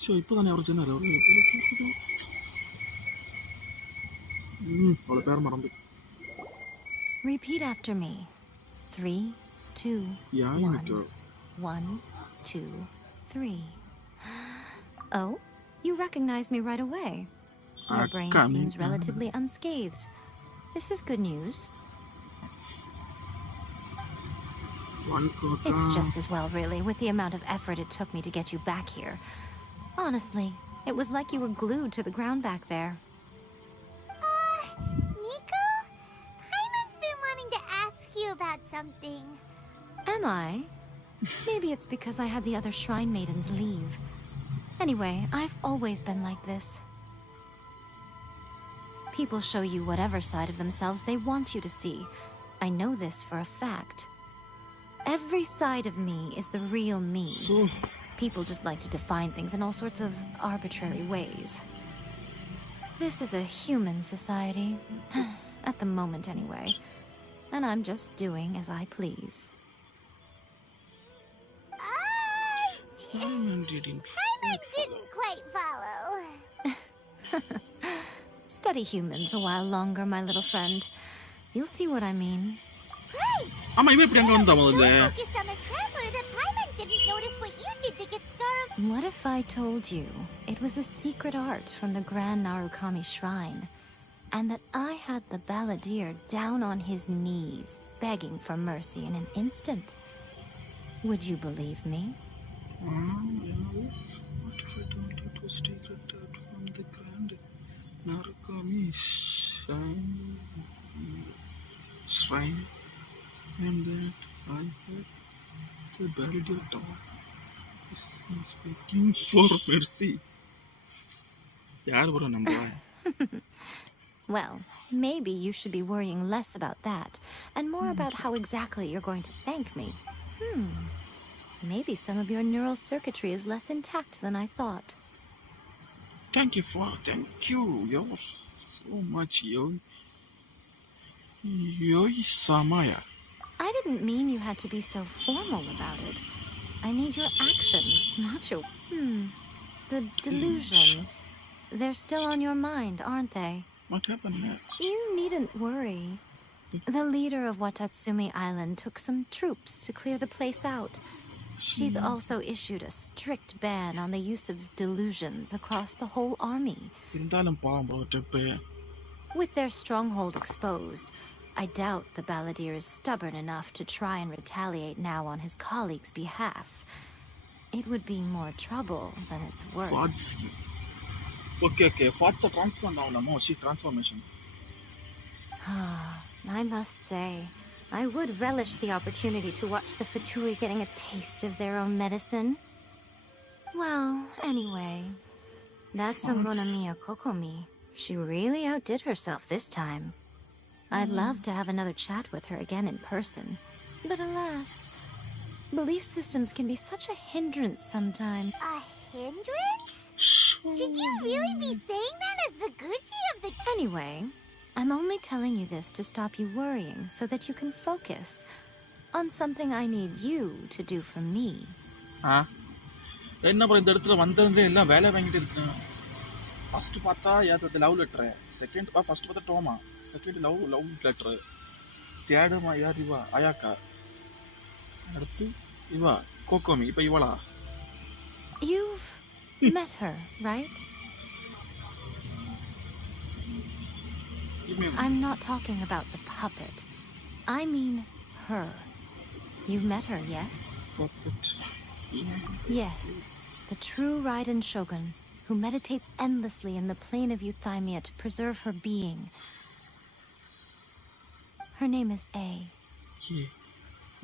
ஸோ இப்போதானே அவர் சொன்னார் அவ்வளோ பேர் மறந்து. Repeat after me. 3, 2, 1. 1, 2, 3. Oh, you recognize me right away. Your brain seems relatively unscathed. This is good news. It's just as well, really, with the amount of effort it took me to get you back here. Honestly, it was like you were glued to the ground back there. Nico? Paimon's been wanting to ask you about something. Am I? Maybe it's because I had the other shrine maidens leave. Anyway, I've always been like this. People show you whatever side of themselves they want you to see. I know this for a fact. Every side of me is the real me. People just like to define things in all sorts of arbitrary ways. This is a human society. At the moment, anyway. And I'm just doing as I please. Paimon didn't quite follow. Study humans a while longer, my little friend. You'll see what I mean. Right! ஆமா இவன் இப்படி அங்க வந்தா முதல்ல Focus on the traveler that Paimon didn't notice what you did to get Scar. What if I told you it was a secret art from the Grand Narukami Shrine, and that I had the balladeer down on his knees, begging for mercy in an instant? Would you believe me? What if I told you it was a secret art from the Grand Narukami Shrine, and that I had the balladeer down is begging for mercy? யார் bro நம்புவா? Well, maybe you should be worrying less about that, and more about how exactly you're going to thank me. Maybe some of your neural circuitry is less intact than I thought. Thank you, yo, so much, yo. Yo, Samaya. I didn't mean you had to be so formal about it. I need your actions, not your... The delusions. They're still on your mind, aren't they? What happened next? You needn't worry. The leader of Watatsumi Island took some troops to clear the place out. She's also issued a strict ban on the use of delusions across the whole army. With their stronghold exposed, I doubt the balladeer is stubborn enough to try and retaliate now on his colleague's behalf. It would be more trouble than it's worth. Okay. What's a transformation? I must say, I would relish the opportunity to watch the Fatui getting a taste of their own medicine. Well, anyway, that's Ongonamiya Kokomi. She really outdid herself this time. I'd love to have another chat with her again in person. But alas, belief systems can be such a hindrance sometimes. A hindrance? Should you really be saying that as the Gucci of the... Anyway, I'm only telling you this to stop you worrying so that you can focus on something I need you to do for me. என்ன bro இந்த இடத்துல வந்தவங்க எல்லாம் வேலை வாங்கிட்டு இருக்காங்க. First பார்த்தா யாவது லவ் லெட்டர், செகண்ட் ஃபர்ஸ்ட் பார்த்தா டோமா, செகண்ட் லவ் லெட்டர், தேர்டு யார் இவா அயாக்கா, அடுத்து இவா கோகோமி, இப்போ இவளா? You've met her, right? I'm not talking about the puppet. I mean her. You've met her, yes? Puppet. Yes. The true Raiden Shogun, who meditates endlessly in the plane of Euthymia to preserve her being. Her name is A.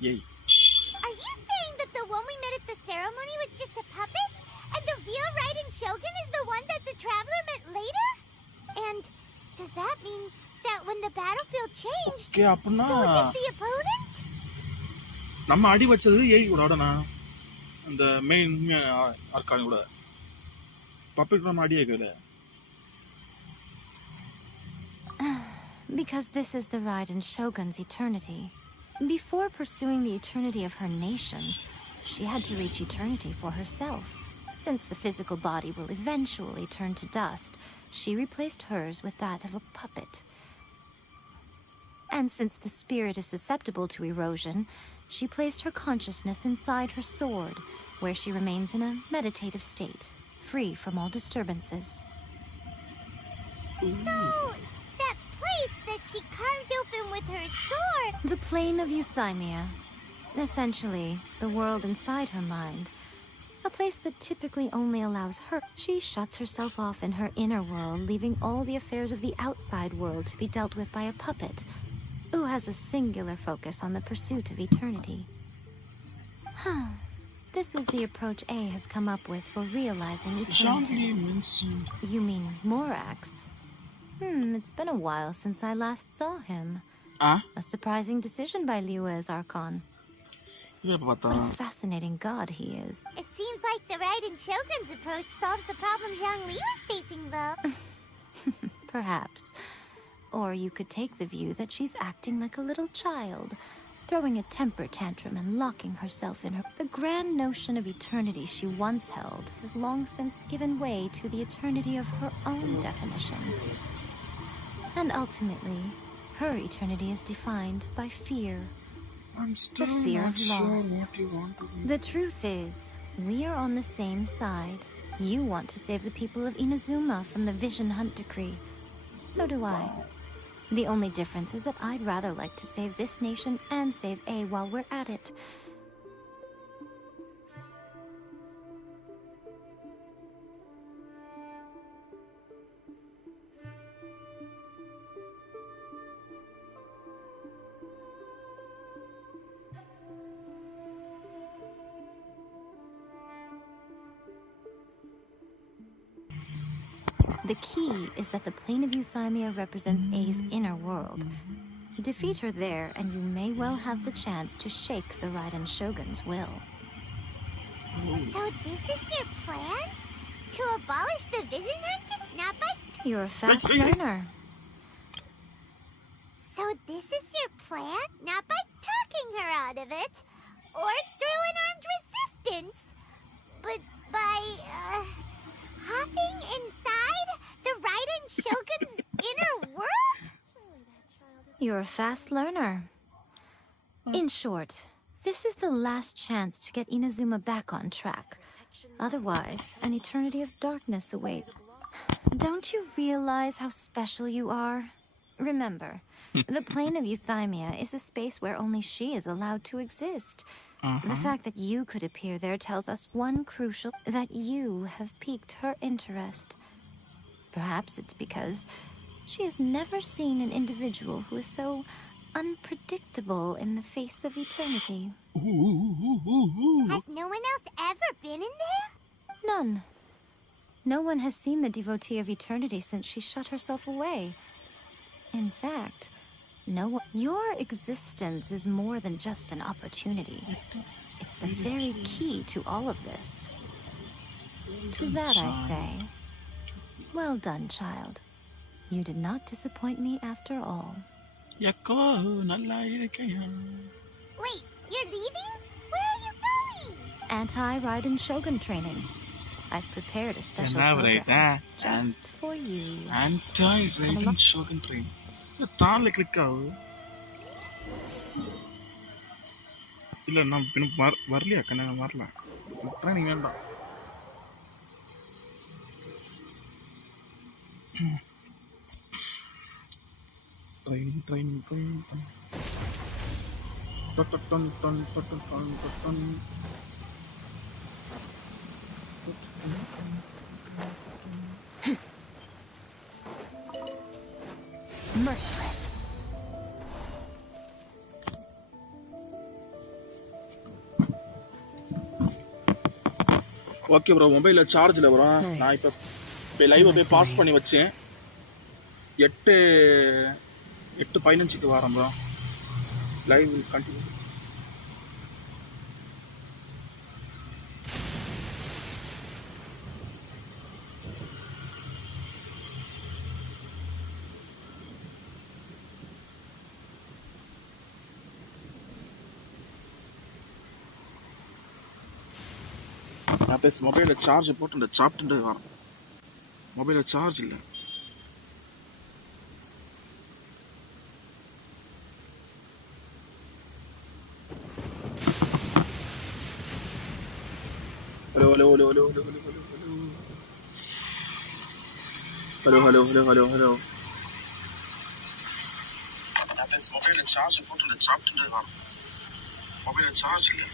Yay. Are you saying that the one we met at the ceremony was just a puppet? And the real Raiden Shogun is the one that the traveler met later? And does that mean that when the battlefield changed, Okay, apna so did the opponent? நம்ம அடி வச்சது ஏய் கூடனா அந்த main ஆர்கானி கூட puppet நம்ம அடி ஏகல. Because this is the Raiden Shogun's eternity. Before pursuing the eternity of her nation, she had to reach eternity for herself. Since the physical body will eventually turn to dust, she replaced hers with that of a puppet. And since the spirit is susceptible to erosion, she placed her consciousness inside her sword, where she remains in a meditative state, free from all disturbances. So, that place that she carved open with her sword... The plane of Euthymia. Essentially, the world inside her mind. A place that typically only allows her. She shuts herself off in her inner world, leaving all the affairs of the outside world to be dealt with by a puppet, who has a singular focus on the pursuit of eternity. This is the approach A has come up with for realizing eternity. You mean Morax? It's been a while since I last saw him. A surprising decision by Liu's Archon. What a fascinating god he is. It seems like the Raiden Shogun's approach solves the problem Zhongli was facing, though. Perhaps. Or you could take the view that she's acting like a little child, throwing a temper tantrum and locking herself in her... The grand notion of eternity she once held has long since given way to the eternity of her own definition. And ultimately, her eternity is defined by fear. I'm The still fear not of sure loss. what you want to do. The truth is, we are on the same side. You want to save the people of Inazuma from the Vision Hunt decree. So do I. The only difference is that I'd rather like to save this nation and save A while we're at it. The key is that the plane of Euthymia represents A's inner world. Defeat her there, and you may well have the chance to shake the Raiden Shogun's will. So this is your plan? To abolish the Vision Hunt? Not by... You're a fast learner. So this is your plan? Not by talking her out of it, or through an armed resistance, but by, hopping inside the Raiden Shogun's inner world? You're a fast learner. In short, this is the last chance to get Inazuma back on track. Otherwise, an eternity of darkness awaits. Don't you realize how special you are? Remember, the plane of Euthymia is a space where only she is allowed to exist. The fact that you could appear there tells us one crucial... that you have piqued her interest. Perhaps it's because she has never seen an individual who is so unpredictable in the face of eternity. Has no one else ever been in there? None. No one has seen the devotee of eternity since she shut herself away. In fact, no one... Your existence is more than just an opportunity. It's the very key to all of this. To that I say, well done, child. You did not disappoint me after all. Wait, you're leaving? Where are you going? Anti-Raiden Shogun training. I've prepared a special program just for you. Anti-Raiden Shogun training. தான்ல click ஆகுது இல்ல நான் வரலையா கண்ணா வரல training வேண்டாம் training Merciless. Okay bro மொபைல்ல charge இல்ல ப்ரோ நான் இப்ப லைவ் போய் பாஸ் பண்ணி வச்சேன் 8:15க்கு வரேன் ப்ரோ லைவ் வில் கண்டினியூ நான் பேச மொபைலில் சார்ஜ் போட்டு இந்த சாப்பிட்டு வரேன் மொபைலில் சார்ஜ் இல்லை hello hello hello hello hello hello hello hello hello hello hello நான் பேச மொபைலில் சார்ஜ் போட்டு இந்த சாப்பிட்டு வரேன் மொபைலில் சார்ஜ் இல்லை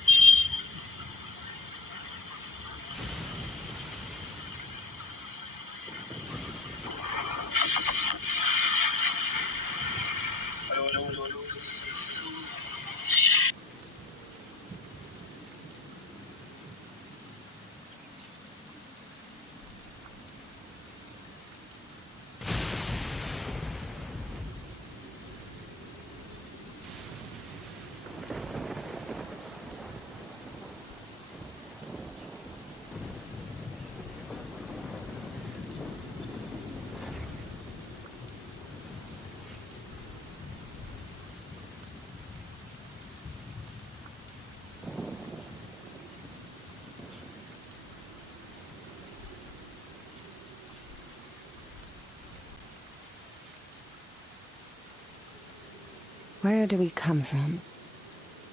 Where do we come from?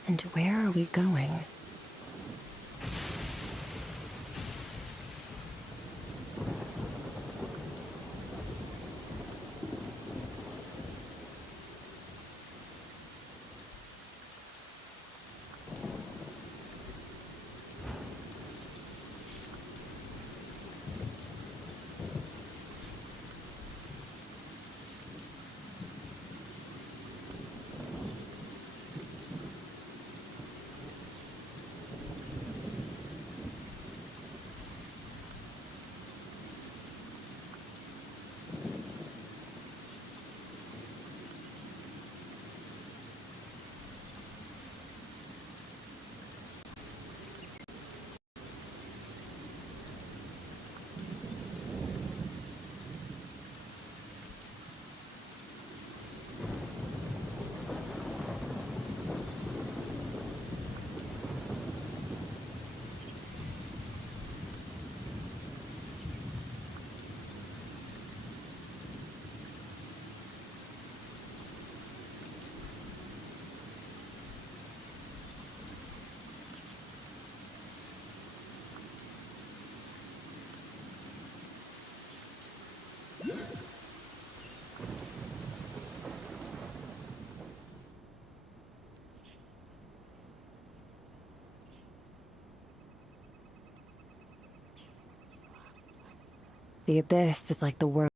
And where are we going? The abyss is like the world.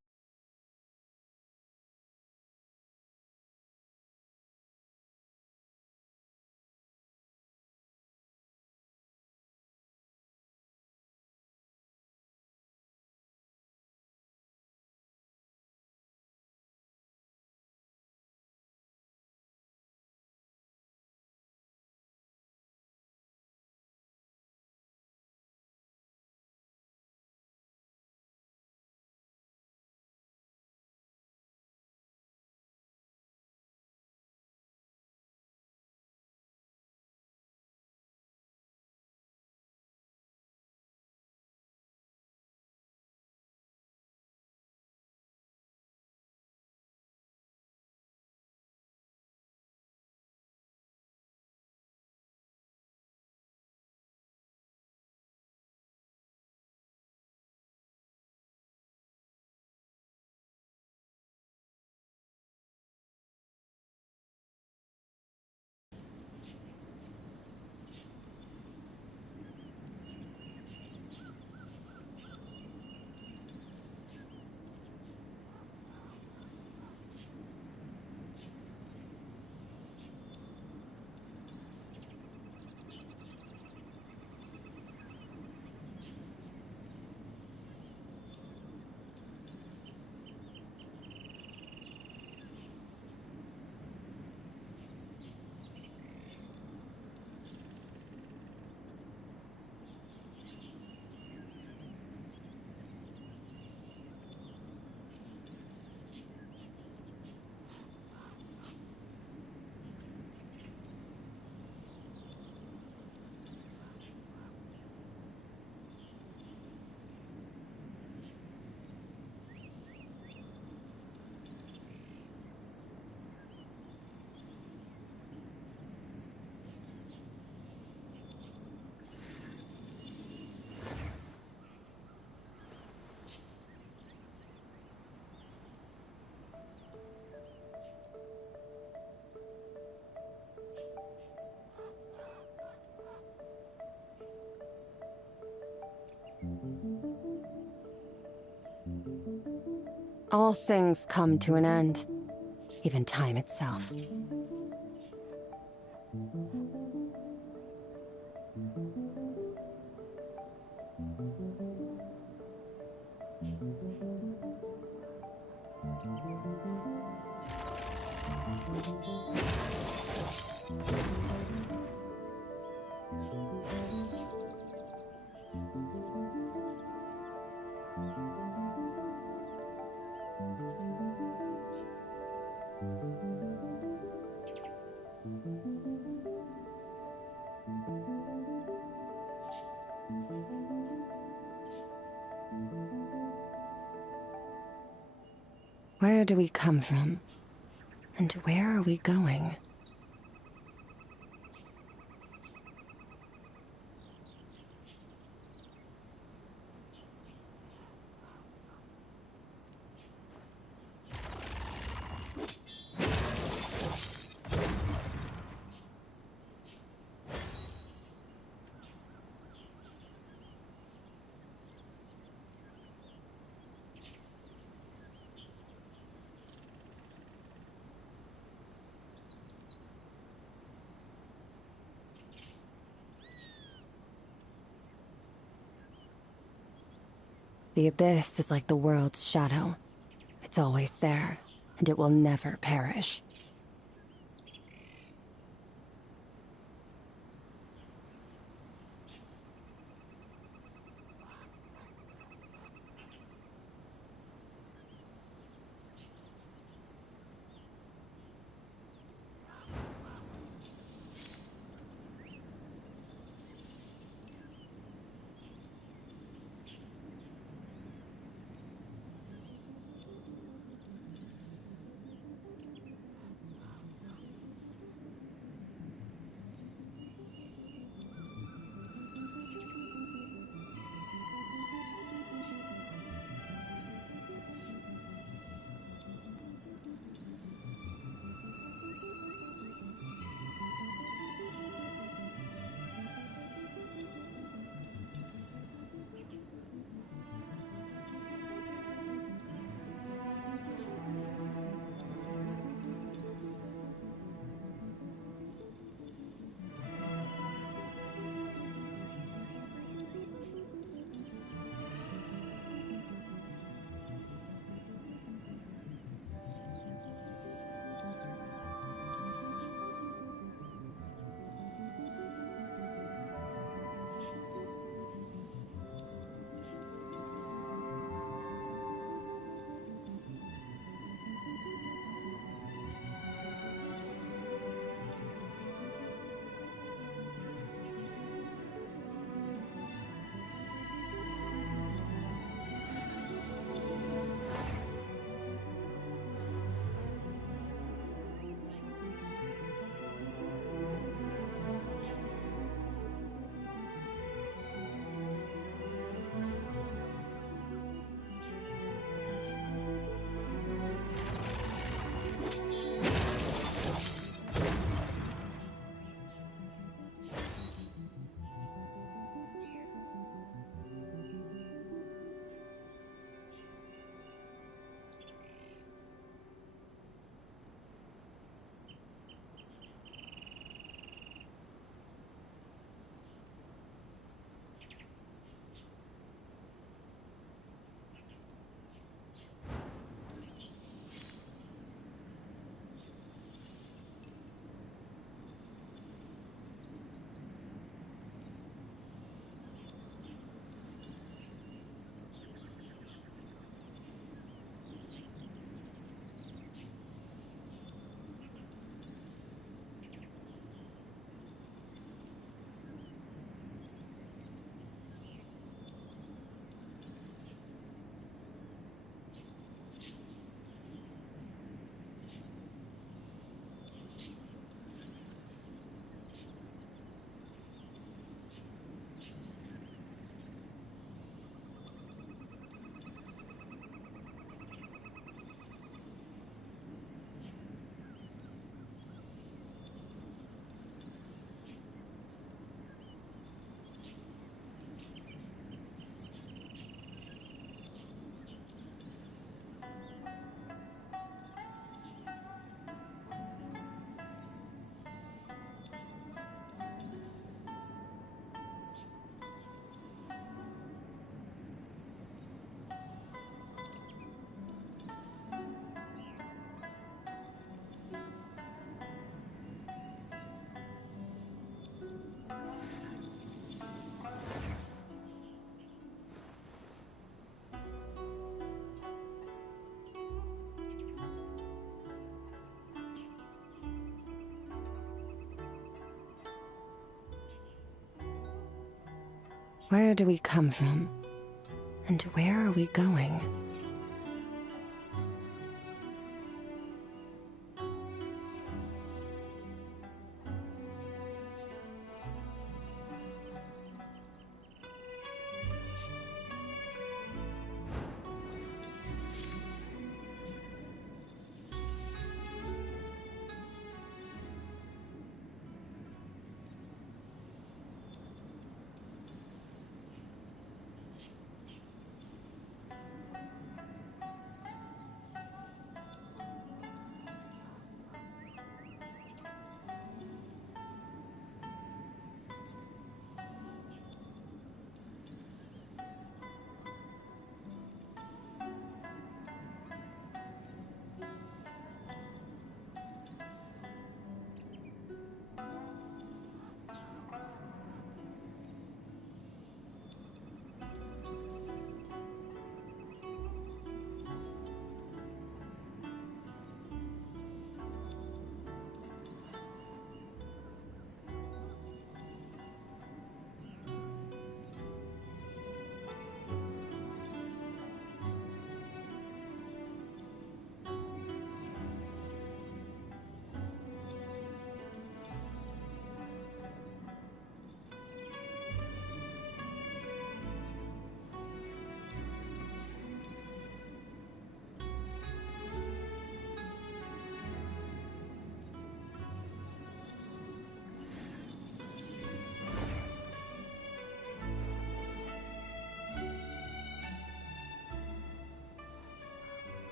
All things come to an end, even time itself. Where do we come from? And where are we going? The abyss is like the world's shadow. It's always there, and it will never perish. Where do we come from? And where are we going?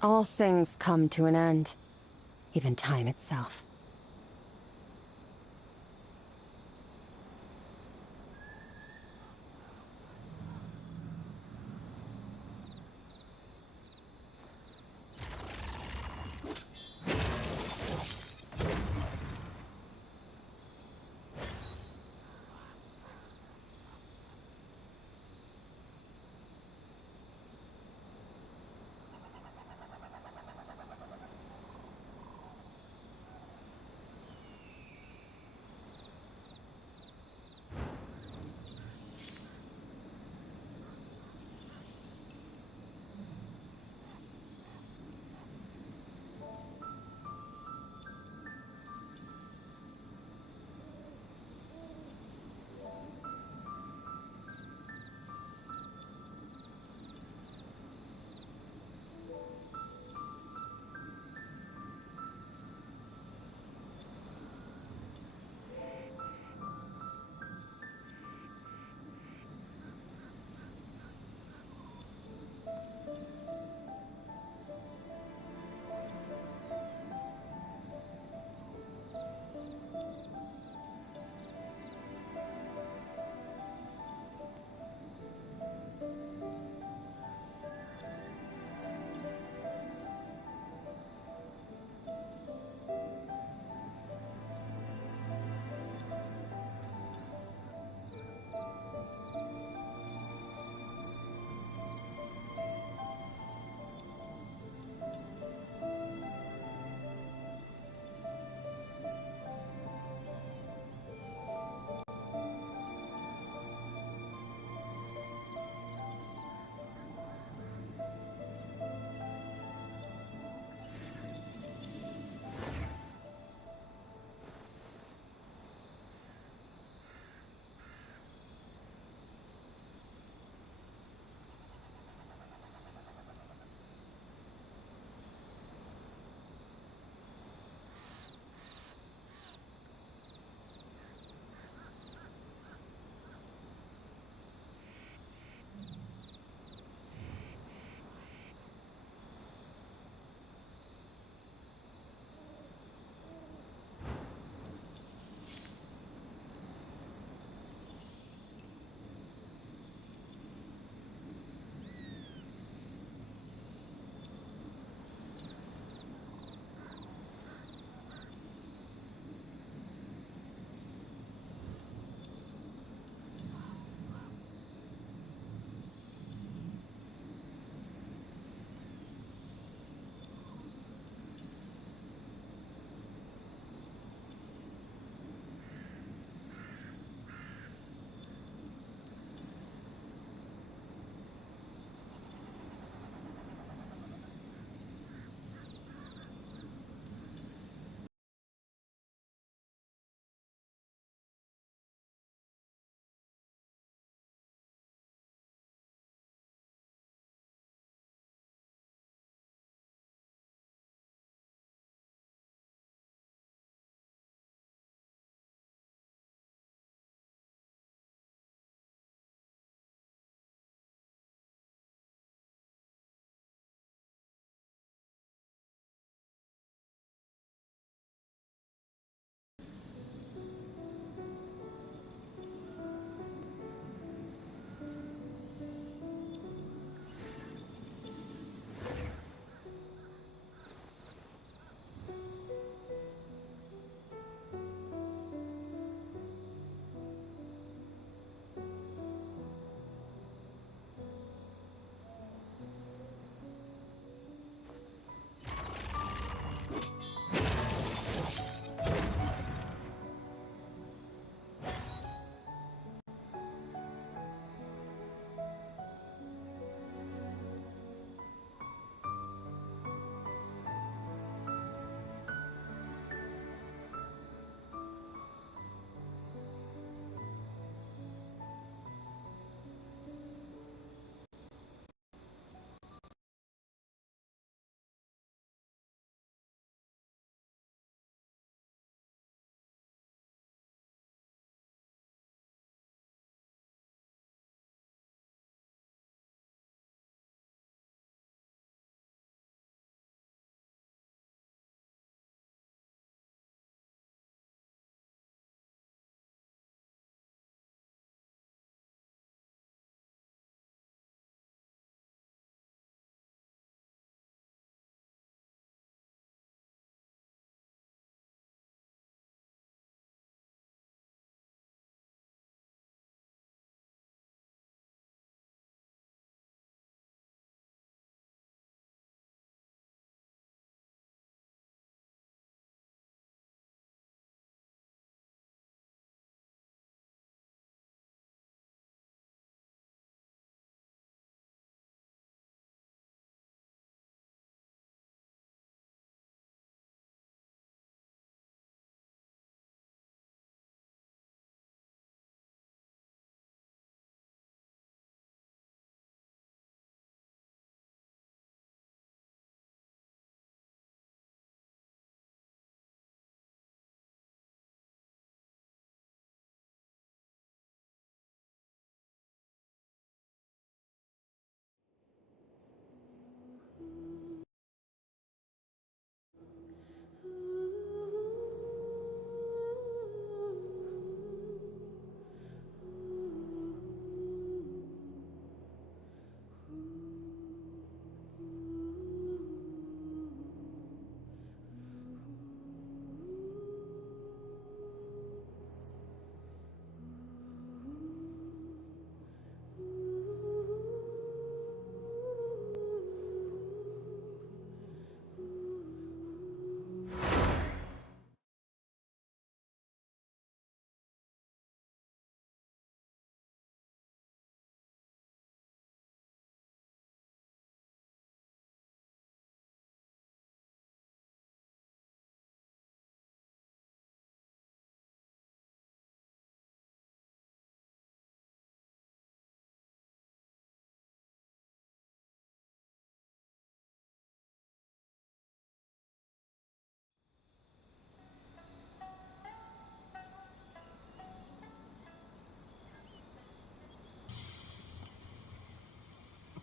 All things come to an end. Even time itself.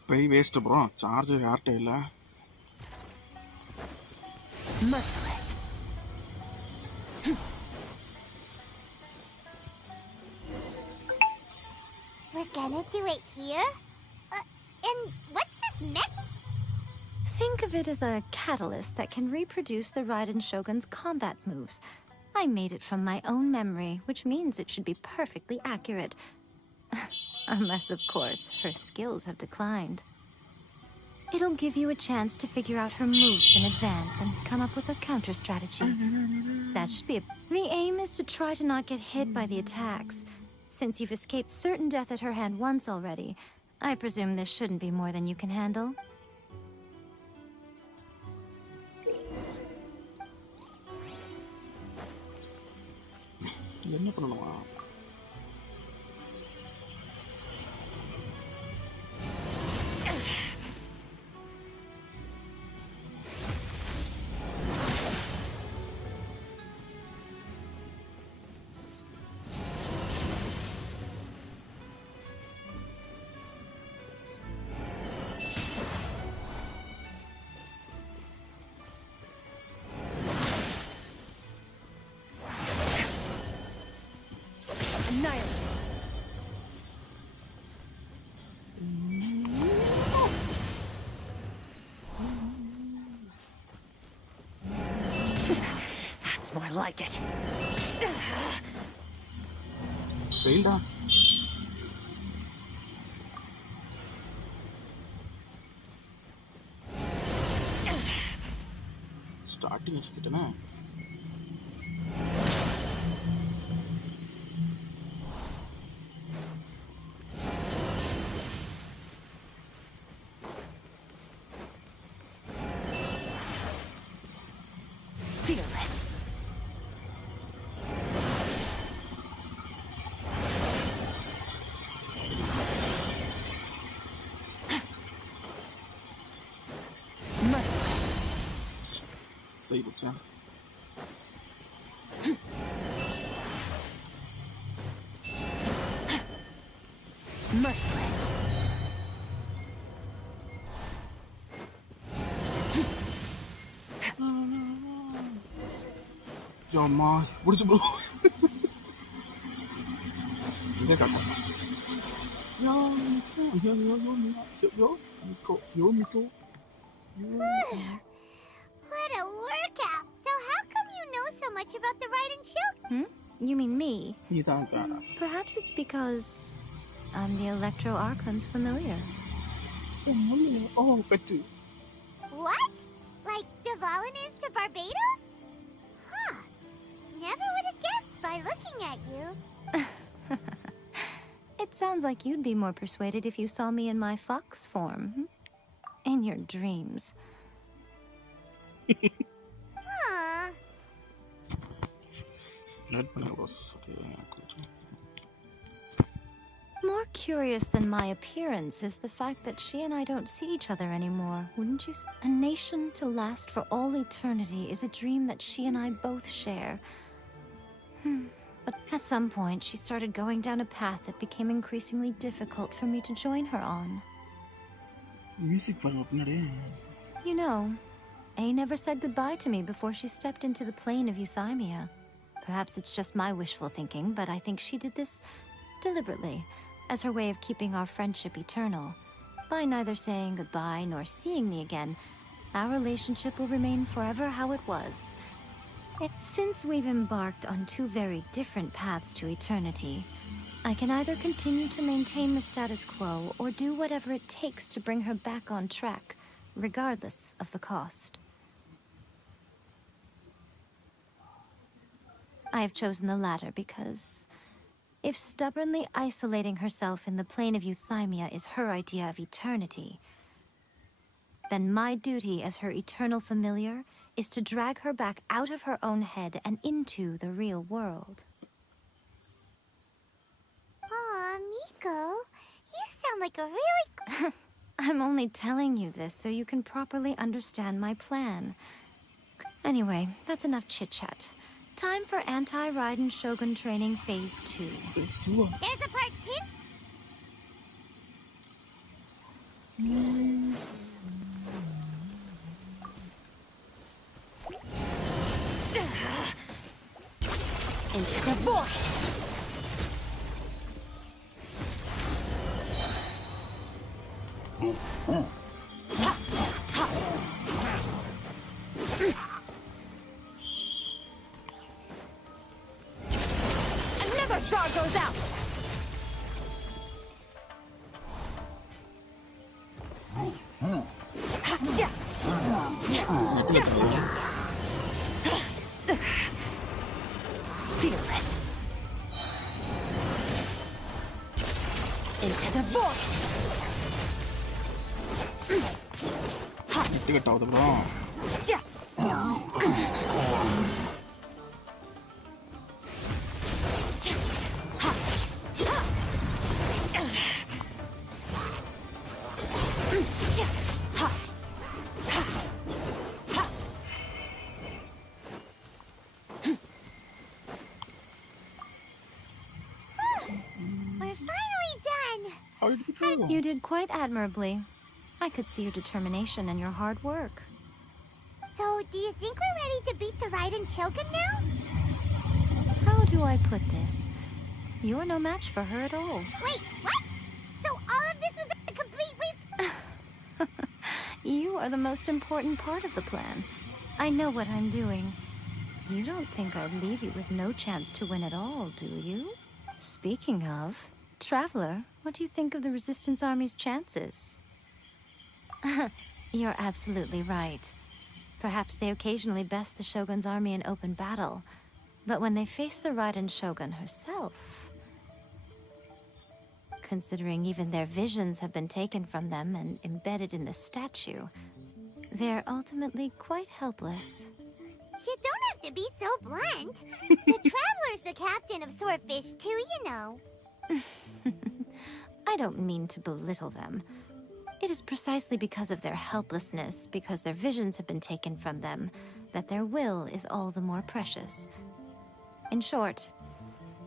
Pay waste bro. Charge யார்ட்ட இல்ல. Merciless. We're gonna do it here? And what's this mech? Think of it as a catalyst that can reproduce the Raiden Shogun's combat moves. I made it from my own memory, which means it should be perfectly accurate. Unless, of course, her skills have declined. It'll give you a chance to figure out her moves in advance and come up with a counter strategy. That should be The aim is to try to not get hit by the attacks. Since you've escaped certain death at her hand once already, I presume this shouldn't be more than you can handle. என்ன பண்ணணுமா? That's more like it. Failed. Starting வச்சுக்கிட்டேனா Fearless. Merciless. சரி பச்சா. Merciless. Yamma, முடிச்சு bro. இதே காட்ட. Yo, Miko. What a workout! So how come you know so much about the Raiden Shogun? You mean me? இதாங்க. Perhaps it's because I'm the Electro Archon's familiar. Oh, petty. What? Like Devalin is to Barbados? Huh. Never would have guessed by looking at you. It sounds like you'd be more persuaded if you saw me in my fox form. In your dreams. Huh. More curious than my appearance is the fact that she and I don't see each other anymore, wouldn't you say? A nation to last for all eternity is a dream that she and I both share. But at some point, she started going down a path that became increasingly difficult for me to join her on. Music பாருங்க பின்னாடி. You know, A never said goodbye to me before she stepped into the plane of Euthymia. Perhaps it's just my wishful thinking, but I think she did this deliberately, as her way of keeping our friendship eternal. By neither saying goodbye nor seeing me again, our relationship will remain forever how it was. Since we've embarked on two very different paths to eternity, I can either continue to maintain the status quo or do whatever it takes to bring her back on track, regardless of the cost. I have chosen the latter because if stubbornly isolating herself in the plane of Euthymia is her idea of eternity, then my duty as her eternal familiar is to drag her back out of her own head and into the real world. Aw, Miko, you sound like a really... I'm only telling you this so you can properly understand my plan. Anyway, that's enough chit-chat. Time for anti-Raiden Shogun training phase 2. There's a part 2? Into the void! Another star goes out! Fearless. Into the void. Get out of the wrong. You did quite admirably. I could see your determination and your hard work. So, do you think we're ready to beat the Raiden Shogun now? How do I put this? You're no match for her at all. Wait, what? So all of this was a complete waste? You are the most important part of the plan. I know what I'm doing. You don't think I'd leave you with no chance to win at all, do you? Speaking of, Traveler, what do you think of the Resistance Army's chances? You're absolutely right. Perhaps they occasionally best the Shogun's army in open battle, but when they face the Raiden Shogun herself... Considering even their visions have been taken from them and embedded in the statue, they're ultimately quite helpless. You don't have to be so blunt. The Traveler's the captain of Swordfish too, you know. I don't mean to belittle them. It is precisely because of their helplessness, because their visions have been taken from them, that their will is all the more precious. In short,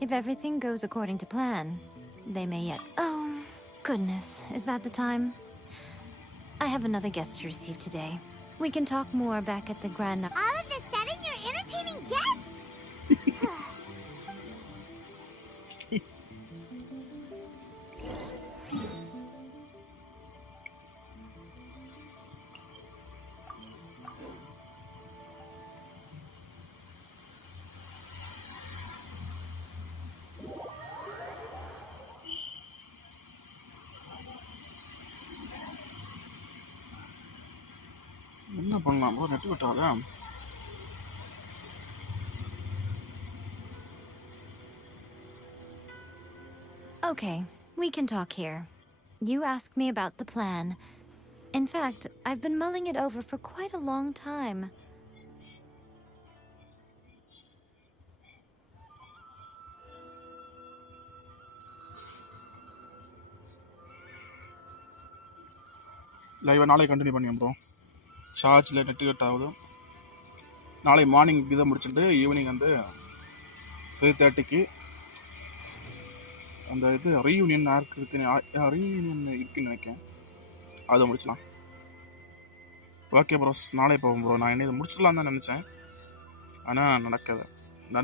if everything goes according to plan, they may yet... Oh, goodness, is that the time? I have another guest to receive today. We can talk more back at the Garena. All of a sudden, you're entertaining guests? என்ன பண்ணலாம் bro net விட்டாதா Okay, we can talk here. You asked me about the plan. In fact, I've been mulling it over for quite a long time. லைவை நாளை continue பண்ணியோம் bro சார்ஜில் net cut ஆகுது நாளை morning இதை முடிச்சுட்டு evening வந்து 3:30க்கு அந்த இது ரீயூனியன் இருக்குன்னு நினைக்கிறேன் அதை முடிச்சலாம் ஓகே ப்ரோஸ் நாளை போவோம் ப்ரோ நான் என்ன இதை முடிச்சிடலாம் தான் நினச்சேன் ஆனால் நடக்கலை